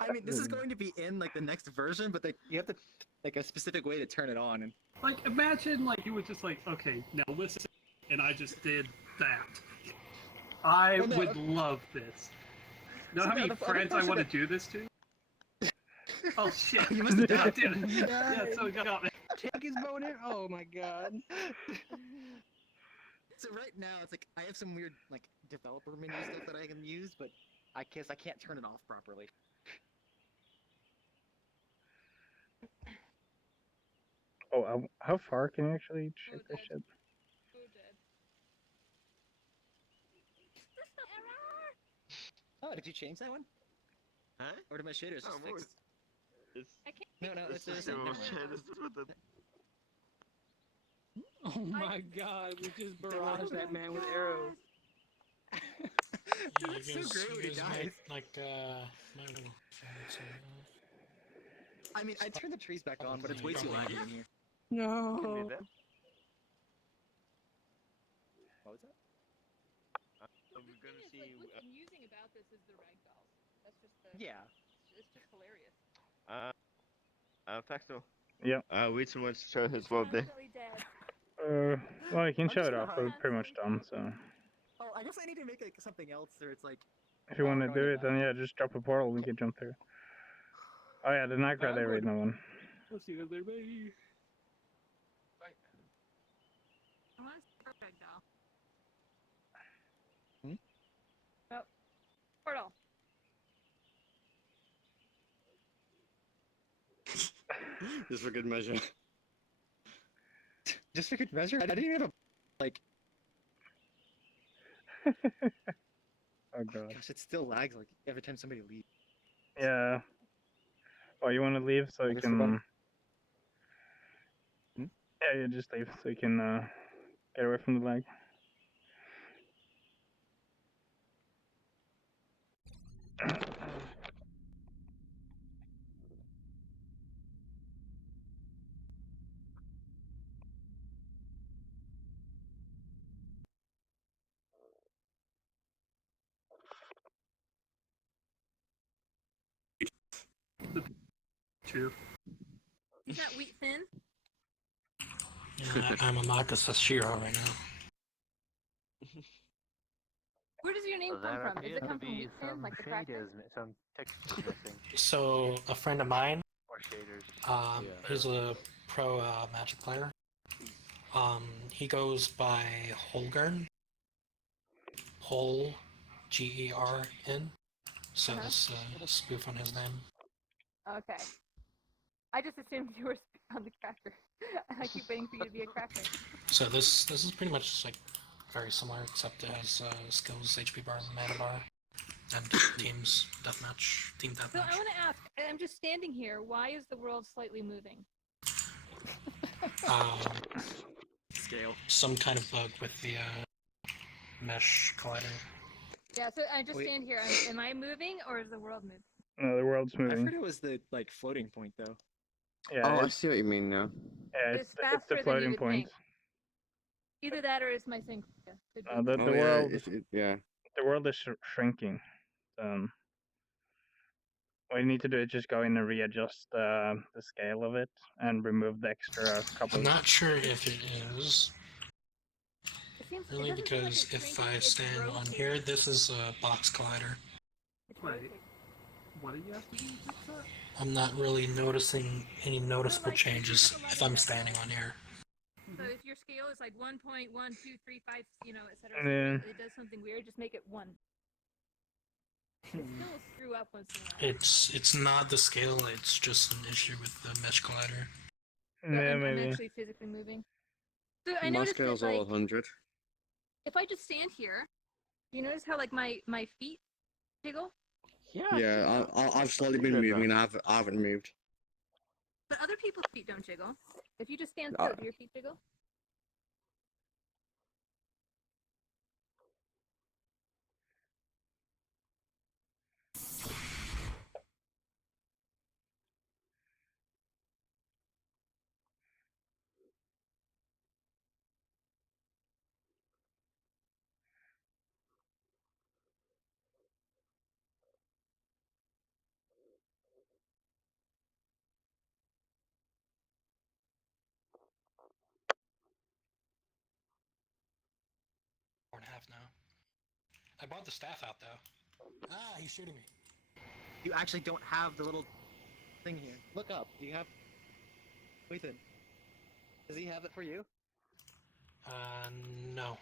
I mean, this is going to be in like the next version, but like you have to like a specific way to turn it on. And Like imagine like you was just like, okay, now listen, and I just did that. I Well, no, would okay. love this. Know So how now many the other friends I person want to that- do this to? Oh shit! You must have God died. damn it. You Yeah, died. so got me. Take his bow there. Oh my god. So right now it's like I have some weird like developer menu stuff that I can use, but I guess I can't turn it off properly. Oh, how far can you actually shoot this shit? Oh, Dead. Oh, did you change that one? Huh? Or did my shaders just fix? I can't. No, no, This it's is never your mind. shit. This is what the. Oh my god, we just barraged that man with arrows. Dude, it's so great when he dies. I mean, I turned the trees back on, but it's way too laggy in here. No. What was that? We're gonna Like, see. what's amusing about this is the ragdolls. That's just the. Yeah. It's just hilarious. Facto. Yep. Wilson wants to show his world there. Constantly dead. Well, you can I'm show just it gonna off. We're hide. pretty much done, so. Oh, I guess I need to make like something else where it's like. If you Oh, want we're to going do to it, then yeah, just drop a portal and we can jump through. Oh yeah, the night crowd area, no one. We'll see you later, baby. I want to see a ragdoll. Hmm? Oh, portal. Just for good measure. Just for good measure, I didn't even have a like. Oh god. Gosh, it still lags like every time somebody leaves. Yeah. Oh, you want to leave so you guess we're can. done. Yeah, you just leave so you can get away from the lag. True. Is that wheat thin? Yeah, I'm a Maka Sashiro right now. Where does your name So come there from? Does it appears to come from be wheat thin, some like the cracker? shaders, some textures missing. So a friend of mine, Or shaders. he's a pro Magic player. He goes by Holgern. Hol, Gern. So this a spoof on his name. Okay. I just assumed you were on the cracker. I keep waiting for you to be a cracker. So this is pretty much like very similar, except it has skills, HP bar, mana bar, and teams deathmatch, team So I deathmatch. want to ask, I'm just standing here, why is the world slightly moving? Scale. Some kind of bug with the mesh collider. Yeah, so I just Wait. stand here. Am I moving or is the world moving? No, the world's I moving. heard it was the like floating point though. Yeah. Oh, I It's, see what you mean now. yeah, It's it's the faster than you floating would point. think. Either that or it's my sync. Yeah, could be. The Oh, yeah, world. yeah. The world is shrinking. What you need to do is just go in and readjust the scale of it and remove the extra couple. I'm not sure if it is. It seems Really, it doesn't seem like because it's if shrinking, I it's stand on rotating. here, this is a box collider. It's Wait. rotating. What do you have to do to fix that? I'm not really noticing any noticeable like, changes if I'm standing on here. So if your scale is like 1.1235, you know, et cetera, Yeah. it does something weird, just make it 1. It still will screw up once in a while. It's not the scale, it's just an issue with the mesh collider. Yeah, I'm maybe. actually physically moving. So I My noticed that, scale's all like, 100. if I just stand here, You notice how like my feet jiggle? Yeah, I've slowly been moving and I haven't moved. But other people's feet don't jiggle. If you just stand Uh, still, do your feet jiggle? Four and a half now. I bought the staff out though. Ah, he's shooting me. You actually don't have the little thing here. Look up. Do you have? Ethan, does he have it for you? No.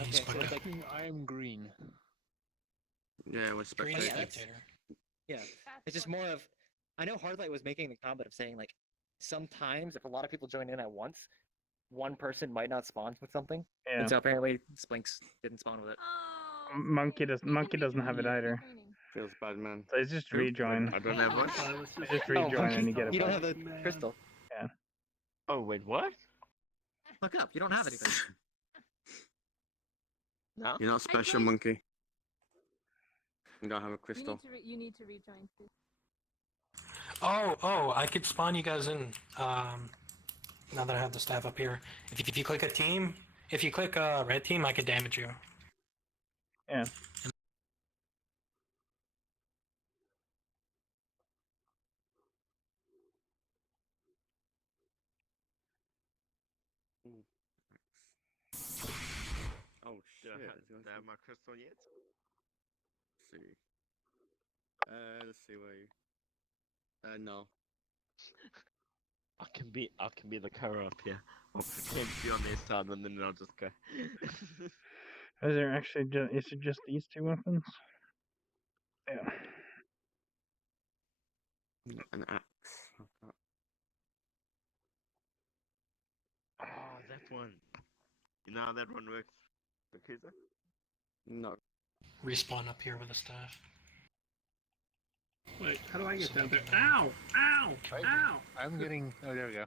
Okay, so it's like I'm green. Yeah, we're Green spectators. spectator. Yeah, it's just more of. I know Hardlight was making the comment of saying like, sometimes if a lot of people join in at once, one person might not spawn with something. Yeah. And so apparently Splinks didn't spawn with it. Monkey doesn't have it either. Feels bad, man. So it's just Who? rejoin. I don't have one. It's just rejoin and you get it You don't back. have the crystal. Yeah. Oh wait, what? Look up. You don't have anything. No. You're not special, monkey. You don't have a crystal. You need to rejoin too. Oh, I could spawn you guys in. Now that I have the staff up here, if you click a team, if you click red team, I could damage you. Yeah. Oh shit. Do I have my crystal yet? Let's see. Let's see where you. No. I can be the cover up here. I'll pretend to be on their side and then I'll just go. Is there actually is it just these two weapons? Yeah. An axe. Oh, that one. You know how that one works, Yakuza? No. Respawn up here with the staff. Wait, how do I get down there? Ow! Ow! Ow! I'm getting. Oh, there we go.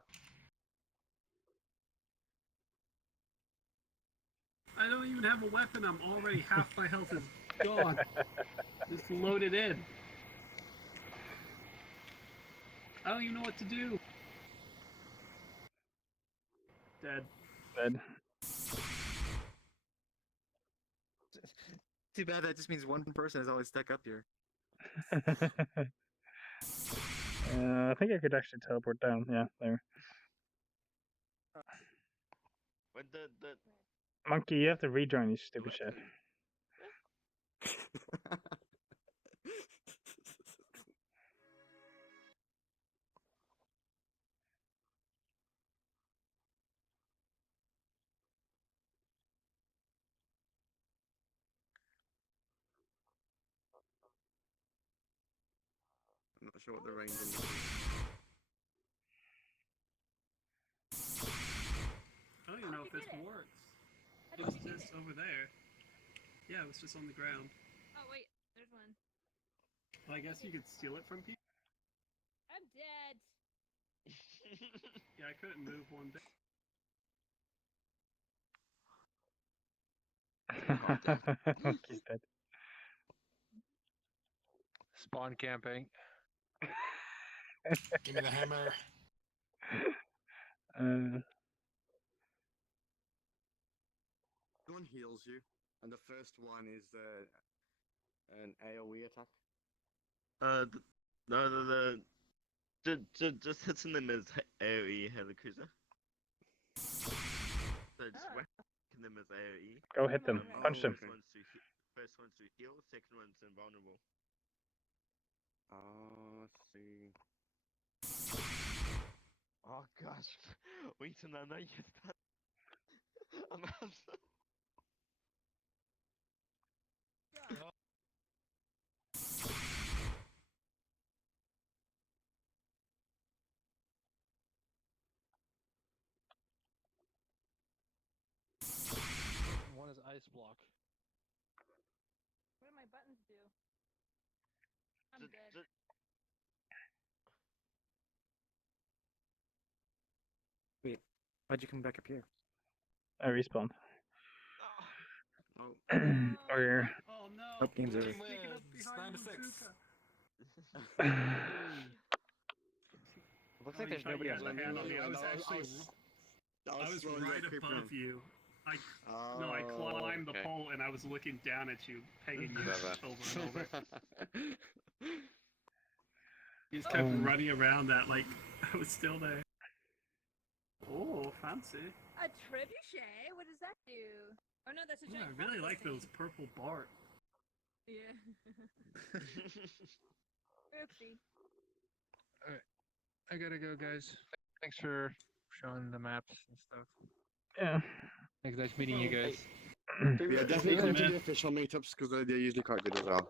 I don't even have a weapon. I'm already half my health is gone. Just loaded in. I don't even know what to do. Dead. Dead. Too bad that just means one person is always stuck up here. I think I could actually teleport down. Yeah, there. But the Monkey, you have to rejoin, you stupid shit. I'm not sure what the range is. I don't even know if this works. It was just over there. Yeah, it was just on the ground. Oh wait, there's one. Well, I guess you could steal it from people. I'm dead. Yeah, I couldn't move one day. Monkey's dead. Spawn camping. Give me the hammer. One heals you, and the first one is an AoE attack. just hitting them as AoE Yakuza. So just whacking them as AoE. Go hit them. Punch them. First one's to heal, second one's invulnerable. Let's see. Oh gosh, Wheaton, I know you've done. I'm absolutely. One is ice block. buttons do. I'm D- dead. d- Wait, why'd you come back up here? I respawned. Oh. Or Oh no! Oh, game's over. Sneaking up behind 9-6. Looks Oh, like you there's thought nobody you on had the hand on me. I was actually, I was right above you. No, I climbed the pole and I was looking down at you, pinging you over and over. You just kept running around that like I was still there. Oh, fancy. A trebuchet? What does that do? Oh no, that's a Yeah, giant I really crossbow like thing. those purple Bart. Yeah. Oopsie. Alright. I gotta go, guys. Thanks for showing the maps and stuff. yeah. Thanks, nice meeting you guys. Yeah, definitely come to the official meetups because they're usually quite good as well.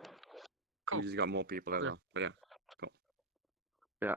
Cool. We usually got more people as well. But yeah, cool. Yeah.